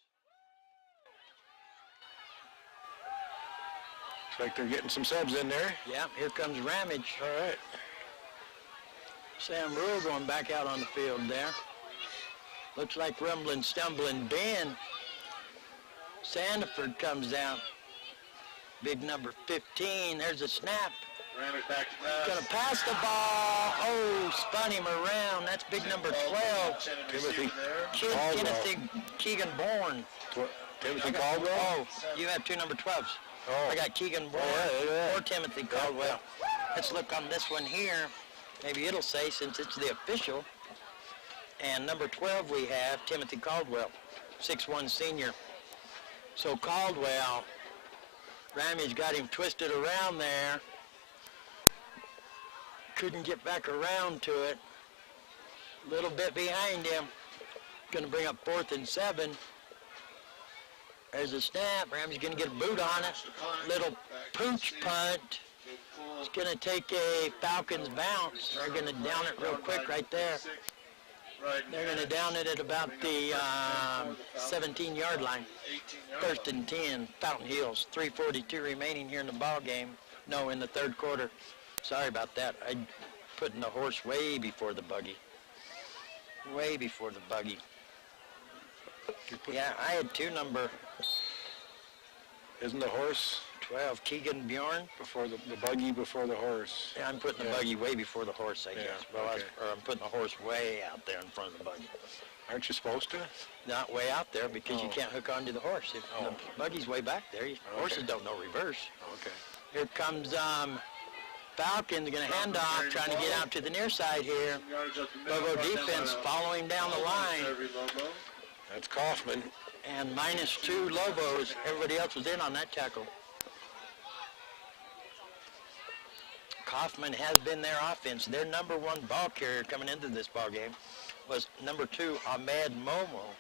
Looks like they're getting some subs in there. Yeah, here comes Ramage. All right. Sam Rule going back out on the field there. Looks like rumbling, stumbling Ben. Sandiford comes out. Big number 15. There's a snap. Ramage back to pass. Gonna pass the ball. Oh, spun him around. That's big number 12. Timothy Keegan Bourne. Timothy Caldwell? Oh, you have 2 number 12s. Oh. I got Keegan Bourne or Timothy Caldwell. Let's look on this one here. Maybe it'll say since it's the official. And number 12 we have Timothy Caldwell, 6'1 senior. So Caldwell, Ramage got him twisted around there. Couldn't get back around to it. A little bit behind him. Going to bring up 4th and 7. There's a snap. Ramage going to get a boot on it. Little pooch punt. It's going to take a Falcons bounce. They're going to down it real quick right there. They're going to down it at about the 17-yard line. 1st and 10, Fountain Hills. 3:42 remaining here in the ball game. No, in the 3rd quarter. Sorry about that. I'm putting the horse way before the buggy. Way before the buggy. Good Yeah, I had two number. Isn't the horse 12, Keegan Bjorn. before the buggy before the horse? Yeah, I'm putting the buggy way before the horse, I guess. Well, okay. I'm putting the horse way out there in front of the buggy. Aren't you supposed to? Not way out there because you can't hook onto the horse. If the buggy's way back there, horses don't know reverse. Okay. Here comes Falcons going to hand off, trying to get out to the near side here. Lobo defense following down the line. That's Kaufman. And -2 Lobos. Everybody else was in on that tackle. Kaufman has been their offense. Their number one ball carrier coming into this ball game was number 2, Ahmed Momo.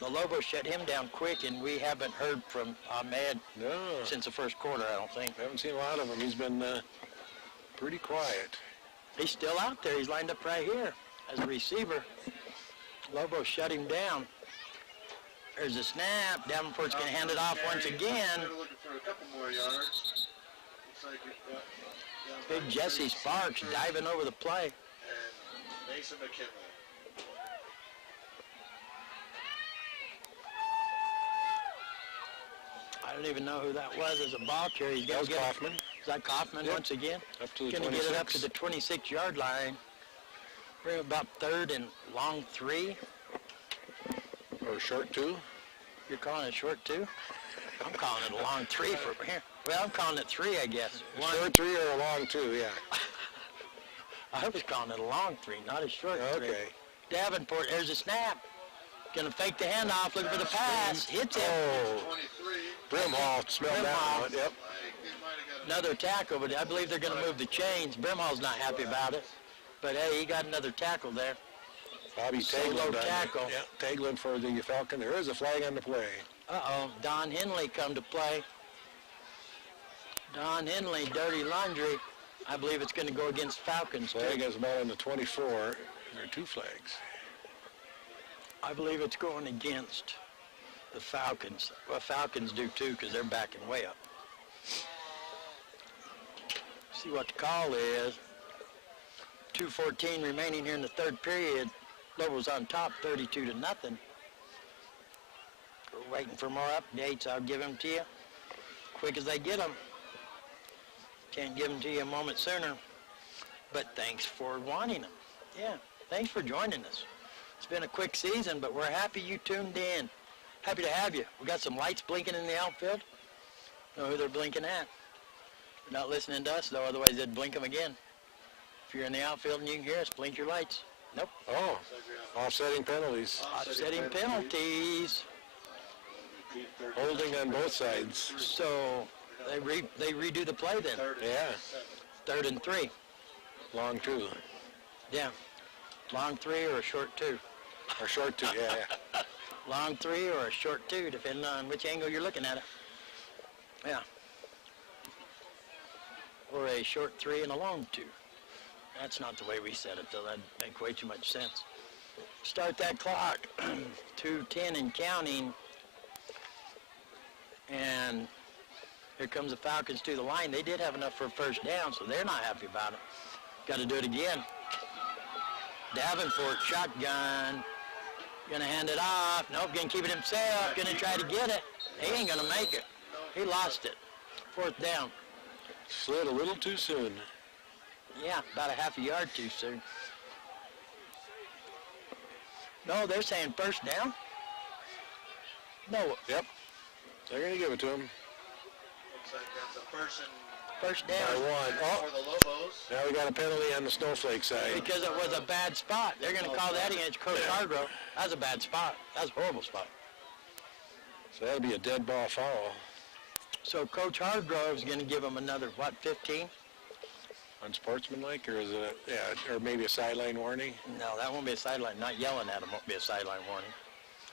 The Lobos shut him down quick, and we haven't heard from Ahmed since the first quarter, I don't think. I haven't seen a lot of him. He's been pretty quiet. He's still out there. He's lined up right here as a receiver. Lobos shut him down. There's a snap. Davenport's going to hand it off once again. Looking for a couple more yards. Looks like Big Jesse Sparks diving over the play. And Mason McKinley. I don't even know who that was as a ball carrier. He's That was get Kaufman. Is that Kaufman once again? Up to the Going to 26. get it up to the 26-yard line. We're about 3rd and long 3. Or short 2. You're calling it short 2? I'm calling it a long 3 for here. Well, I'm calling it 3, I guess. Short 3 or a long 2, yeah. I was calling it a long 3, not a short 3. Okay. Davenport, there's a snap. Going to fake the handoff, looking for the pass. Hits it. Oh. Brimhall smelled that one. Yep. Another tackle, but I believe they're going to move the chains. Brimhall's not happy about it. But, hey, he got another tackle there. Bobby Solo Taglin. tackle. Yeah, Taglin for the Falcon. There is a flag on the play. Uh-oh, Don Henley come to play. Don Henley, dirty laundry. I believe it's going to go against Falcons. Flag is about on the 24. There are 2 flags. I believe it's going against the Falcons. Well, Falcons do too because they're backing way up. See what the call is. 2:14 remaining here in the 3rd period. Lobos on top, 32-0. We're waiting for more updates. I'll give them to you quick as they get them. Can't give them to you a moment sooner. But thanks for wanting them. Yeah, thanks for joining us. It's been a quick season, but we're happy you tuned in. Happy to have you. We got some lights blinking in the outfield. Know who they're blinking at. They're not listening to us, though, otherwise they'd blink them again. If you're in the outfield and you can hear us, blink your lights. Nope. Oh, offsetting penalties. Offsetting penalties. Holding on both sides. So they redo the play then. Yeah. 3rd and 3. Long 2. Yeah. Long 3 or a short 2. Or short 2, yeah. Long 3 or a short 2, depending on which angle you're looking at it. Yeah. Or a short 3 and a long 2. That's not the way we said it, though. That'd make way too much sense. Start that clock. 2:10 and counting. And here comes the Falcons to the line. They did have enough for a first down, so they're not happy about it. Got to do it again. Davenport, shotgun. Going to hand it off. Nope, going to keep it himself. Going to try to get it. He ain't going to make it. He lost it. 4th down. Slid a little too soon. Yeah, about a half a yard too soon. No, they're saying first down. No. Yep. They're going to give it to him. Looks like that's a first down. By 1. For the Lobos. Now we got a penalty on the Snowflake side. Because it was a bad spot. They're going to call that against Coach Hargrove. That was a bad spot. That was a horrible spot. So that'll be a dead ball foul. So Coach Hargrove's going to give them another, 15? Unsportsmanlike, or is it, or maybe a sideline warning? No, that won't be a sideline. Not yelling at him won't be a sideline warning.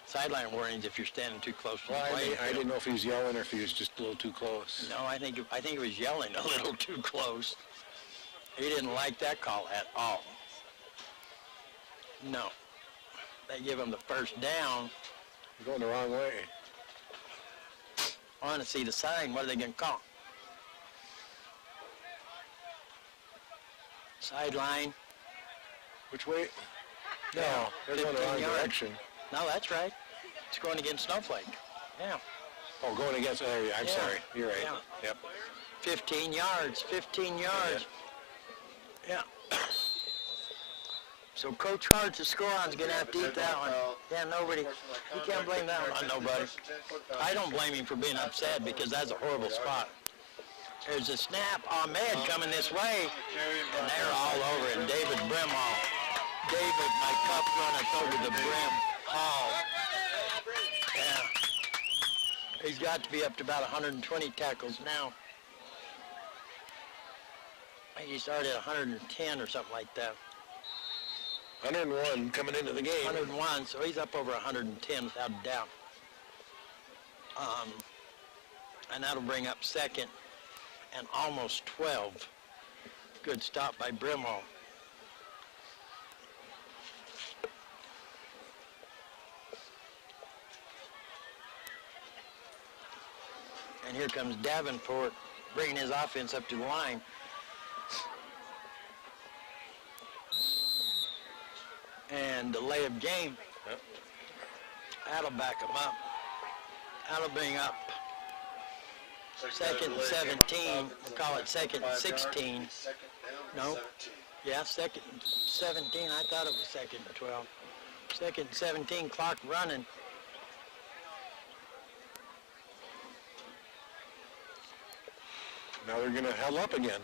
Sideline warnings if you're standing too close to the play. I didn't know if he was yelling or if he was just a little too close. No, I think it was yelling a little too close. He didn't like that call at all. No. They give him the first down. You're going the wrong way. I want to see the sign. What are they going to call? Sideline. Which way? No, they're going the 15 wrong yards. direction. No, that's right. It's going against Snowflake. Yeah. Oh, going against, I'm sorry. You're right. Yeah. Yep. 15 yards, 15 yards. Yeah. So Coach Hart's the score-on's going to have to eat that one. Yeah, nobody. You can't blame that one on nobody. I don't blame him for being upset because that's a horrible spot. There's a snap. Ahmed coming this way, and they're all over it. David Brimhall. David, my cup runneth over the brim. Oh. Yeah. He's got to be up to about 120 tackles now. I think he started at 110 or something like that. 101 coming into the game. 101, so he's up over 110 without a doubt. And that'll bring up second and almost 12. Good stop by Brimhall. And here comes Davenport bringing his offense up to the line. And delay of game. Yep. That'll back him up. That'll bring up second 17. We'll call it second 16. No. Yeah, second 17. I thought it was second 12. Second 17, clock running. Now they're going to huddle up again.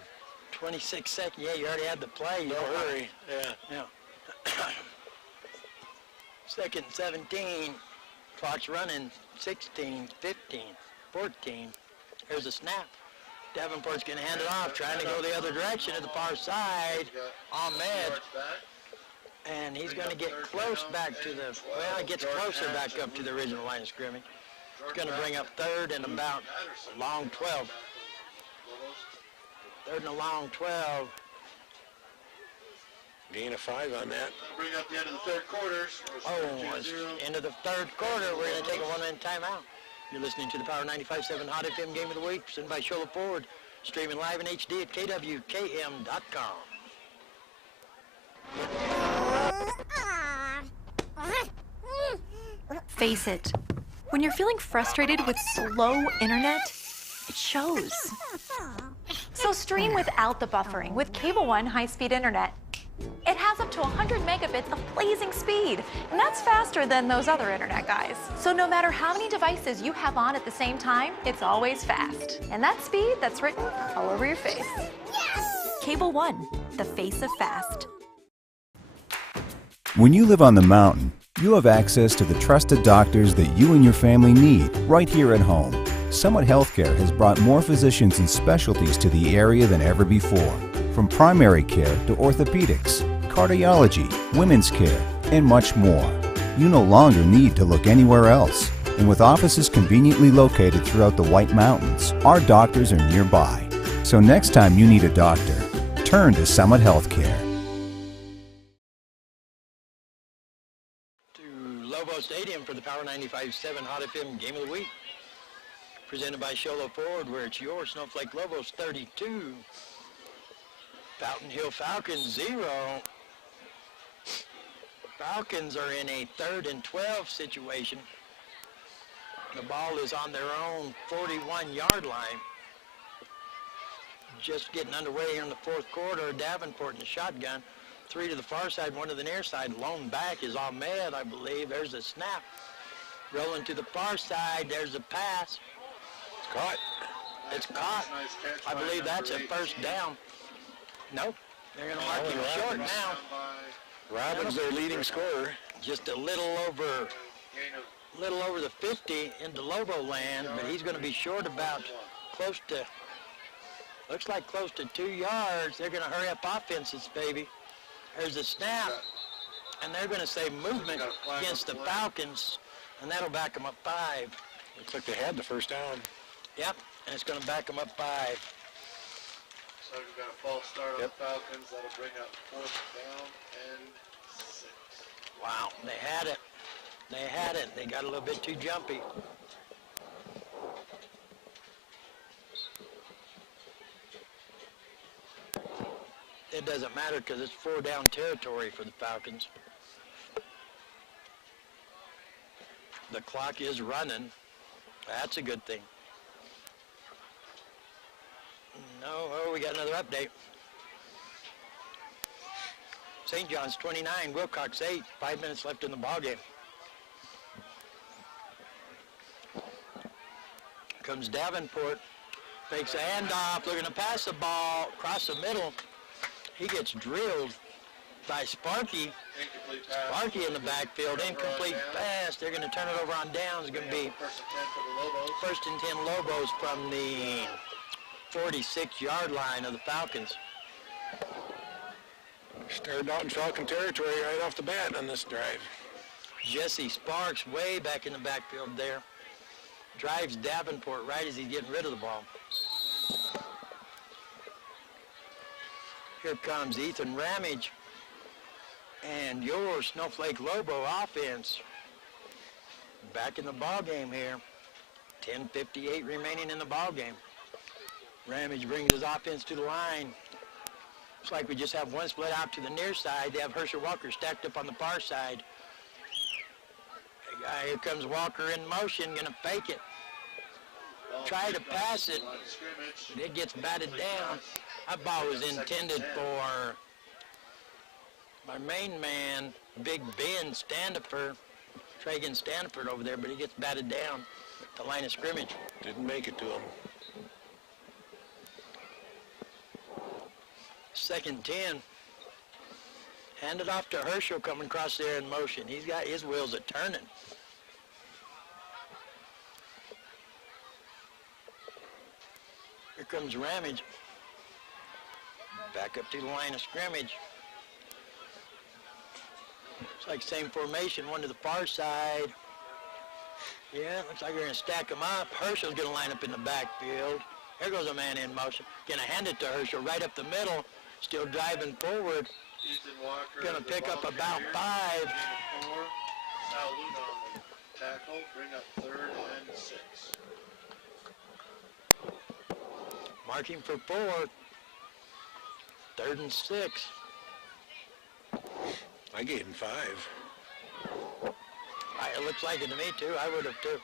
26 seconds. Yeah, you already had the play. No hurry. Yeah. Second 17, clock's running, 16, 15, 14. There's a snap. Davenport's going to hand it off, trying to go the other direction to the far side. Ahmed. And he's going to get close back to the, well, he gets closer back up to the original line of scrimmage. It's going to bring up third and about a long 12. Third and a long 12. Gain of 5 on that. Bring up the end of the third quarter. It's end of the third quarter. We're going to take a 1-minute timeout. You're listening to the Power 95.7 Hot FM Game of the Week, presented by Shola Ford, streaming live in HD at KWKM.com. Face it, when you're feeling frustrated with slow internet, it shows. So stream without the buffering with Cable One high-speed internet. It has up to 100 megabits of blazing speed, and that's faster than those other internet guys. So no matter how many devices you have on at the same time, it's always fast. And that speed, that's written all over your face. Yes! Cable One, the face of fast. When you live on the mountain, you have access to the trusted doctors that you and your family need right here at home. Summit Healthcare has brought more physicians and specialties to the area than ever before. From primary care to orthopedics, cardiology, women's care, and much more. You no longer need to look anywhere else. And with offices conveniently located throughout the White Mountains, our doctors are nearby. So next time you need a doctor, turn to Summit Healthcare. To Lobo Stadium for the Power 95.7 Hot FM Game of the Week. Presented by Shola Ford, where it's your Snowflake Lobos 32. Fountain Hill Falcons 0. Falcons are in a 3rd and 12 situation. The ball is on their own 41-yard line. Just getting underway here in the fourth quarter. Davenport in the shotgun. 3 to the far side, 1 to the near side. Lone back is Ahmed, I believe. There's a snap. Rolling to the far side. There's a pass. It's caught. It's caught. I believe that's a first down. Nope. They're going to mark him short now. Robbins, their leading scorer. Just a little over the 50 into Lobo land, but he's going to be short about close to, looks like close to 2 yards. They're going to hurry up offenses, baby. There's a snap, and they're going to say movement against the Falcons, and that'll back them up 5. Looks like they had the first down. Yep, and it's going to back them up 5. So we've got a false start on the Falcons. That'll bring up 4th down and 6. Wow, they had it. They had it. They got a little bit too jumpy. It doesn't matter because it's 4-down territory for the Falcons. The clock is running. That's a good thing. No, oh, we got another update. St. John's 29, Wilcox 8. 5 minutes left in the ballgame. Comes Davenport. Fakes a handoff. Looking to pass the ball across the middle. He gets drilled by Sparky. Sparky in the backfield. Incomplete pass. They're going to turn it over on downs. It's going to be first and 10 Lobos from the 46-yard line of the Falcons. Started out in Falcon territory right off the bat on this drive. Jesse Sparks way back in the backfield there. Drives Davenport right as he's getting rid of the ball. Here comes Ethan Ramage and your Snowflake Lobo offense. Back in the ball game here. 10:58 remaining in the ball game. Ramage brings his offense to the line. Looks like we just have one split out to the near side. They have Herschel Walker stacked up on the far side. Here comes Walker in motion, gonna fake it. Try to pass it, but it gets batted down. That ball was intended for my main man, Big Ben Standifer, Tragan Standifer over there, but he gets batted down at the line of scrimmage. Didn't make it to him. 2nd and 10. Hand it off to Herschel coming across there in motion. He's got his wheels a turning. Here comes Ramage. Back up to the line of scrimmage. Looks like same formation, one to the far side. Yeah, looks like they're going to stack them up. Herschel's going to line up in the backfield. Here goes a man in motion. Going to hand it to Herschel right up the middle. Still driving forward. Going to pick up about 5. Sal Luna on the tackle. Bring up 3rd and 6. Marking for 4. 3rd and 6. I gave him 5. It looks like it to me, too. I would have, too.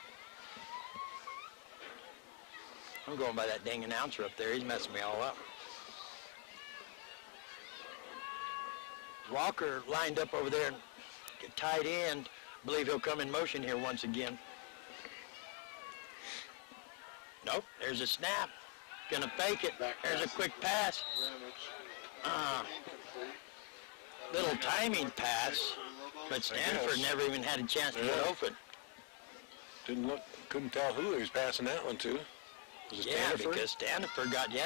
I'm going by that dang announcer up there. He's messing me all up. Walker lined up over there and get tight end. I believe he'll come in motion here once again. Nope, there's a snap. Gonna fake it. There's a quick pass. Little timing pass, but Stanford never even had a chance to get open. Didn't look, couldn't tell who he was passing that one to. Was it Stanford? Because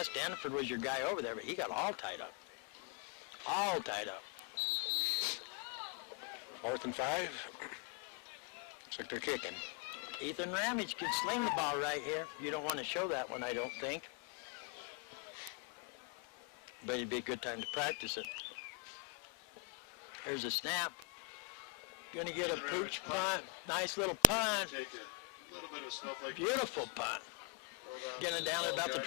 Stanford was your guy over there, but he got all tied up. All tied up. 4th and 5. Looks like they're kicking. Ethan Ramage could sling the ball right here. You don't want to show that one, I don't think. But it'd be a good time to practice it. Here's a snap. Gonna get a pooch punt. Nice little punt. Beautiful punt. Getting down at about the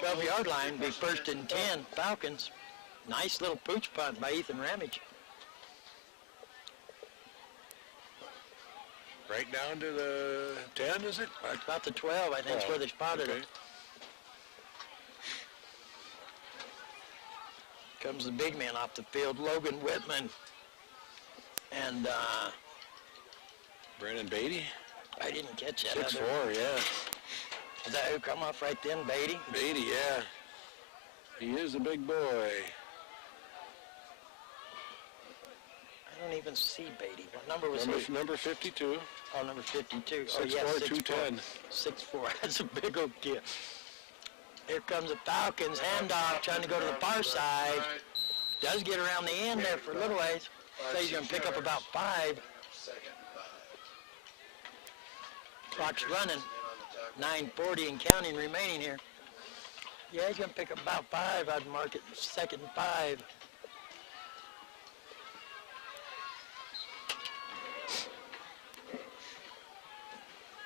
12-yard line. Be 1st and 10, Falcons. Nice little pooch punt by Ethan Ramage. Right down to the 10, is it? It's about the 12, I think is where they spotted it. Comes the big man off the field, Logan Whitman. And Brandon Beatty? I didn't catch that. 6'4", yeah. Is that who come off right then, Beatty? Beatty, yeah. He is a big boy. I don't even see Beatty. What number was he? Number 52. Oh, number 52. 6'4", 210. 6'4". That's a big old kid. Here comes the Falcons. Handoff, trying to go to the far side. Does get around the end there for a little ways. So he's going to pick up about 5. Clock's running. 9:40 and counting remaining here. Yeah, he's going to pick up about 5. I'd mark it 2nd and 5.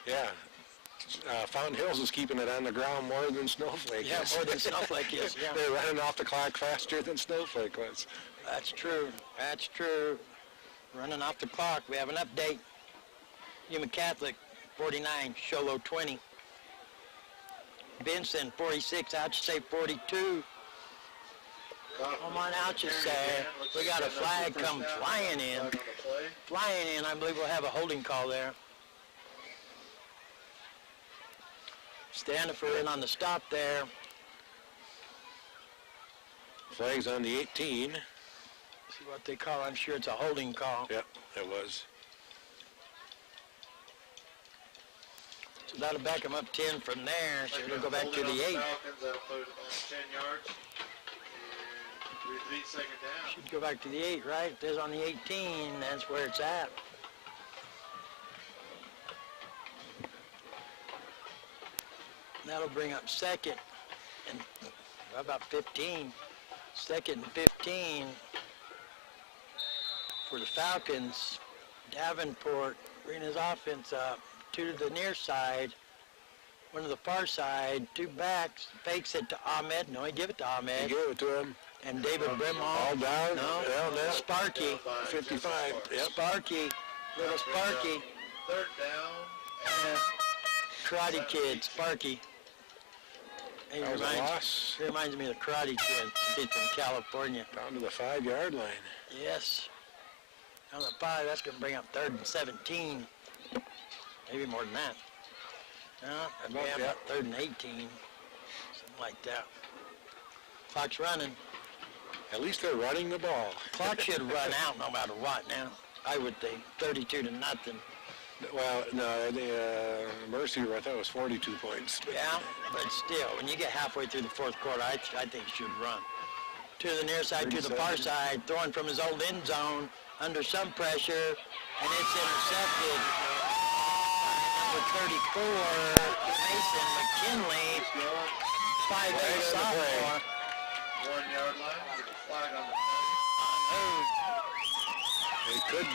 Yeah. Fountain Hills is keeping it on the ground more than Snowflake is. Yeah, more than Snowflake is, yeah. They're running off the clock faster than Snowflake was. That's true. That's true. Running off the clock. We have an update. Human Catholic, 49, Sholo 20. Benson, 46, Ouchsay 42. Come on, Ouchsay. We got a flag come flying in. Flying in, I believe we'll have a holding call there. Standifer in on the stop there. Flag's on the 18. See what they call, I'm sure it's a holding call. Yep, it was. So that'll back them up 10 from there, so it'll go back to the 8. Falcons, that'll put it on 10 yards. And repeat second down. Should go back to the 8, right? If there's on the 18, that's where it's at. That'll bring up second and about 15. Second and 15 for the Falcons. Davenport bringing his offense up. 2 to the near side, 1 to the far side, 2 backs, fakes it to Ahmed. No, he give it to Ahmed. He gave it to him. And David Brimhall. All down. No. Down. Sparky. 55. Yep. Sparky. Little Sparky. Third down. Karate Kid, Sparky. He That was a loss. reminds me of the Karate Kid. He's from California. Down to the 5-yard line. Yes. Down to 5, that's going to bring up 3rd and 17. Maybe more than that. No, about 3rd and 18. Something like that. Clock's running. At least they're running the ball. Clock should run out no matter what now. I would think 32 to nothing. Well, no, the Mercier, I thought it was 42 points. Yeah, but still, when you get halfway through the 4th quarter, I think it should run. To the near side, 37. To the far side, throwing from his old end zone, under some pressure, and it's intercepted. Number 34, Mason McKinley, 5'8" sophomore. 1-yard line with a flag on the They could.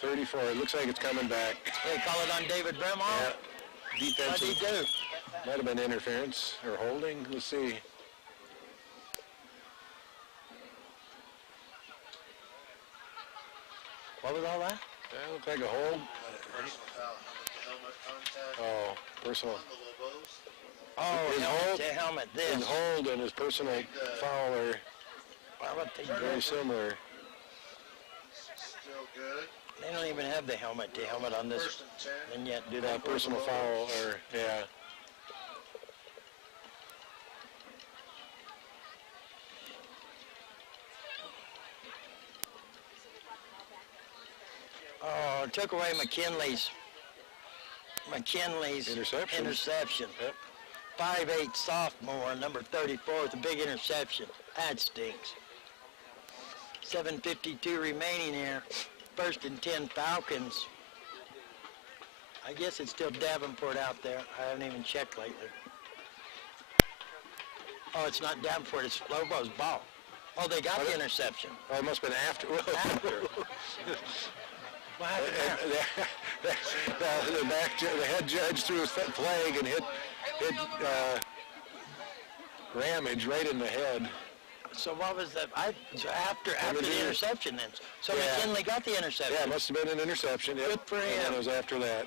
34. It looks like it's coming back. They call it on David Brimhall? Yeah. Defensive. What'd he do? Might have been interference or holding. Let's see. What was all that? That looked like a hold. Oh, personal. Oh, his hold, helmet, this. His hold and his personal foul are very similar. Still good. They don't even have the helmet on this, and yet do that personal foul or, yeah. Oh, took away McKinley's interception. Yep. 5'8" sophomore, number 34, with a big interception. That stinks. 7:52 remaining here. 1st and 10 Falcons. I guess it's still Davenport out there. I haven't even checked lately. Oh, it's not Davenport, it's Lobo's ball. Oh, they got the interception. Oh, it must have been after. What happened there? The head judge threw his flag and hit Ramage right in the head. So what was that? After the interception then. So yeah. McKinley got the interception. Yeah, it must have been an interception. Yep. Good for him. And then it was after that.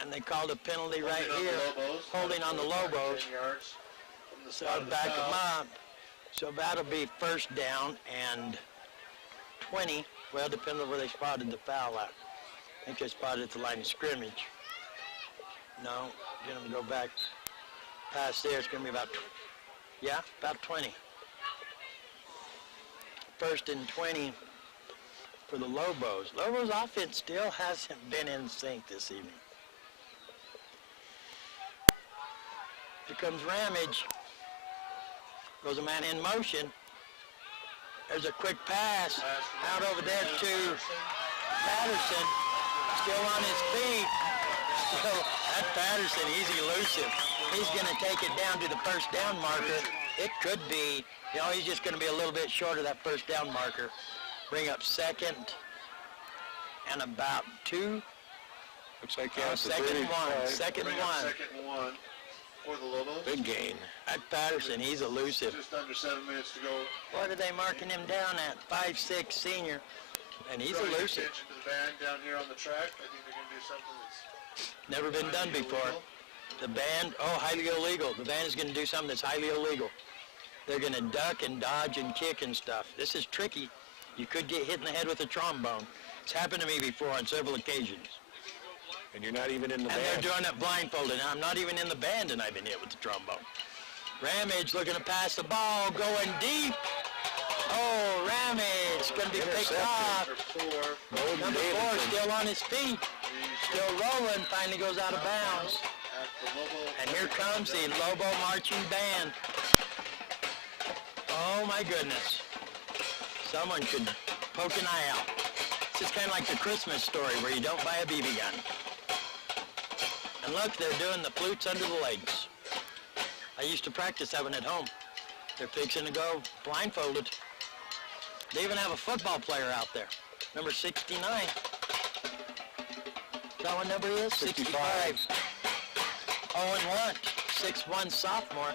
And they called a penalty right here. Holding on the Lobos. So I'll back them up. So that'll be 1st down and 20. Well, depending on where they spotted the foul at. I think they spotted at the line of scrimmage. No, going to go back past there. It's going to be about 20. 1st and 20 for the Lobos. Lobos offense still hasn't been in sync this evening. Here comes Ramage. Goes a man in motion. There's a quick pass out over there to Patterson. Still on his feet. So that Patterson, he's elusive. He's going to take it down to the 1st down marker. It could be, he's just going to be a little bit short of that 1st down marker. Bring up 2nd and about 2. Looks like second and one. Second and one. For the Lobos. Big gain. That Patterson, he's elusive. Just under 7 minutes to go. What are they marking him down at? 5'6" senior. And he's drawing elusive. attention to the band down here on the track. I think they're going to do something that's Never been done before. illegal. The band, highly illegal. The band is going to do something that's highly illegal. They're going to duck and dodge and kick and stuff. This is tricky. You could get hit in the head with a trombone. It's happened to me before on several occasions. And you're not even in the band. And they're doing it blindfolded. I'm not even in the band and I've been hit with the trombone. Ramage looking to pass the ball, going deep. Oh, Ramage going to be picked off. Number 4 still on his feet. Still rolling, finally goes out of bounds. And here comes the Lobo marching band. Oh my goodness. Someone could poke an eye out. This is kind of like the Christmas Story where you don't buy a BB gun. And look, they're doing the flutes under the legs. I used to practice that one at home. They're fixing to go blindfolded. They even have a football player out there, number 69. Is that what number is? 65. 0-1, 6'1" sophomore.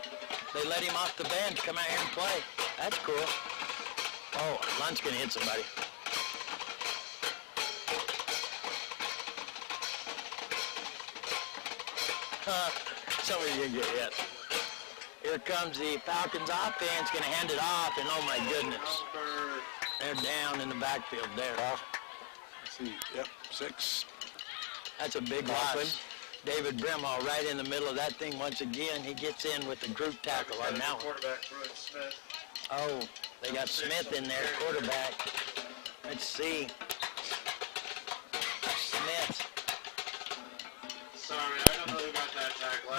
They let him off the bench, come out here and play. That's cool. Oh, Lunt's gonna hit somebody. Somebody's gonna get hit. Here comes the Falcons offense, gonna hand it off, and oh my goodness. They're down in the backfield there. Let's see, yep, 6. That's a big loss. David Brimhall right in the middle of that thing once again. He gets in with the group tackle on that one. Quarterback Smith. Oh, they got Smith in there, quarterback. Let's see. Smith. Sorry, I don't know who got that tackle.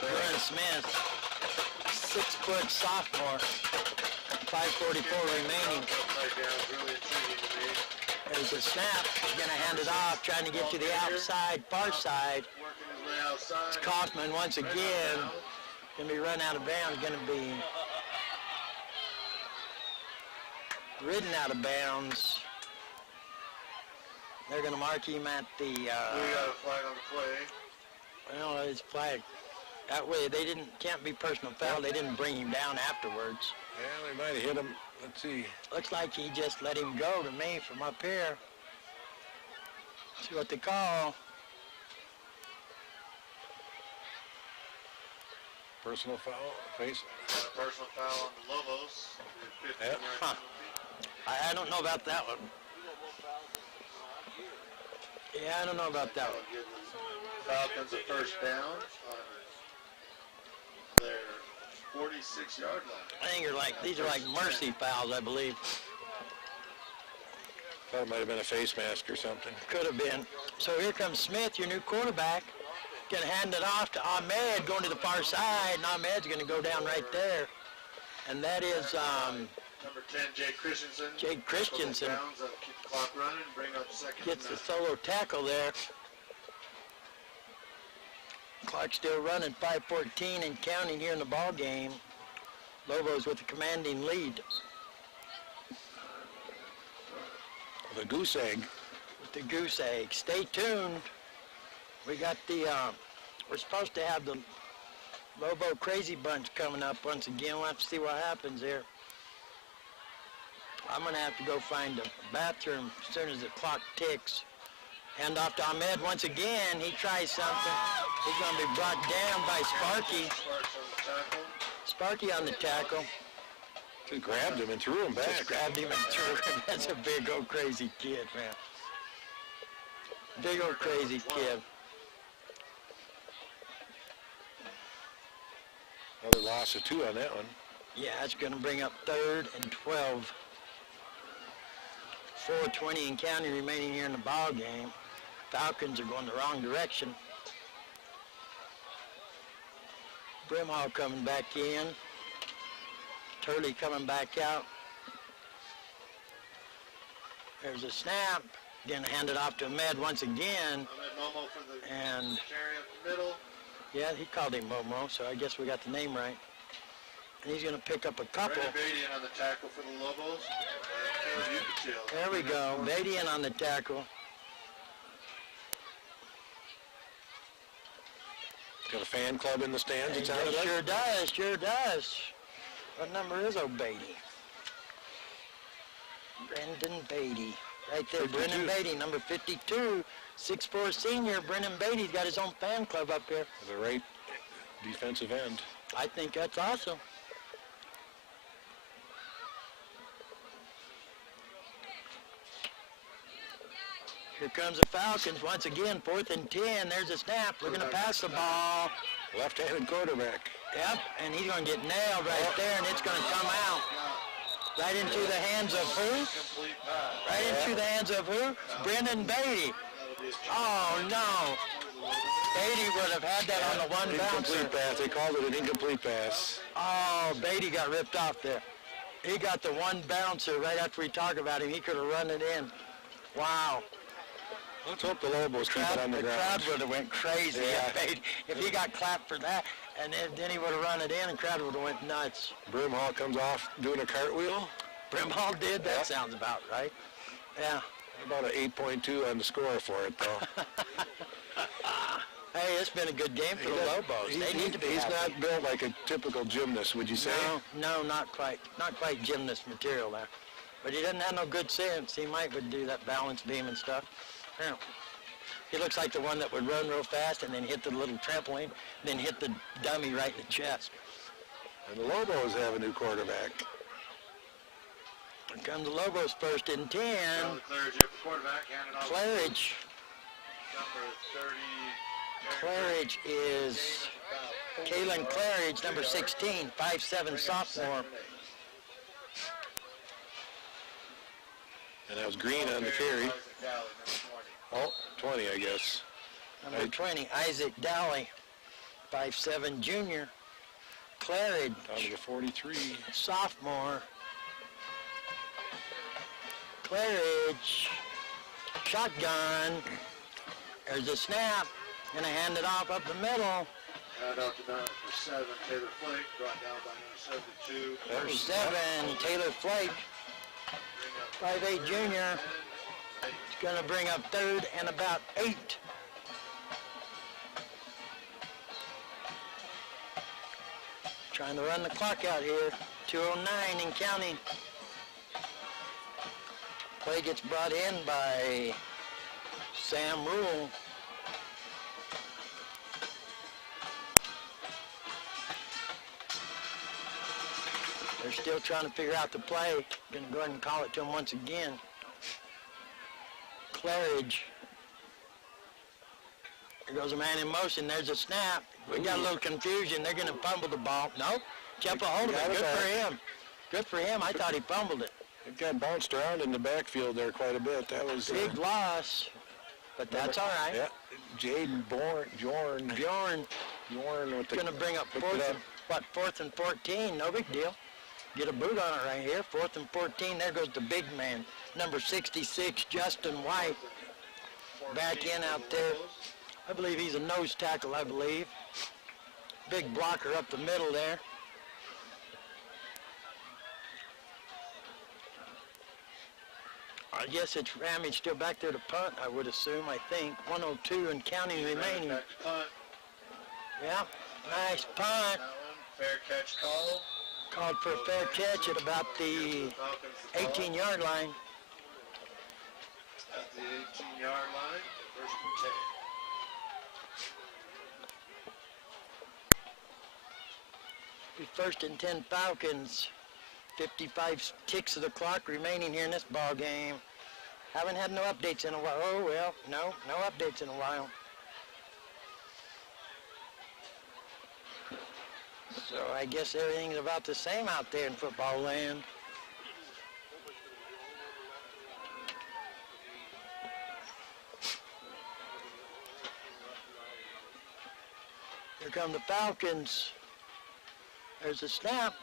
Bruin Smith. 6-foot sophomore. 5:44 remaining. Really intriguing to me. There's a snap. He's going to hand it off, trying to get to the outside, far side. It's Kaufman once again. Going to be run out of bounds. Going to be ridden out of bounds. They're going to mark him at the... we got a flag on the play. Well, it's flag. That way, they can't be personal foul. They didn't bring him down afterwards. Yeah, they might have hit him. Let's see. Looks like he just let him go to me from up here. See what they call. Personal foul, face. Personal foul on the Lobos. Yep. Huh. I don't know about that one. Yeah, I don't know about that one. Falcons a first down on their 46-yard line. I think these are like mercy fouls, I believe. Thought it might have been a face mask or something. Could have been. So here comes Smith, your new quarterback. Gonna hand it off to Ahmed, going to the far side, and Ahmed's gonna go down right there. And that is number 10, Jake Christensen. Jake Christensen. Keep the clock running, bring up second. Gets the solo tackle there. Clock still running, 5:14 and counting here in the ball game. Lobos with a commanding lead. The goose egg. With the goose egg. Stay tuned. We got the, we're supposed to have the Lobo Crazy Bunch coming up once again. We'll have to see what happens here. I'm going to have to go find a bathroom as soon as the clock ticks. Hand off to Ahmed once again. He tries something. He's going to be brought down by Sparky. Sparky on the tackle. Just grabbed him and threw him back. Just grabbed him and threw him. That's a big old crazy kid, man. Big old crazy kid. Another loss of 2 on that one. Yeah, it's going to bring up 3rd and 12. 4:20 and counting remaining here in the ball game. Falcons are going the wrong direction. Brimhall coming back in. Turley coming back out. There's a snap. Again, hand it off to Ahmed once again. And yeah, he called him Momo, so I guess we got the name right. And he's going to pick up a couple. Badian on the tackle for the Lobos. There we go. Badian on the tackle. Got a fan club in the stands, it sounded like? Sure does, sure does. What number is O'Beatty? Brendan Beatty. Right there, 52. Brendan Beatty, number 52. 6'4" senior. Brendan Beatty's got his own fan club up here. The right defensive end. I think that's awesome. Here comes the Falcons once again, 4th and 10. There's a snap. We're going to pass the ball. Left-handed quarterback. Yep, and he's going to get nailed right there, and it's going to come out. Right into the hands of who? Right into the hands of who? Brendan Beatty. Oh, no. Beatty would have had that on the one bouncer. Incomplete pass. They called it an incomplete pass. Oh, Beatty got ripped off there. He got the one bouncer right after we talk about him. He could have run it in. Wow. Let's hope the Lobos keep it on the ground. The crowd would have went crazy if he got clapped for that, and then he would have run it in, and the crowd would have went nuts. Brimhall comes off doing a cartwheel. Brimhall did? That sounds about right. Yeah. About an 8.2 on the score for it, though. Hey, it's been a good game for the Lobos. They need to be He's happy. not built like a typical gymnast, would you say? No, not quite. Not quite gymnast material there. But he doesn't have no good sense. He would do that balance beam and stuff. Yeah. He looks like the one that would run real fast and then hit the little trampoline, then hit the dummy right in the chest. And the Lobos have a new quarterback. Here comes the Lobos 1st and 10. Claridge, quarterback, handed off. Claridge. Number 30. Claridge is Kalen Claridge, number 16, 5'7" sophomore. And that was Green on the carry. Oh, 20, I guess. Number 20, Isaac Dowley, 5'7" junior. Claridge, down to the 43. Sophomore. Claridge, shotgun. There's a snap. Gonna hand it off up the middle. Hand off to number 7, Taylor Flake, brought down by number 72. Number 7, Taylor Flake, 5'8" junior. It's gonna bring up 3rd and about 8. Trying to run the clock out here. 2:09 and counting. Play gets brought in by Sam Rule. They're still trying to figure out the play. Gonna go ahead and call it to him once again. Claridge. There goes a man in motion. There's a snap. We got a little confusion. They're gonna fumble the ball. No, kept a hold of it. Good for him. Good for him. I thought he fumbled it. It got bounced around in the backfield there quite a bit. That was big loss, but that's all right. Yeah, Jaden Bjorn with the, gonna bring up 4th and 14. No big deal. Get a boot on it right here. 4th and 14. There goes the big man, number 66, Justin White, back in out there. I believe he's a nose tackle. I believe. Big blocker up the middle there. I guess it's Ramage still back there to punt, I would assume, I think. 1:02 and counting remaining. Yeah, nice punt. Fair catch call. Called for a fair catch at about the 18-yard line. At the 18-yard line, 1st and 10. Be 1st and 10 Falcons. 55 ticks of the clock remaining here in this ball game. Haven't had no updates in a while. Oh, well, no updates in a while. So I guess everything's about the same out there in football land. Here come the Falcons. There's a snap.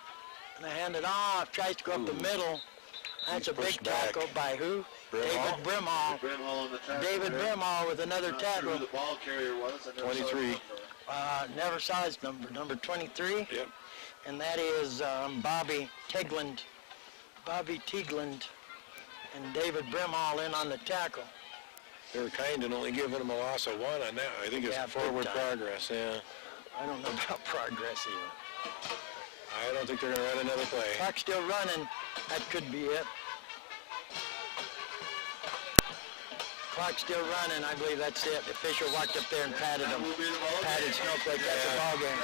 And they hand it off, tries to go up the middle. That's a big tackle by who? David Brimhall. David Brimhall with another tackle. Who the ball carrier was. 23. Never saw his number 23. Yep. And that is Bobby Tegeland. Bobby Tegeland and David Brimhall in on the tackle. They were kind and only giving him a loss of 1 on that. I think it's forward progress, yeah. I don't know about progress either. I don't think they're going to run another play. Clock's still running. That could be it. Clock's still running. I believe that's it. The official walked up there and patted him. Patted Snowflake. That's the ball game.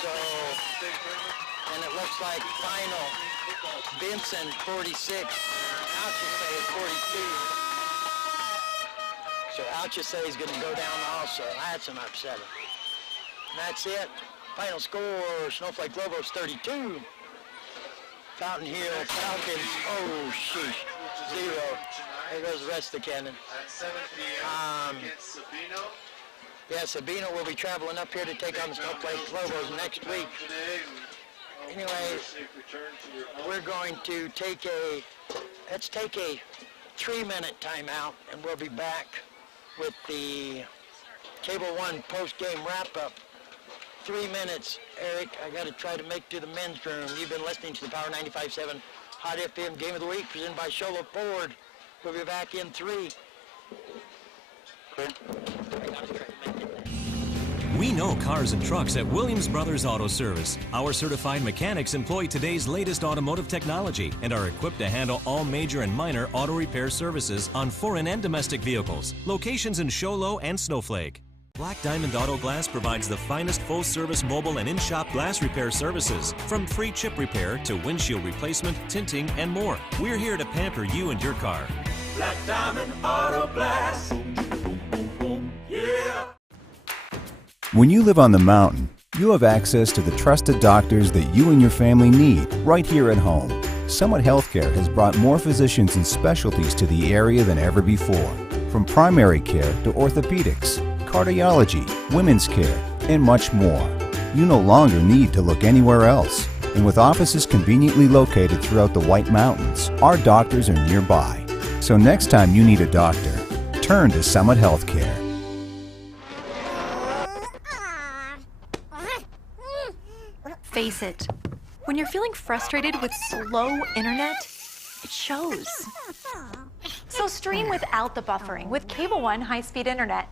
So, and it looks like final Benson 46. Alchese is 42. So Alchese is going to go down also. That's an upsetter. And that's it. Final score, Snowflake Lobos 32. Fountain Hill Falcons, oh sheesh, 0. There goes the rest of the cannon. At 7 p.m. against Sabino. Yeah, Sabino will be traveling up here to take on the Snowflake Lobos next week. Anyway, we're going to let's take a 3-minute timeout, and we'll be back with the Cable One post-game wrap-up. 3 minutes, Eric. I got to try to make to the men's room. You've been listening to the Power 95.7 Hot FM Game of the Week presented by Sholo Ford. We'll be back in 3. Okay. We know cars and trucks at Williams Brothers Auto Service. Our certified mechanics employ today's latest automotive technology and are equipped to handle all major and minor auto repair services on foreign and domestic vehicles. Locations in Sholo and Snowflake. Black Diamond Auto Glass provides the finest full-service mobile and in-shop glass repair services, from free chip repair to windshield replacement, tinting, and more. We're here to pamper you and your car. Black Diamond Auto Glass. Yeah. When you live on the mountain, you have access to the trusted doctors that you and your family need right here at home. Summit Healthcare has brought more physicians and specialties to the area than ever before. From primary care to orthopedics, cardiology, women's care, and much more. You no longer need to look anywhere else. And with offices conveniently located throughout the White Mountains, our doctors are nearby. So next time you need a doctor, turn to Summit Healthcare. Face it, when you're feeling frustrated with slow internet, it shows. So stream without the buffering with Cable One high-speed internet.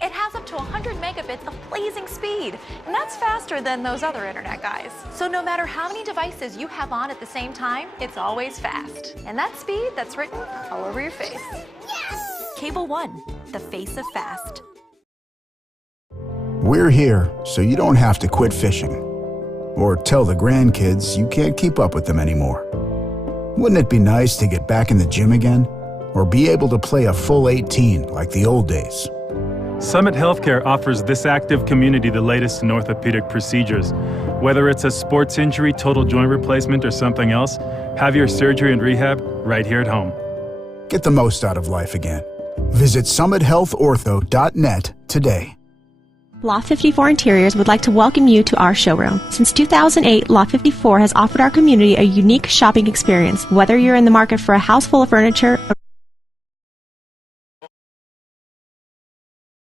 It has up to 100 megabits of blazing speed, and that's faster than those other internet guys. So no matter how many devices you have on at the same time, it's always fast. And that speed, that's written all over your face. Yes! Cable One, the face of fast. We're here so you don't have to quit fishing or tell the grandkids you can't keep up with them anymore. Wouldn't it be nice to get back in the gym again or be able to play a full 18 like the old days? Summit Healthcare offers this active community the latest in orthopedic procedures. Whether it's a sports injury, total joint replacement, or something else, have your surgery and rehab right here at home. Get the most out of life again. Visit summithealthortho.net today. Lot 54 Interiors would like to welcome you to our showroom. Since 2008, Lot 54 has offered our community a unique shopping experience. Whether you're in the market for a house full of furniture,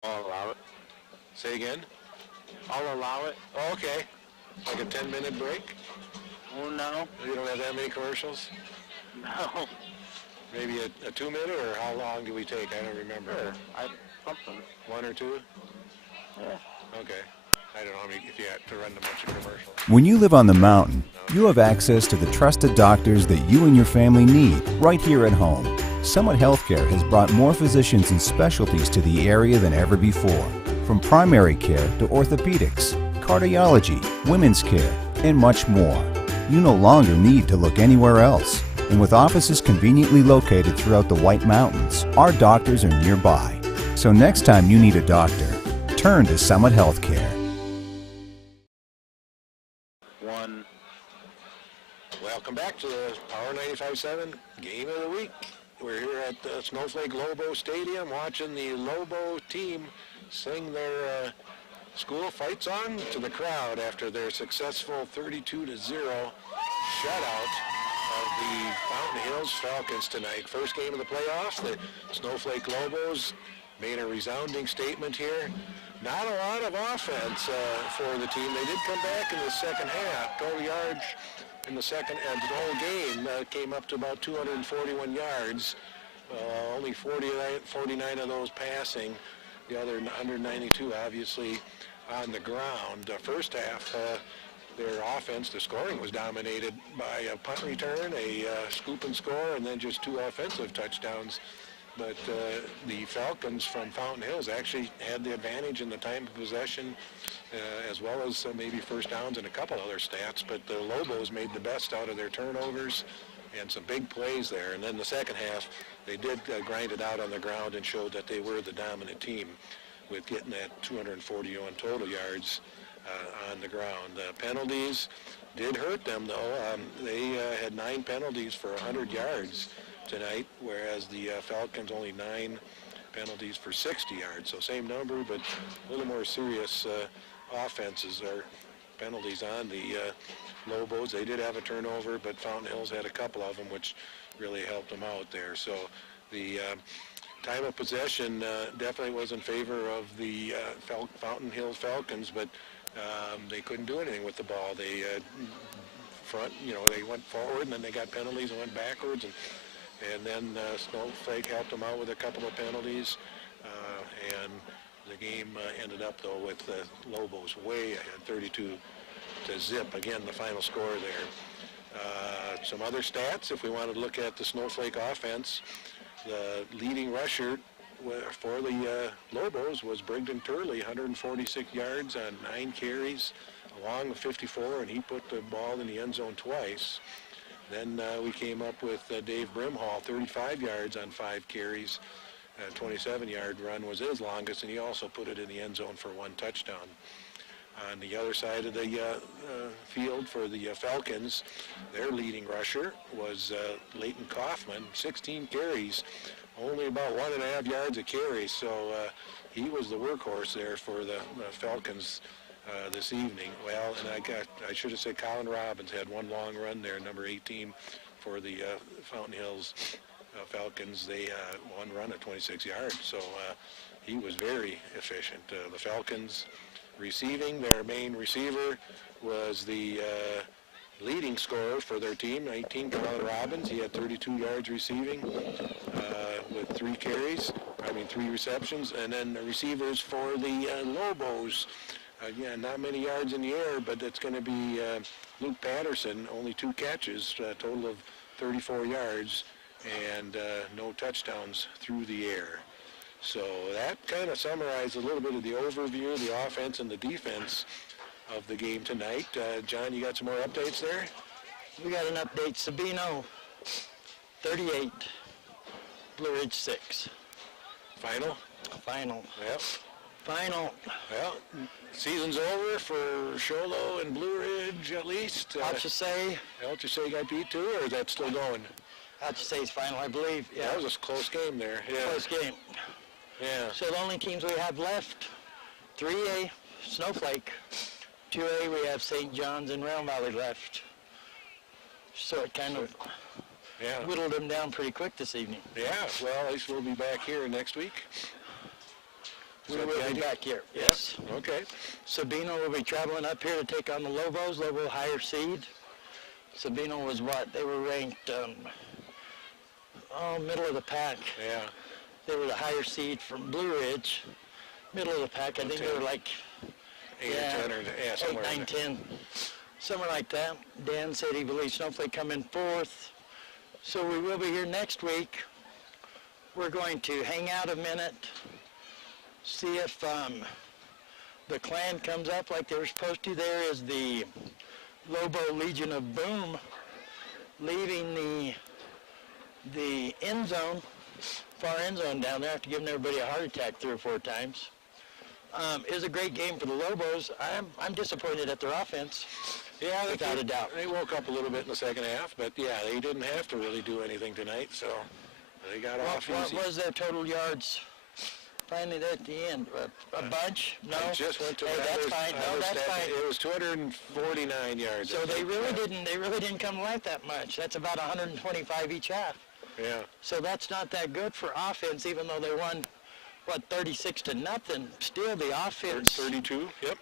I'll allow it. Say again? I'll allow it. Oh, okay. Like a 10-minute break? Oh, no. You don't have that many commercials? No. Maybe a 2-minute, or how long do we take? I don't remember. Sure. Something. 1 or 2? Yeah. Okay. I don't know if you have to run a bunch of commercials. When you live on the mountain, you have access to the trusted doctors that you and your family need right here at home. Summit Healthcare has brought more physicians and specialties to the area than ever before. From primary care to orthopedics, cardiology, women's care, and much more. You no longer need to look anywhere else. And with offices conveniently located throughout the White Mountains, our doctors are nearby. So next time you need a doctor, turn to Summit Healthcare. Welcome back to the Power 95.7 Game of the Week. We're here at the Snowflake Lobo Stadium watching the Lobo team sing their school fight song to the crowd after their successful 32-0 shutout of the Fountain Hills Falcons tonight. First game of the playoffs, the Snowflake Lobos made a resounding statement here. Not a lot of offense for the team. They did come back in the second half. Total yards in the second and the whole game came up to about 241 yards. Only 49 of those passing. The other 192 obviously on the ground. First half, their offense, the scoring was dominated by a punt return, a scoop and score, and then just 2 offensive touchdowns. But the Falcons from Fountain Hills actually had the advantage in the time of possession, as well as maybe first downs and a couple other stats. But the Lobos made the best out of their turnovers and some big plays there. And then the second half, they did grind it out on the ground and showed that they were the dominant team with getting that 241 total yards on the ground. Penalties did hurt them, though. They had 9 penalties for 100 yards tonight, whereas the Falcons only 9 penalties for 60 yards. So same number, but a little more serious offenses or penalties on the Lobos. They did have a turnover, but Fountain Hills had a couple of them, which really helped them out there. So the time of possession definitely was in favor of the Fountain Hills Falcons, but they couldn't do anything with the ball. They they went forward, and then they got penalties and went backwards, and then Snowflake helped them out with a couple of penalties, and the game ended up, though, with the Lobos way ahead, 32-0. Again, the final score there. Some other stats, if we wanted to look at the Snowflake offense, the leading rusher for the Lobos was Brigden Turley, 146 yards on 9 carries, along with 54, and he put the ball in the end zone twice. Then we came up with Dave Brimhall, 35 yards on 5 carries. A 27-yard run was his longest, and he also put it in the end zone for 1 touchdown. On the other side of the field for the Falcons, their leading rusher was Leighton Kaufman, 16 carries, only about 1.5 yards a carry. So he was the workhorse there for the Falcons this evening. Well, and I should have said Colin Robbins had 1 long run there, number 18 for the Fountain Hills Falcons. They 1 run at 26 yards, so he was very efficient. The Falcons receiving, their main receiver was the leading scorer for their team, 19, Colin Robbins. He had 32 yards receiving with 3 receptions. And then the receivers for the Lobos, again, not many yards in the air, but it's going to be Luke Patterson, only 2 catches, a total of 34 yards, and no touchdowns through the air. So that kind of summarized a little bit of the overview, the offense and the defense of the game tonight. John, you got some more updates there? We got an update. Sabino, 38, Blue Ridge 6. Final? Final. Yep. Final. Well, season's over for Sholo and Blue Ridge at least. Altusay got beat too, or is that still going? Altusay's final, I believe. Yeah. That was a close game there. Yeah. Close game. Yeah. So the only teams we have left, 3A, Snowflake. 2A, we have St. John's and Round Valley left. So it kind of whittled them down pretty quick this evening. Yeah, well, at least we'll be back here next week. We will be back here, yes. Okay. Sabino will be traveling up here to take on the Lobos. Lobo higher seed. Sabino was what? They were ranked middle of the pack. Yeah. They were the higher seed from Blue Ridge. Middle of the pack, I think they were like 8 or 10 or somewhere 8, 9, 10. Somewhere like that. Dan said he believes Snowflake come in 4th. So we will be here next week. We're going to hang out a minute, see if the clan comes up like they were supposed to. There is the Lobo Legion of Boom leaving the end zone, far end zone down there after giving everybody a heart attack 3 or 4 times. It was a great game for the Lobos. I'm disappointed at their offense. Yeah, without a doubt. They woke up a little bit in the second half, but yeah, they didn't have to really do anything tonight, so they got off easy. What was their total yards? Finally, there at the end, a bunch? No. I just went to that's fine. No, that's fine. It was 249 yards. So they really didn't come life that much. That's about 125 each half. Yeah. So that's not that good for offense, even though they won, 36-0. Still, the offense. 32. Yep.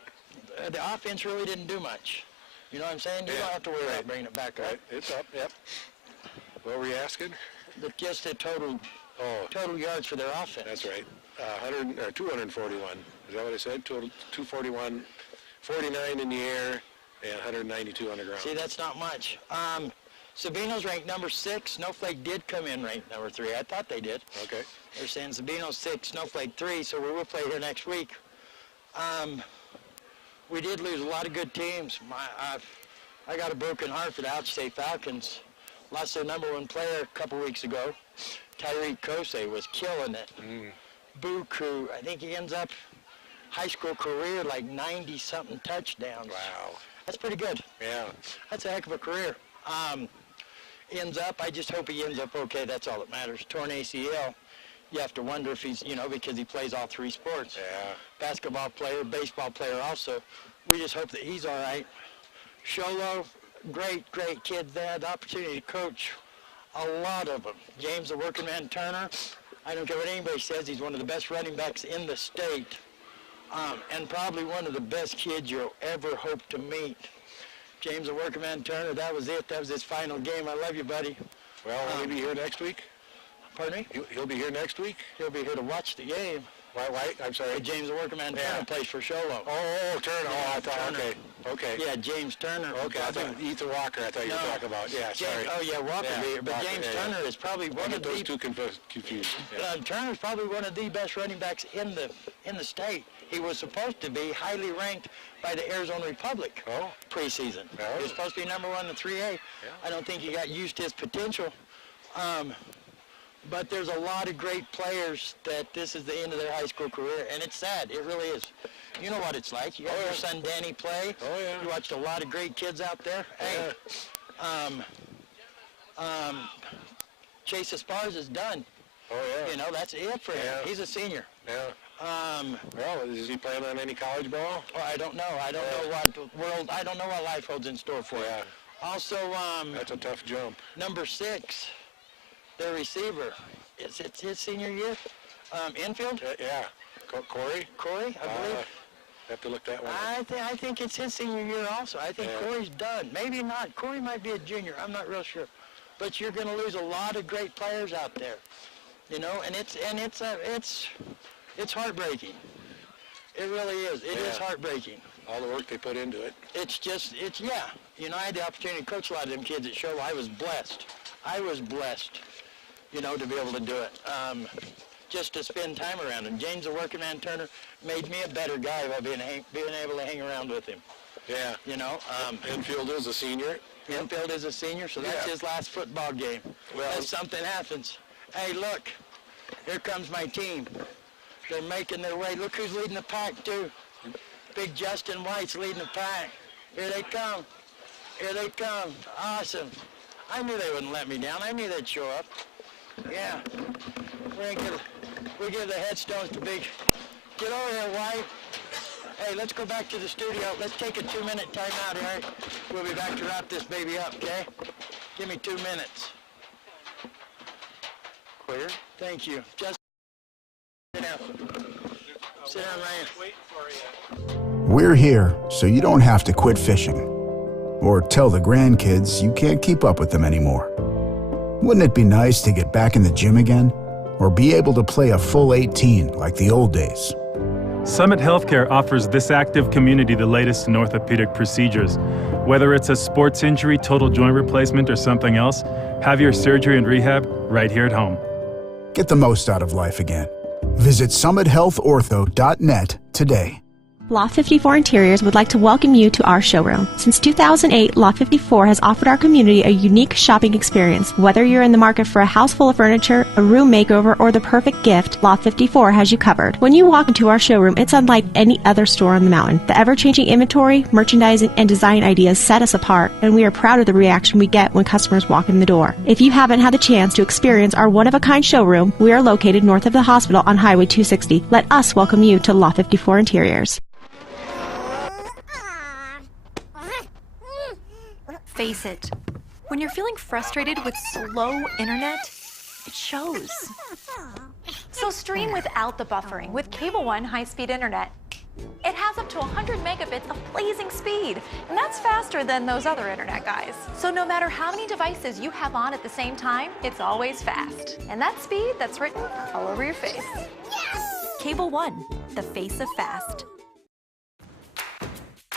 The offense really didn't do much. You know what I'm saying? You don't have to worry about bringing it back up. It's up. Yep. What were you asking? Just the total yards for their offense. That's right. 241. Is that what I said? Total 241, 49 in the air, Yeah, 192 on the ground. See, that's not much. Sabino's ranked number 6. Snowflake did come in ranked number 3. I thought they did. Okay. They're saying Sabino's 6, Snowflake 3, so we will play here next week. We did lose a lot of good teams. I got a broken heart for the Outstate Falcons. Lost their number 1 player a couple weeks ago. Tyreek Kosey was killing it. Buku, I think he ends up high school career like 90-something touchdowns. Wow. That's pretty good. Yeah. That's a heck of a career. Ends up, I just hope he ends up okay. That's all that matters. Torn ACL. You have to wonder if he's, because he plays all 3 sports. Yeah. Basketball player, baseball player also. We just hope that he's all right. Sholo, great kids. They had the opportunity to coach a lot of them. James, the working man Turner, I don't care what anybody says, he's one of the best running backs in the state. And probably one of the best kids you'll ever hope to meet. James, the working man Turner, that was it. That was his final game. I love you, buddy. Well, will he be here next week? Pardon me? He'll be here next week? He'll be here to watch the game. Why? I'm sorry. James, the working man Turner plays for Sholo. Oh, Turner. Yeah, I thought, Turner. Okay. Yeah, James Turner. Okay, I thought Ethan Walker, I thought you were talking about. Yeah, sorry. Oh, yeah, Walker. But Walker, James Turner is probably one of those the... two confused. Yeah. Turner's probably one of the best running backs in the state. He was supposed to be highly ranked by the Arizona Republic preseason. He was supposed to be number 1 in 3A. Yeah. I don't think he got used to his potential. But there's a lot of great players that this is the end of their high school career, and it's sad. It really is. You know what it's like. You got your son Danny play. Oh, yeah. You watched a lot of great kids out there. Hey, Chase Esparza is done. Oh, yeah. That's it for him. He's a senior. Yeah. Well, is he playing on any college ball? Oh, I don't know. I don't know what life holds in store for him. Also, that's a tough jump. Number 6, their receiver. It's his senior year. Infield? Yeah. Corey, I believe. Have to look that one up. I think it's his senior year also. I think Corey's done. Maybe not. Corey might be a junior. I'm not real sure. But you're going to lose a lot of great players out there. And it's heartbreaking. It really is. It is heartbreaking. All the work they put into it. I had the opportunity to coach a lot of them kids at Show. I was blessed. To be able to do it. Just to spend time around him. James, the working man Turner, made me a better guy by being able to hang around with him. Yeah. Infield is a senior. Infield is a senior, so that's his last football game. Well, if something happens. Hey, look, here comes my team. They're making their way. Look who's leading the pack, too. Big Justin White's leading the pack. Here they come. Awesome. I knew they wouldn't let me down. I knew they'd show up. Yeah. We give the headstones to Big. Get over here, White. Hey, let's go back to the studio. Let's take a 2-minute timeout, Eric. We'll be back to wrap this baby up, okay? Give me 2 minutes. Clear? Thank you. Just sit down. Sit down, Ryan. Waiting for you. We're here so you don't have to quit fishing or tell the grandkids you can't keep up with them anymore. Wouldn't it be nice to get back in the gym again or be able to play a full 18 like the old days? Summit Healthcare offers this active community the latest in orthopedic procedures. Whether it's a sports injury, total joint replacement, or something else, have your surgery and rehab right here at home. Get the most out of life again. Visit summithealthortho.net today. Loft 54 Interiors would like to welcome you to our showroom. Since 2008, Loft 54 has offered our community a unique shopping experience. Whether you're in the market for a house full of furniture, a room makeover, or the perfect gift, Loft 54 has you covered. When you walk into our showroom, it's unlike any other store on the mountain. The ever-changing inventory, merchandising, and design ideas set us apart, and we are proud of the reaction we get when customers walk in the door. If you haven't had the chance to experience our one-of-a-kind showroom, we are located north of the hospital on Highway 260. Let us welcome you to Loft 54 Interiors. Face it, when you're feeling frustrated with slow internet, it shows. So stream without the buffering with Cable One high-speed internet. It has up to 100 megabits of blazing speed, and that's faster than those other internet guys. So no matter how many devices you have on at the same time, it's always fast. And that speed, that's written all over your face. Cable One, the face of fast.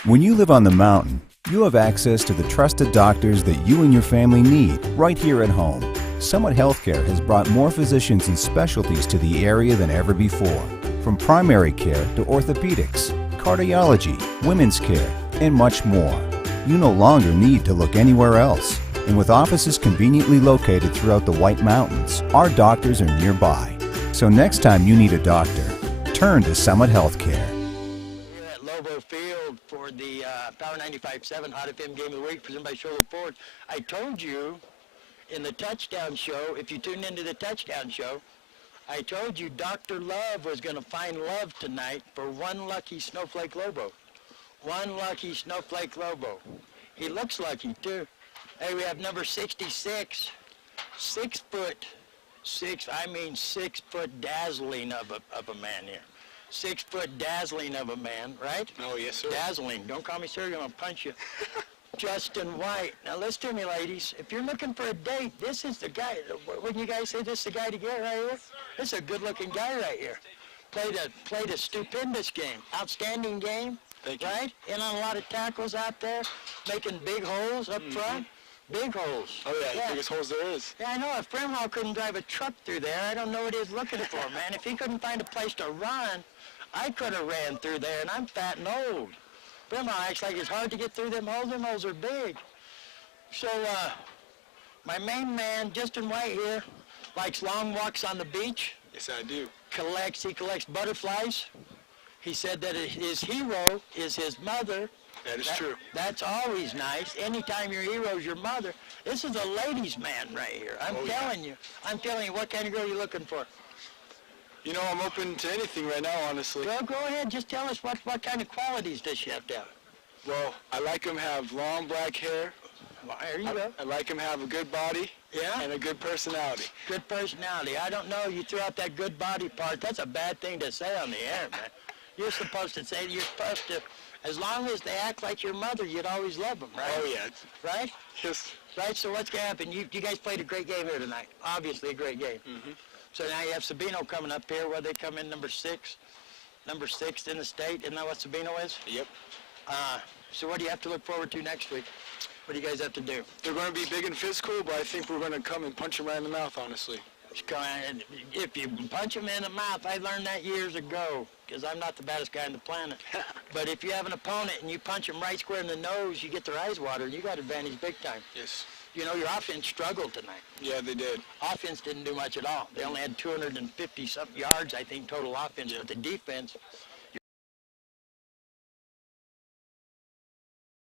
When you live on the mountain, you have access to the trusted doctors that you and your family need right here at home. Summit Healthcare has brought more physicians and specialties to the area than ever before. From primary care to orthopedics, cardiology, women's care, and much more. You no longer need to look anywhere else. And with offices conveniently located throughout the White Mountains, our doctors are nearby. So next time you need a doctor, turn to Summit Healthcare. Here at Lobo Field for the Power 95.7 Hot FM Game of the Week presented by Sherwood Ford. I told you in the touchdown show, if you tune into the touchdown show, I told you Dr. Love was going to find love tonight for one lucky Snowflake Lobo. One lucky Snowflake Lobo. He looks lucky too. Hey, we have number 66, 6 foot dazzling of a man here. 6 foot dazzling of a man, right? Oh, yes, sir. Dazzling. Don't call me sir, I'm going to punch you. Justin White. Now listen to me, ladies. If you're looking for a date, this is the guy. Wouldn't you guys say this is the guy to get right here? This is a good-looking guy right here. Played a stupendous game. Outstanding game. Thank you. Right? In on a lot of tackles out there, making big holes up front. Big holes. Oh, yeah, the biggest holes there is. Yeah, I know. If Brimhall couldn't drive a truck through there, I don't know what he's looking for, man. If he couldn't find a place to run, I could have ran through there, and I'm fat and old. Brimhall acts like it's hard to get through them holes. Them holes are big. So, my main man, Justin White here, likes long walks on the beach. Yes, I do. He collects butterflies. He said that his hero is his mother. That is true. That's always nice. Anytime your hero is your mother. This is a ladies' man right here. I'm telling you. I'm telling you, what kind of girl are you looking for? You know, I'm open to anything right now, honestly. Well, go ahead. Just tell us what kind of qualities does she have to have? Well, I like them have long black hair. Well, there you go. I like them have a good body. Yeah? And a good personality. Good personality. I don't know. You threw out that good body part. That's a bad thing to say on the air, man. You're supposed to say, as long as they act like your mother, you'd always love them, right? Oh, yeah. Right? Yes. Right, so what's going to happen? You guys played a great game here tonight. Obviously a great game. Mm-hmm. So now you have Sabino coming up here, where they come in number 6 in the state. Isn't that what Sabino is? Yep. So what do you have to look forward to next week? What do you guys have to do? They're going to be big and physical, but I think we're going to come and punch them right in the mouth, honestly. If you punch them in the mouth, I learned that years ago, because I'm not the baddest guy on the planet. But if you have an opponent and you punch them right square in the nose, you get their eyes watered, you got advantage big time. Yes. You know, your offense struggled tonight. Yeah, they did. Offense didn't do much at all. They only had 250-something yards, I think, total offense. But the defense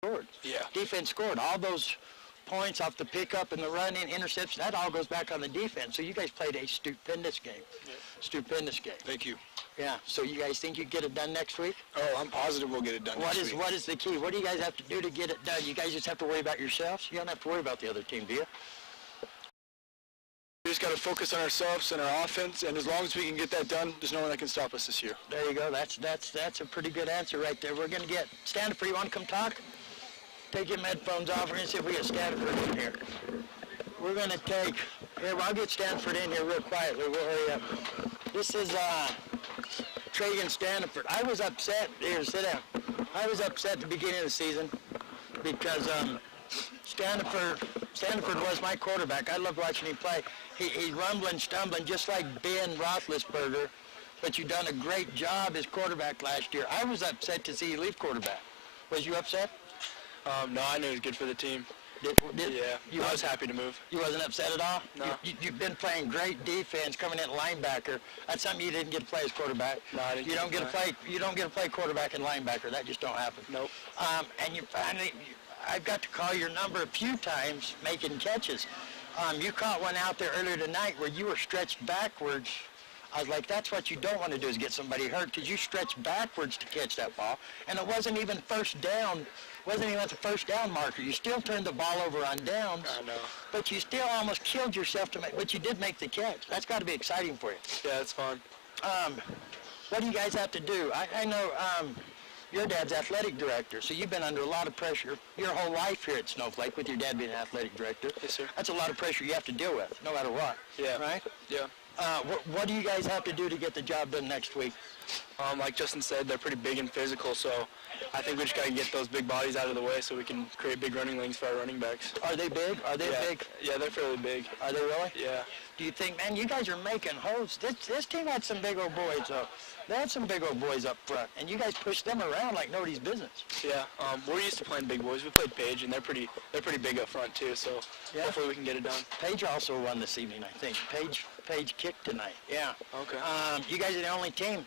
scored. Yeah. Defense scored. All those points off the pickup and the run-in, interception, that all goes back on the defense. So you guys played a stupendous game. Yeah. Stupendous game. Thank you. Yeah. So you guys think you get it done next week? Oh, I'm positive we'll get it done next week. What is the key? What do you guys have to do to get it done? You guys just have to worry about yourselves? You don't have to worry about the other team, do you? We just got to focus on ourselves and our offense, and as long as we can get that done, there's no one that can stop us this year. There you go. That's a pretty good answer right there. We're going to get Stanford. You want to come talk? Take your headphones off. We're going to see if we get Stanford in here. We're going to take, here, I'll get Stanford in here real quietly. We'll hurry up. This is Tragan Stanford. I was upset, here, sit down. I was upset at the beginning of the season because Stanford was my quarterback. I loved watching him play. He's rumbling, stumbling, just like Ben Roethlisberger, but you done a great job as quarterback last year. I was upset to see you leave quarterback. Was you upset? No, I knew it was good for the team. Yeah. I was happy to move. You wasn't upset at all? No. You've been playing great defense, coming in linebacker. That's something you didn't get to play as quarterback. No, I didn't. You don't get to play quarterback and linebacker. That just don't happen. Nope. And you finally, I've got to call your number a few times making catches. You caught one out there earlier tonight where you were stretched backwards. I was like, that's what you don't want to do is get somebody hurt, because you stretched backwards to catch that ball, and it wasn't even first down. Wasn't even at the first down marker. You still turned the ball over on downs. I know. But you still almost killed yourself to make, but you did make the catch. That's got to be exciting for you. Yeah, it's fun. What do you guys have to do? I know your dad's athletic director, so you've been under a lot of pressure your whole life here at Snowflake with your dad being an athletic director. Yes, sir. That's a lot of pressure you have to deal with, no matter what. Yeah. Right? Yeah. What do you guys have to do to get the job done next week? Like Justin said, they're pretty big and physical, so I think we just got to get those big bodies out of the way so we can create big running lanes for our running backs. Are they big? Are they big? Yeah, they're fairly big. Are they really? Yeah. Do you think, man, you guys are making holes? This team had some big old boys, though. They had some big old boys up front, and you guys pushed them around like nobody's business. Yeah, we're used to playing big boys. We played Page, and they're pretty big up front too. So hopefully we can get it done. Page also won this evening, I think. Page kicked tonight. Yeah. Okay. You guys are the only team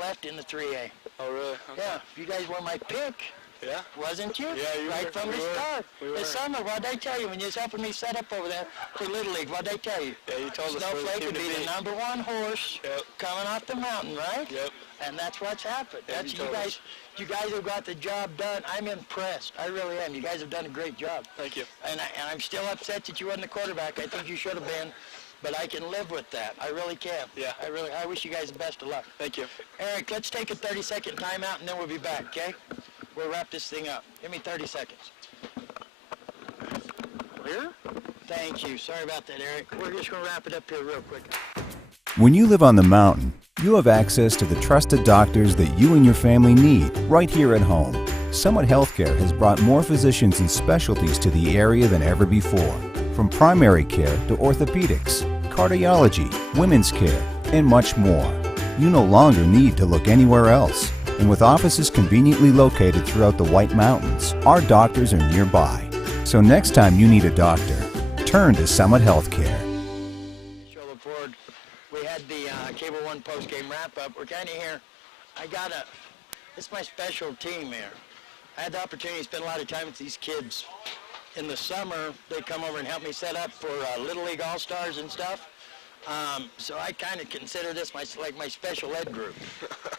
left in the 3A. Oh really? Okay. Yeah. You guys were my pick. Yeah. Wasn't you? Yeah, you right were. from the start. We were. This summer, what'd they tell you when you was helping me set up over there for Little League? What'd they tell you? Yeah, you told us Snowflake would be the #1 horse coming off the mountain, right? Yep. And that's what's happened. Yeah, That's you guys have got the job done. I'm impressed. I really am. You guys have done a great job. Thank you. And I'm still upset that you wasn't the quarterback. I think you should have been. But I can live with that. I really can. Yeah. I wish you guys the best of luck. Thank you. Eric, let's take a 30-second timeout, and then we'll be back, okay? We'll wrap this thing up. Give me 30 seconds. Here? Thank you. Sorry about that, Eric. We're just going to wrap it up here real quick. When you live on the mountain, you have access to the trusted doctors that you and your family need right here at home. Summit Healthcare has brought more physicians and specialties to the area than ever before. From primary care to orthopedics, cardiology, women's care, and much more. You no longer need to look anywhere else. And with offices conveniently located throughout the White Mountains, our doctors are nearby. So next time you need a doctor, turn to Summit Healthcare. We had the Cable One post-game wrap-up. We're kind of here. It's my special team here. I had the opportunity to spend a lot of time with these kids. In the summer, they come over and help me set up for Little League All-Stars and stuff. So I kind of consider this my special ed group.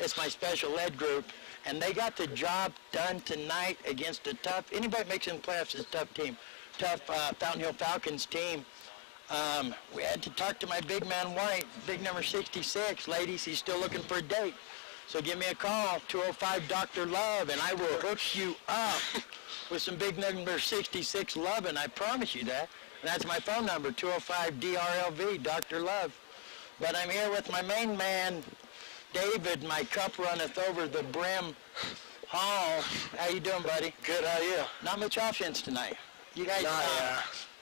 It's my special ed group, and they got the job done tonight against a tough, anybody makes it in playoffs is a tough team. Tough Fountain Hill Falcons team. We had to talk to my big man White, big number 66. Ladies, he's still looking for a date. So give me a call, 205 Dr. Love, and I will hook you up with some big number 66 loving. I promise you that. And that's my phone number, 205 DRLV, Dr. Love. But I'm here with my main man, David. My cup runneth over the brim. Hall. How you doing, buddy? Good, how are you? Not much offense tonight. You guys,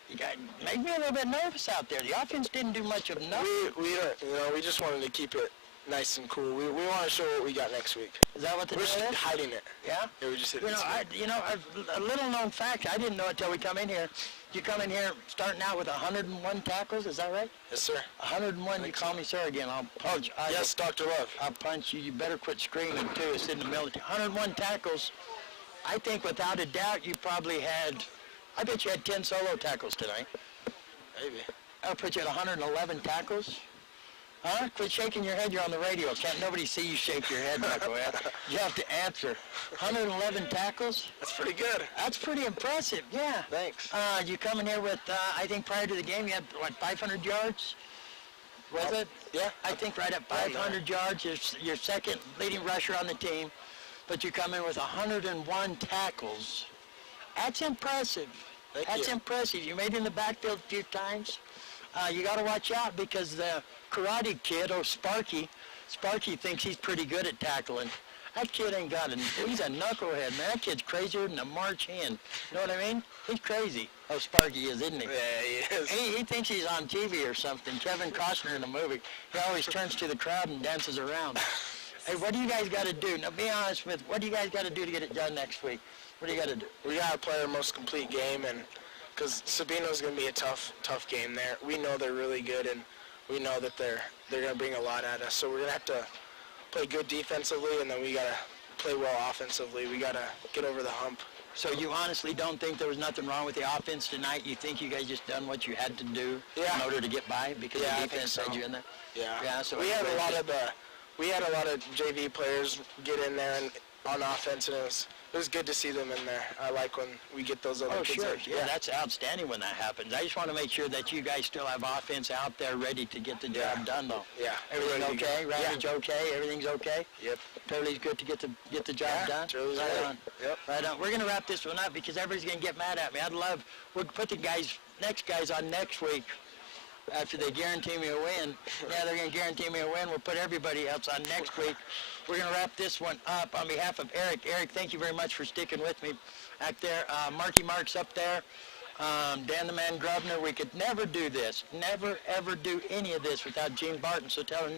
you guys made me a little bit nervous out there. The offense didn't do much of nothing. We just wanted to keep it nice and cool. We want to show what we got next week. Is that what the deal is? We're just hiding it. Yeah? Yeah, we just hid it. A little known fact, I didn't know it till we come in here. You come in here starting out with 101 tackles, is that right? Yes, sir. 101, you call me sir again, I'll punch. Yes, Dr. Love. I'll punch you. You better quit screaming, too. It's in the military. 101 tackles. I think without a doubt you probably had, I bet you had 10 solo tackles tonight. Maybe. I'll put you at 111 tackles. Huh? Quit shaking your head. You're on the radio. Can't nobody see you shake your head, Knucklehead. You have to answer. 111 tackles? That's pretty good. That's pretty impressive, yeah. Thanks. You come in here with, I think prior to the game, you had, 500 yards? Was it? Yeah. I think right at 500 yards. You're second leading rusher on the team. But you come in with 101 tackles. That's impressive. That's impressive. You made it in the backfield a few times. You got to watch out because the karate kid, Sparky thinks he's pretty good at tackling. That kid ain't got he's a knucklehead, man. That kid's crazier than a March hen. You know what I mean? He's crazy. Sparky is, isn't he? Yeah, he is. He thinks he's on TV or something. Kevin Costner in a movie. He always turns to the crowd and dances around. Hey, what do you guys got to do? Now, be honest with what do you guys got to do to get it done next week? What do you got to do? We got to play our most complete game, and because Sabino's going to be a tough game there. We know they're really good, and we know that they're going to bring a lot at us. So we're going to have to play good defensively, and then we got to play well offensively. We got to get over the hump. So you honestly don't think there was nothing wrong with the offense tonight? You think you guys just done what you had to do in order to get by because the defense had you in there? Yeah. So we had a lot of JV players get in there and on offense, and it was good to see them in there. I like when we get those other kids. Sure. Yeah, that's outstanding when that happens. I just want to make sure that you guys still have offense out there ready to get the job done, though. Yeah. Everything okay? Ravage okay? Everything's okay? Yep. Totally good to get the job done? Totally right right. on. Yep. Right on. We're going to wrap this one up because everybody's going to get mad at me. We'll put the next guys on next week. after they guarantee me a win. Now they're going to guarantee me a win. We'll put everybody else on next week. We're going to wrap this one up on behalf of Eric. Eric, thank you very much for sticking with me back there. Marky Mark's up there. Dan the Man Grubner. We could never do this, never, ever do any of this without Jean Barton. So tell her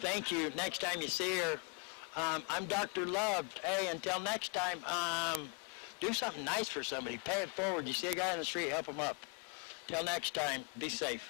thank you next time you see her. I'm Dr. Love. Hey, until next time, do something nice for somebody. Pay it forward. You see a guy in the street, help him up. Till next time, be safe.